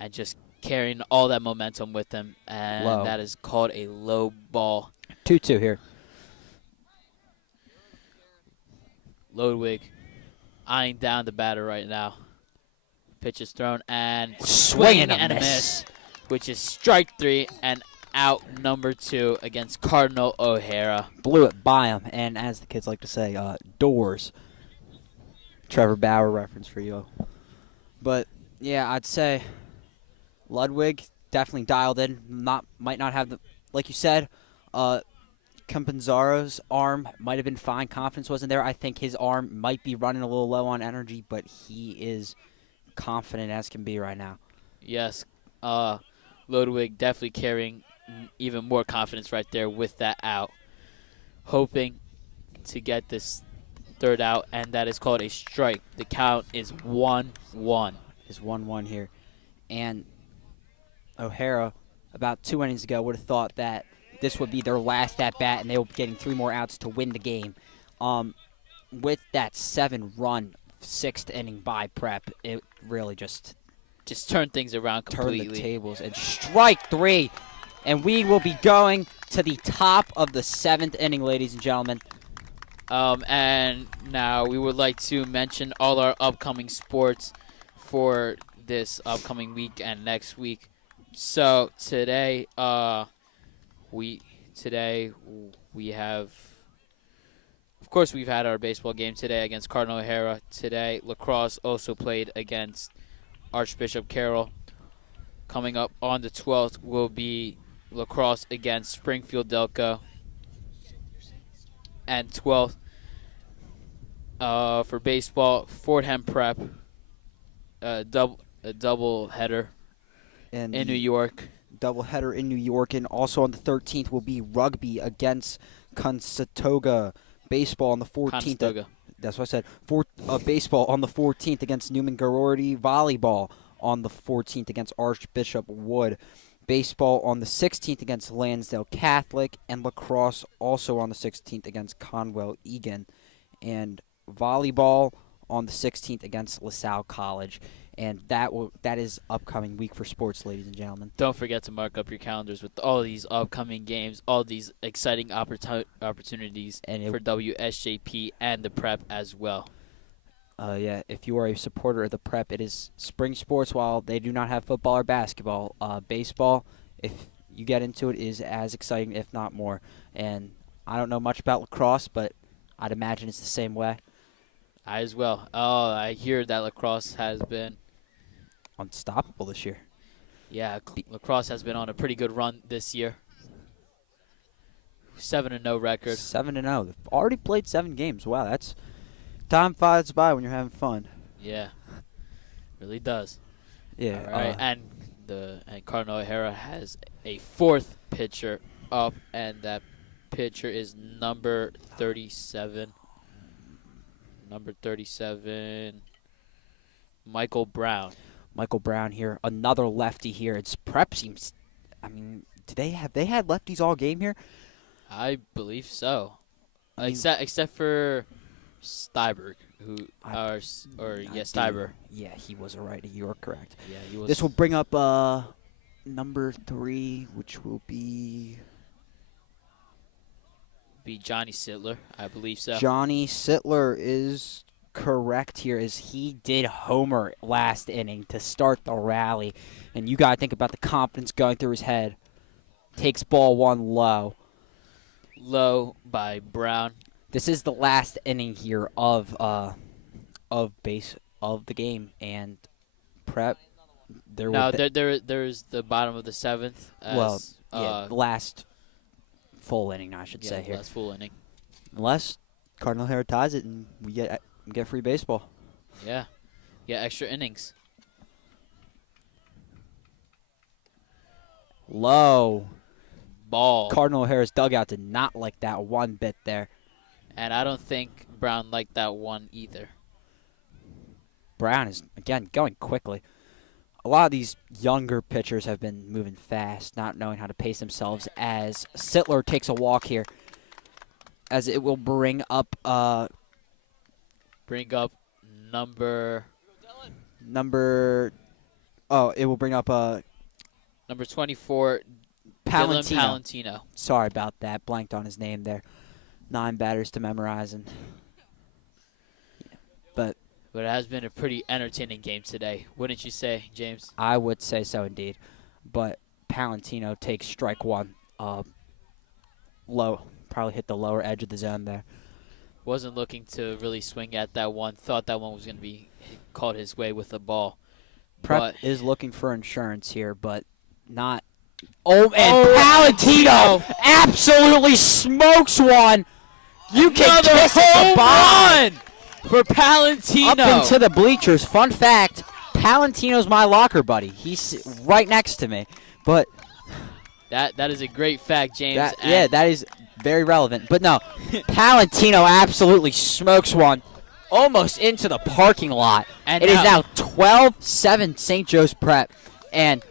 and just carrying all that momentum with them, and Low. that is called a low ball. 2-2 here. Ludwig eyeing down the batter right now. Pitch is thrown and Swing swing and a miss, which is strike 3 and out number 2 against Cardinal O'Hara. Blew it by him, and as the kids like to say, doors. Trevor Bauer reference for you. But yeah, I'd say Ludwig definitely dialed in. Might not have the, like you said, Campanzaro's arm might have been fine. Confidence wasn't there. I think his arm might be running a little low on energy, but he is confident as can be right now. Yes, Ludwig definitely carrying even more confidence right there with that out. Hoping to get this third out, and that is called a strike. The count is 1-1. Is 1-1 here. And O'Hara, about 2 innings ago, would have thought that this would be their last at-bat and they will be getting 3 more outs to win the game. With that 7-run 6th inning by Prep, it really just turned things around completely. turned the tables. And strike 3. And we will be going to the top of the 7th inning, ladies and gentlemen. And now we would like to mention all our upcoming sports for this upcoming week and next week. So today, we have, of course, we've had our baseball game today against Cardinal O'Hara. Today, lacrosse also played against Archbishop Carroll. Coming up on the 12th will be lacrosse against Springfield Delco. And 12th, for baseball, Fordham Prep, a double header And in New York. Doubleheader in New York. And also on the 13th will be rugby against Conestoga. Baseball on the 14th. Conestoga. That's what I said. Baseball on the 14th against Newman Garorty. Volleyball on the 14th against Archbishop Wood. Baseball on the 16th against Lansdale Catholic. And lacrosse also on the 16th against Conwell Egan. And volleyball on the 16th against LaSalle College. And that is upcoming week for sports, ladies and gentlemen. Don't forget to mark up your calendars with all these upcoming games, all these exciting opportunities for WSJP and the Prep as well. Yeah, if you are a supporter of the Prep, it is spring sports while they do not have football or basketball. Baseball, if you get into it, is as exciting, if not more. And I don't know much about lacrosse, but I'd imagine it's the same way. I as well. Oh, I hear that lacrosse has been Unstoppable this year. Yeah, lacrosse has been on a pretty good run this year. 7-0 record. 7-0. They've already played 7 games. Wow, that's time flies by when you're having fun. Yeah, really does. Yeah. All right, and Cardinal O'Hara has a 4th pitcher up, and that pitcher is number 37. Number 37, Michael Brown. Michael Brown here, another lefty here. It's Prep seems. I mean, they had lefties all game here? I believe so. I mean, except for Steiberg, Steiber. Yeah, he was a righty. You are correct. Yeah, he was. This will bring up number 3, which will be Johnny Sittler, I believe so. Johnny Sittler is correct here, as he did homer last inning to start the rally. And you got to think about the confidence going through his head. Takes ball 1 low. Low by Brown. This is the last inning here of the game, and Prep. There's the bottom of the 7th. The last full inning, I should say here. Last full inning. Unless Cardinal O'Hara ties it and we get free baseball. Yeah, extra innings. Low Ball. Cardinal O'Hara's dugout did not like that one bit there. And I don't think Brown liked that one either. Brown is, again, going quickly. A lot of these younger pitchers have been moving fast, not knowing how to pace themselves, as Sittler takes a walk here, as it will bring up number 24, Palantino. Sorry about that. Blanked on his name there. 9 batters to memorize. But it has been a pretty entertaining game today, wouldn't you say, James? I would say so indeed. But Palantino takes strike 1 low. Probably hit the lower edge of the zone there. Wasn't looking to really swing at that one. Thought that one was going to be caught his way with the ball. Prep is looking for insurance here, but not. Oh, and Palantino absolutely smokes one. You can kiss it goodbye. For Palantino. Up into the bleachers. Fun fact, Palantino's my locker buddy. He's right next to me. But that is a great fact, James. That is very relevant. But no, Palantino absolutely smokes one almost into the parking lot. And it is now 12-7 St. Joe's Prep. And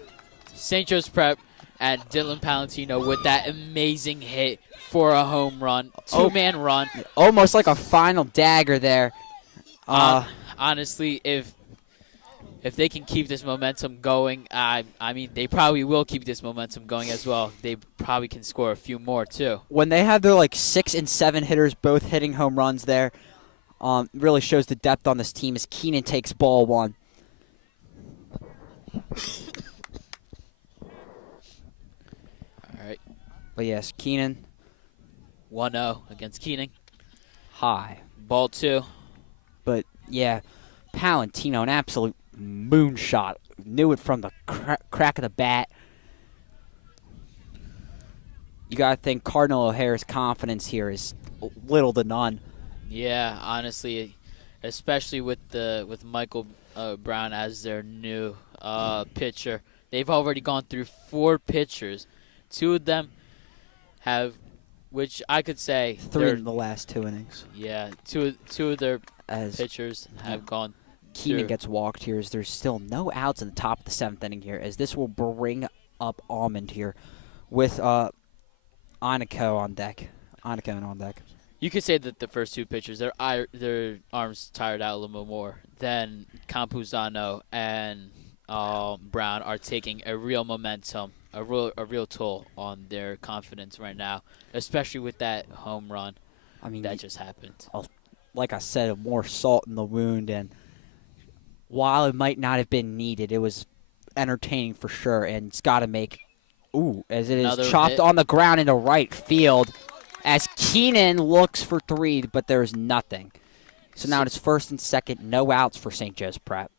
St. Joe's Prep and Dylan Palantino with that amazing hit for a home run, two-man run. almost like a final dagger there. Honestly, if they can keep this momentum going, I mean, they probably will keep this momentum going as well. They probably can score a few more, too. When they have their, like, 6 and 7 hitters both hitting home runs there, really shows the depth on this team as Keenan takes ball 1. All right. But, yes, Keenan. 1-0 against Keenan. High. Ball 2. But, yeah, Palantino, an absolute moonshot. Knew it from the crack of the bat. You got to think Cardinal O'Hara's confidence here is little to none. Yeah, honestly, especially with Michael Brown as their new pitcher. They've already gone through 4 pitchers. 2 of them have, which I could say 3 in the last 2 innings. Yeah, two of their As pitchers have gone. Keenan gets walked here as there's still no outs in the top of the 7th inning here, as this will bring up Almond here with Inico on deck. You could say that the first 2 pitchers, their arms tired out a little bit more. Then Campuzano and Brown are taking a real momentum, a real toll on their confidence right now, especially with that home run that just happened. Like I said, more salt in the wound, and while it might not have been needed, it was entertaining for sure, and it's got to make, as it Another is chopped hit on the ground into right field, as Keenan looks for 3, but there's nothing. So now it's first and second, no outs for St. Joe's Prep.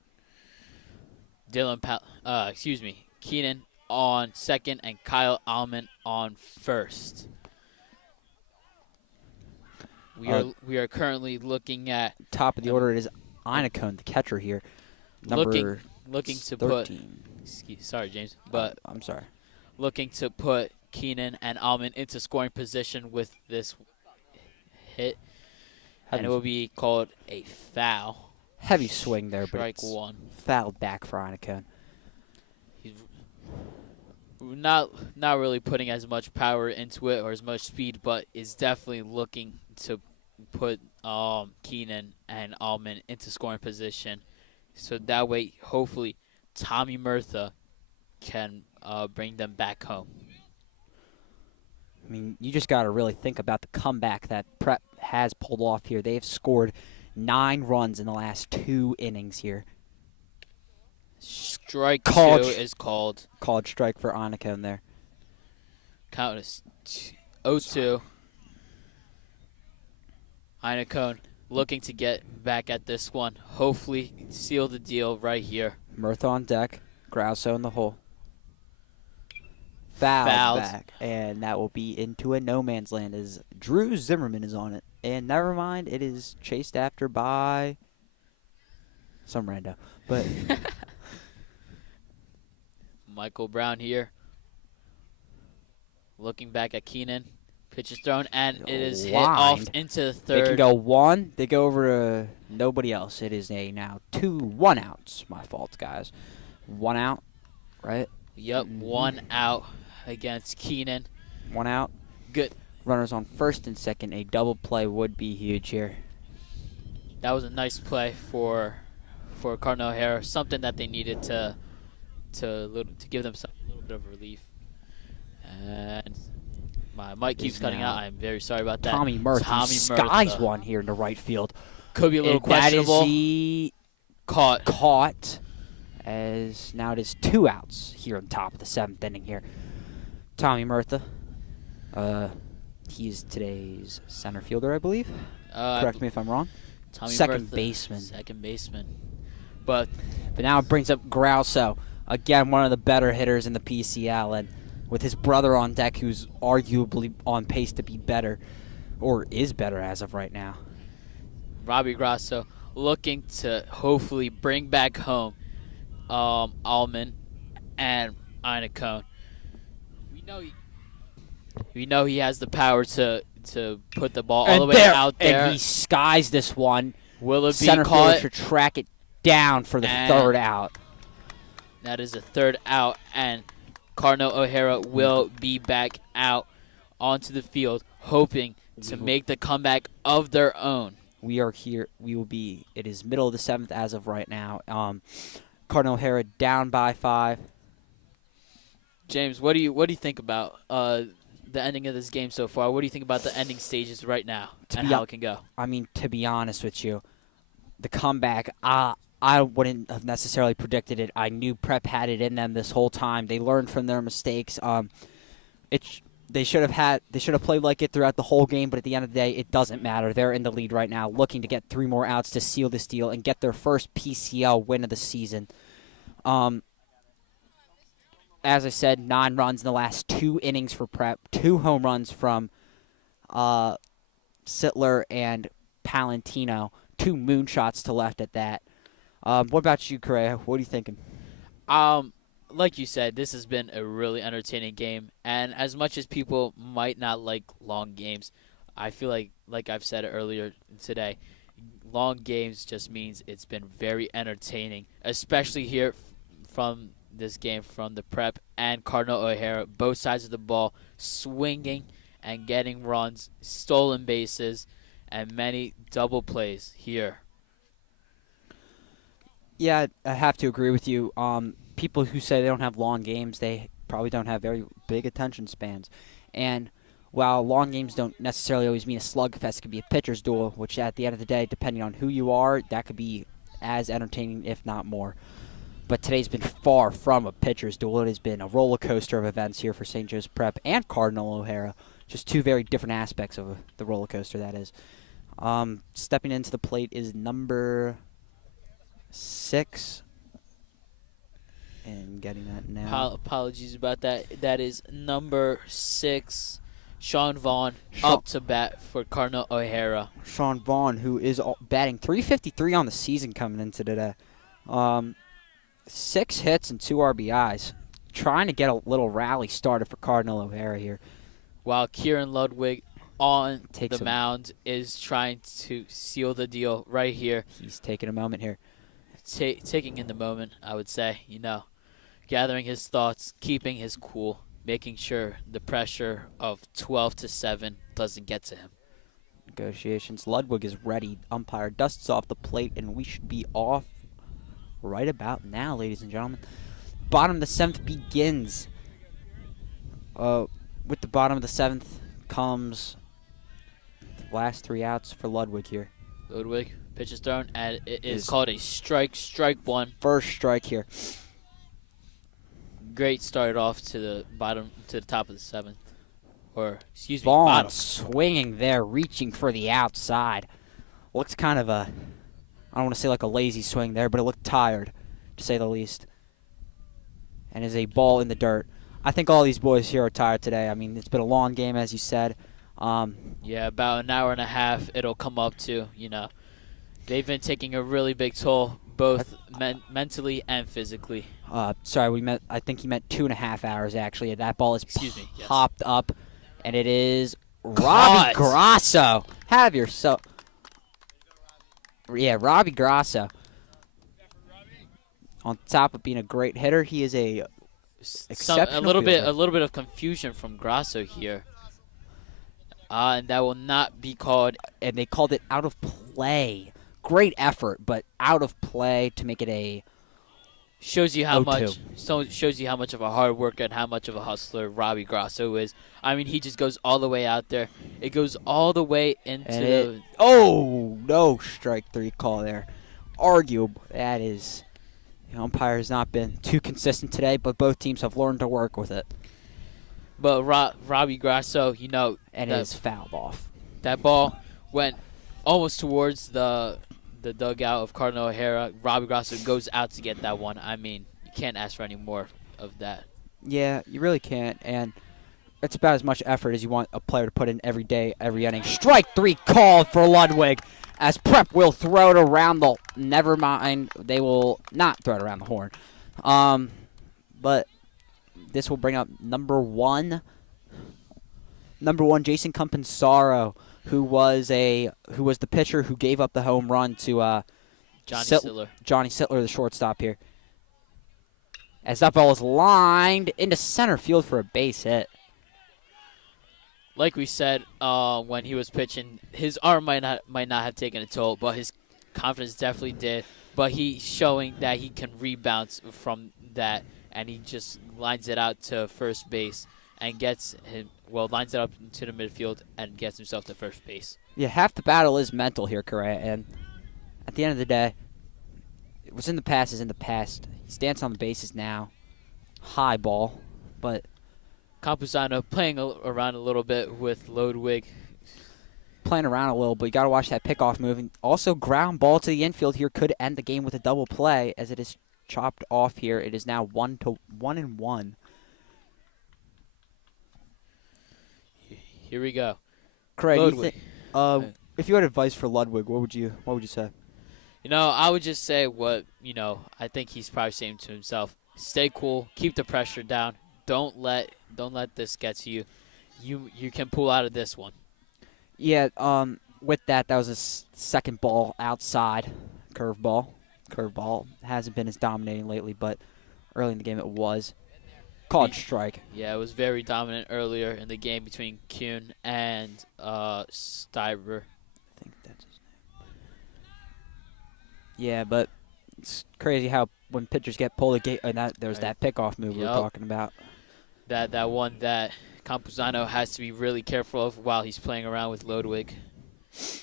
Keenan on second and Kyle Almond on first. We are currently looking at Top of the order, it is Inico, the catcher here. Number looking to 13. sorry, James, but I'm sorry. looking to put Keenan and Almond into scoring position with this hit, and it will be called a foul. Heavy swing there, but Strike it's 1. fouled back for Inico. He's not really putting as much power into it or as much speed, but is definitely looking to put Keenan and Almond into scoring position, so that way hopefully Tommy Murtha can bring them back home. I mean, you just got to really think about the comeback that Prep has pulled off here. They've scored 9 runs in the last 2 innings here. Strike 2 is called. Called strike for Inico in there. Count is 0-2. Inico looking to get back at this one. Hopefully seal the deal right here. Murtha on deck. Grosso in the hole. Fouled back. And that will be into a no man's land as Drew Zimmerman is on it. And never mind, it is chased after by some rando. But Michael Brown here. Looking back at Keenan. Pitch is thrown, and it is hit off into the third. They can go 1. They go over to nobody else. It is a now 1 outs. My fault, guys. 1 out, right? Yep, 1 out against Keenan. 1 out. Good. Runners on first and second. A double play would be huge here. That was a nice play for Cardinal O'Hara. Something that they needed to give them a little bit of relief. And my mic keeps cutting out. I'm very sorry about that. Tommy Murtha skies one here into right field. Could be a little questionable. That is he caught. As now it is 2 outs here on top of the 7th inning here. Tommy Murtha. He's today's center fielder, I believe. Correct me if I'm wrong. Tommy second Murtha, baseman. But now it brings up Grosso. Again, one of the better hitters in the PCL. And with his brother on deck, who's arguably on pace to be better, or is better as of right now. Robbie Grosso looking to hopefully bring back home Almond and Inico. We know he has the power to put the ball all the way out there. And he skies this one. Will it be center caught? Center fielder should track it down for the 3rd out. That is a third out, and Cardinal O'Hara will be back out onto the field, hoping to make the comeback of their own. We are here. We will be. It is middle of the 7th as of right now. Cardinal O'Hara down by 5. James, what do you think about the ending of this game so far? What do you think about the ending stages right now and how it can go? I mean, to be honest with you, the comeback, I wouldn't have necessarily predicted it. I knew Prep had it in them this whole time. They learned from their mistakes. They should have played like it throughout the whole game, but at the end of the day, it doesn't matter. They're in the lead right now, looking to get 3 more outs to seal this deal and get their first PCL win of the season. As I said, 9 runs in the last 2 innings for Prep, 2 home runs from Sittler and Palantino, 2 moonshots to left at that. What about you, Correa? What are you thinking? Like you said, this has been a really entertaining game, and as much as people might not like long games, I feel like I've said earlier today, long games just means it's been very entertaining, especially here from this game from the Prep and Cardinal O'Hara, both sides of the ball, swinging and getting runs, stolen bases, and many double plays here. Yeah, I have to agree with you. People who say they don't have long games, they probably don't have very big attention spans. And while long games don't necessarily always mean a slugfest, it could be a pitcher's duel, which at the end of the day, depending on who you are, that could be as entertaining, if not more. But today's been far from a pitcher's duel. It has been a roller coaster of events here for St. Joe's Prep and Cardinal O'Hara. Just 2 very different aspects of the roller coaster, that is. Stepping into the plate is number 6. And getting that now. Apologies about that. That is number 6, Sean Vaughn, up to bat for Cardinal O'Hara. Sean Vaughn, who is batting .353 on the season coming into today. 6 hits and 2 RBIs. Trying to get a little rally started for Cardinal O'Hara here. While Kieran Ludwig on the mound is trying to seal the deal right here. He's taking a moment here. Taking in the moment, I would say, gathering his thoughts, keeping his cool, making sure the pressure of 12-7 doesn't get to him. Negotiations. Ludwig is ready. Umpire dusts off the plate, and we should be off right about now, ladies and gentlemen. Bottom of the 7th begins. With the bottom of the 7th comes the last 3 outs for Ludwig here. Ludwig, pitch is thrown, and it is called a strike 1. First strike here. Great start off to the top of the 7th. Or, excuse me, Vaughn bottom. Swinging there, reaching for the outside. Looks kind of I don't want to say like a lazy swing there, but it looked tired, to say the least. And is a ball in the dirt. I think all these boys here are tired today. I mean, it's been a long game, as you said. Yeah, about an hour and a half it'll come up to, They've been taking a really big toll, both mentally and physically. Sorry, I think he meant 2.5 hours, actually. That ball is Yes. popped up, and it is Robbie Grasso. Have yourself. Yeah, Robbie Grasso. On top of being a great hitter, he is a exceptional a little fielder. bit of confusion from Grasso here. And that will not be called. And they called it out of play. Great effort, but out of play to make it a shows you how 0-2. much. So it shows you how much of a hard worker and how much of a hustler Robbie Grasso is. I mean, he just goes all the way out there. It goes all the way into. No strike 3 call there. Arguable. That is. The umpire has not been too consistent today, but both teams have learned to work with it. But Robbie Grasso, and it is fouled off. That ball went almost towards the dugout of Cardinal O'Hara. Robbie Grasso goes out to get that one. I mean, you can't ask for any more of that. Yeah, you really can't, and it's about as much effort as you want a player to put in every day, every inning. Strike 3 called for Ludwig, as Prep will throw it around the. Never mind, they will not throw it around the horn. But this will bring up number 1. Number 1, Jason Compensaro, who was the pitcher who gave up the home run to Johnny Sittler. Johnny Sittler, the shortstop here. as that ball is lined into center field for a base hit. Like we said, when he was pitching, his arm might not have taken a toll, but his confidence definitely did. But he's showing that he can rebound from that, and he just lines it out to first base and lines it up into the midfield and gets himself to first base. Yeah, half the battle is mental here, Correa, and at the end of the day, it was in the past is in the past. He stands on the bases now. High ball, but Campuzano playing around a little bit with Ludwig. playing around a little, but you got to watch that pickoff move. And also, ground ball to the infield here could end the game with a double play as it is chopped off here. It is now 1-1. Here we go. Craig, Ludwig. if you had advice for Ludwig, what would you say? I would just say I think he's probably saying to himself, stay cool, keep the pressure down. Don't let this get to you. You can pull out of this one. Yeah, with that was a second ball outside. Curveball. Hasn't been as dominating lately, but early in the game it was. Called strike. Yeah, it was very dominant earlier in the game between Kuhn and Stiver. I think that's his name. Yeah, but it's crazy how when pitchers get pulled, there's that pickoff move we were talking about. That one that Campuzano has to be really careful of while he's playing around with Ludwig,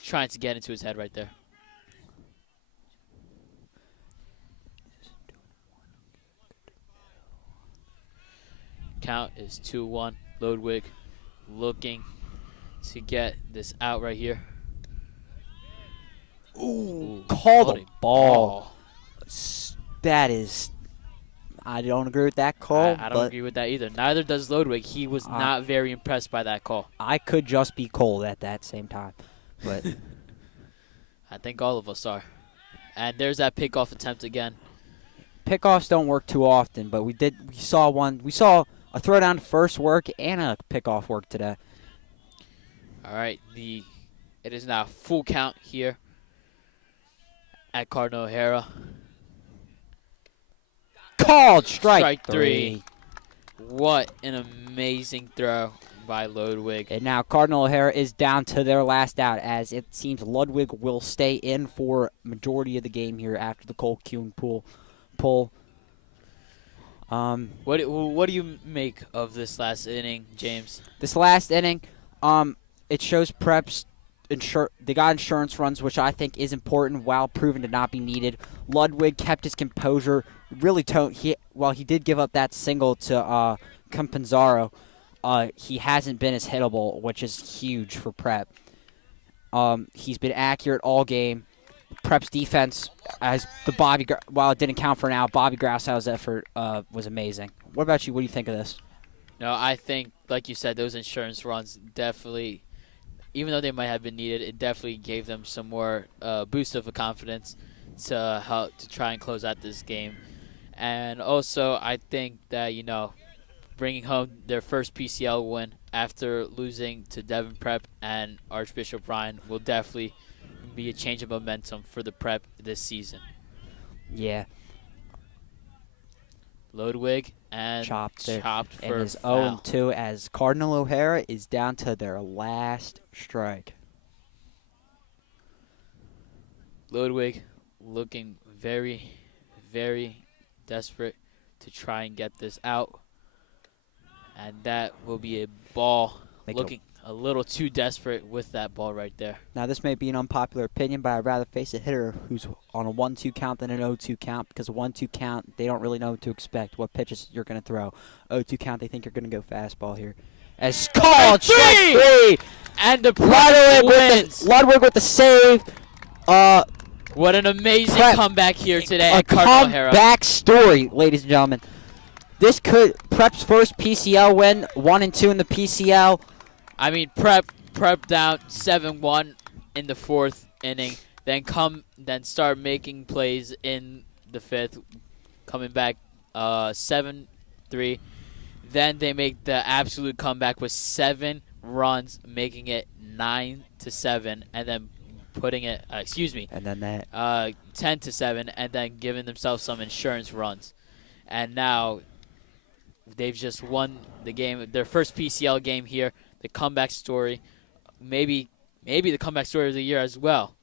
trying to get into his head right there. Count is 2-1. Ludwig looking to get this out right here. Ooh, call the ball. That is, I don't agree with that call. I don't agree with that either. Neither does Ludwig. He was not very impressed by that call. I could just be cold at that same time, but I think all of us are. And there's that pickoff attempt again. Pickoffs don't work too often, but we saw one. We saw a throw down to first work and a pickoff work today. All right, it is now full count here at Cardinal O'Hara. Called strike three. What an amazing throw by Ludwig. And now Cardinal O'Hara is down to their last out, as it seems Ludwig will stay in for majority of the game here after the Cole Kuhn pull. What do you make of this last inning, James? This last inning, it shows Preps they got insurance runs, which I think is important while proven to not be needed. Ludwig kept his composure, really while he did give up that single to Campuzano, he hasn't been as hittable, which is huge for Prep. He's been accurate all game. Prep's defense, while it didn't count for now, Bobby Grassow's effort was amazing. What about you? What do you think of this? No, I think, like you said, those insurance runs definitely, even though they might have been needed, it definitely gave them some more boost of confidence to help to try and close out this game. And also, I think that, bringing home their first PCL win after losing to Devon Prep and Archbishop Ryan will definitely be a change of momentum for the Prep this season. Yeah. Ludwig and chopped for and is foul. 0-2 as Cardinal O'Hara is down to their last strike. Ludwig looking very, very desperate to try and get this out. And that will be a ball looking a little too desperate with that ball right there. Now, this may be an unpopular opinion, but I'd rather face a hitter who's on a 1-2 count than an 0-2 count, because a 1-2 count, they don't really know what to expect, what pitches you're going to throw. 0-2 count, they think you're going to go fastball here. As called strike three! And the Prep wins! Ludwig with the save. What an amazing comeback here today at Cardinal O'Hara. Comeback story, ladies and gentlemen. This could Prep's first PCL win, 1-2 in the PCL. I mean, Prep down 7-1 in the fourth inning, then start making plays in the fifth, coming back 7-3. Then they make the absolute comeback with 7 runs, making it 9-7, and then putting it, and then that 10-7, and then giving themselves some insurance runs. and now they've just won the game, their first PCL game here. The comeback story, maybe the comeback story of the year as well.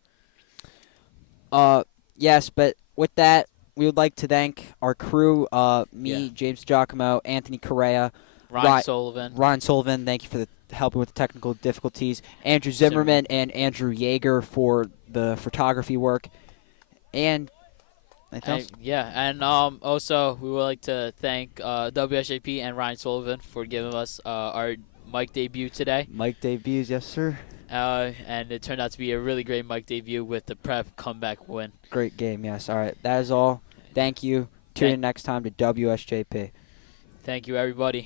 Yes, but with that, we would like to thank our crew, me, Yeah. James DiGiacomo, Anthony Correa, Ryan Sullivan, Ryan Sullivan, thank you for helping with the technical difficulties, Andrew Zimmerman, and Andrew Yeager for the photography work, and anything else? and also we would like to thank WSJP and Ryan Sullivan for giving us our mic debut today. Mike debuts, yes, sir. And it turned out to be a really great mic debut with the Prep comeback win. Great game, yes. All right, that is all. Thank you. Tune in next time to WSJP. Thank you, everybody.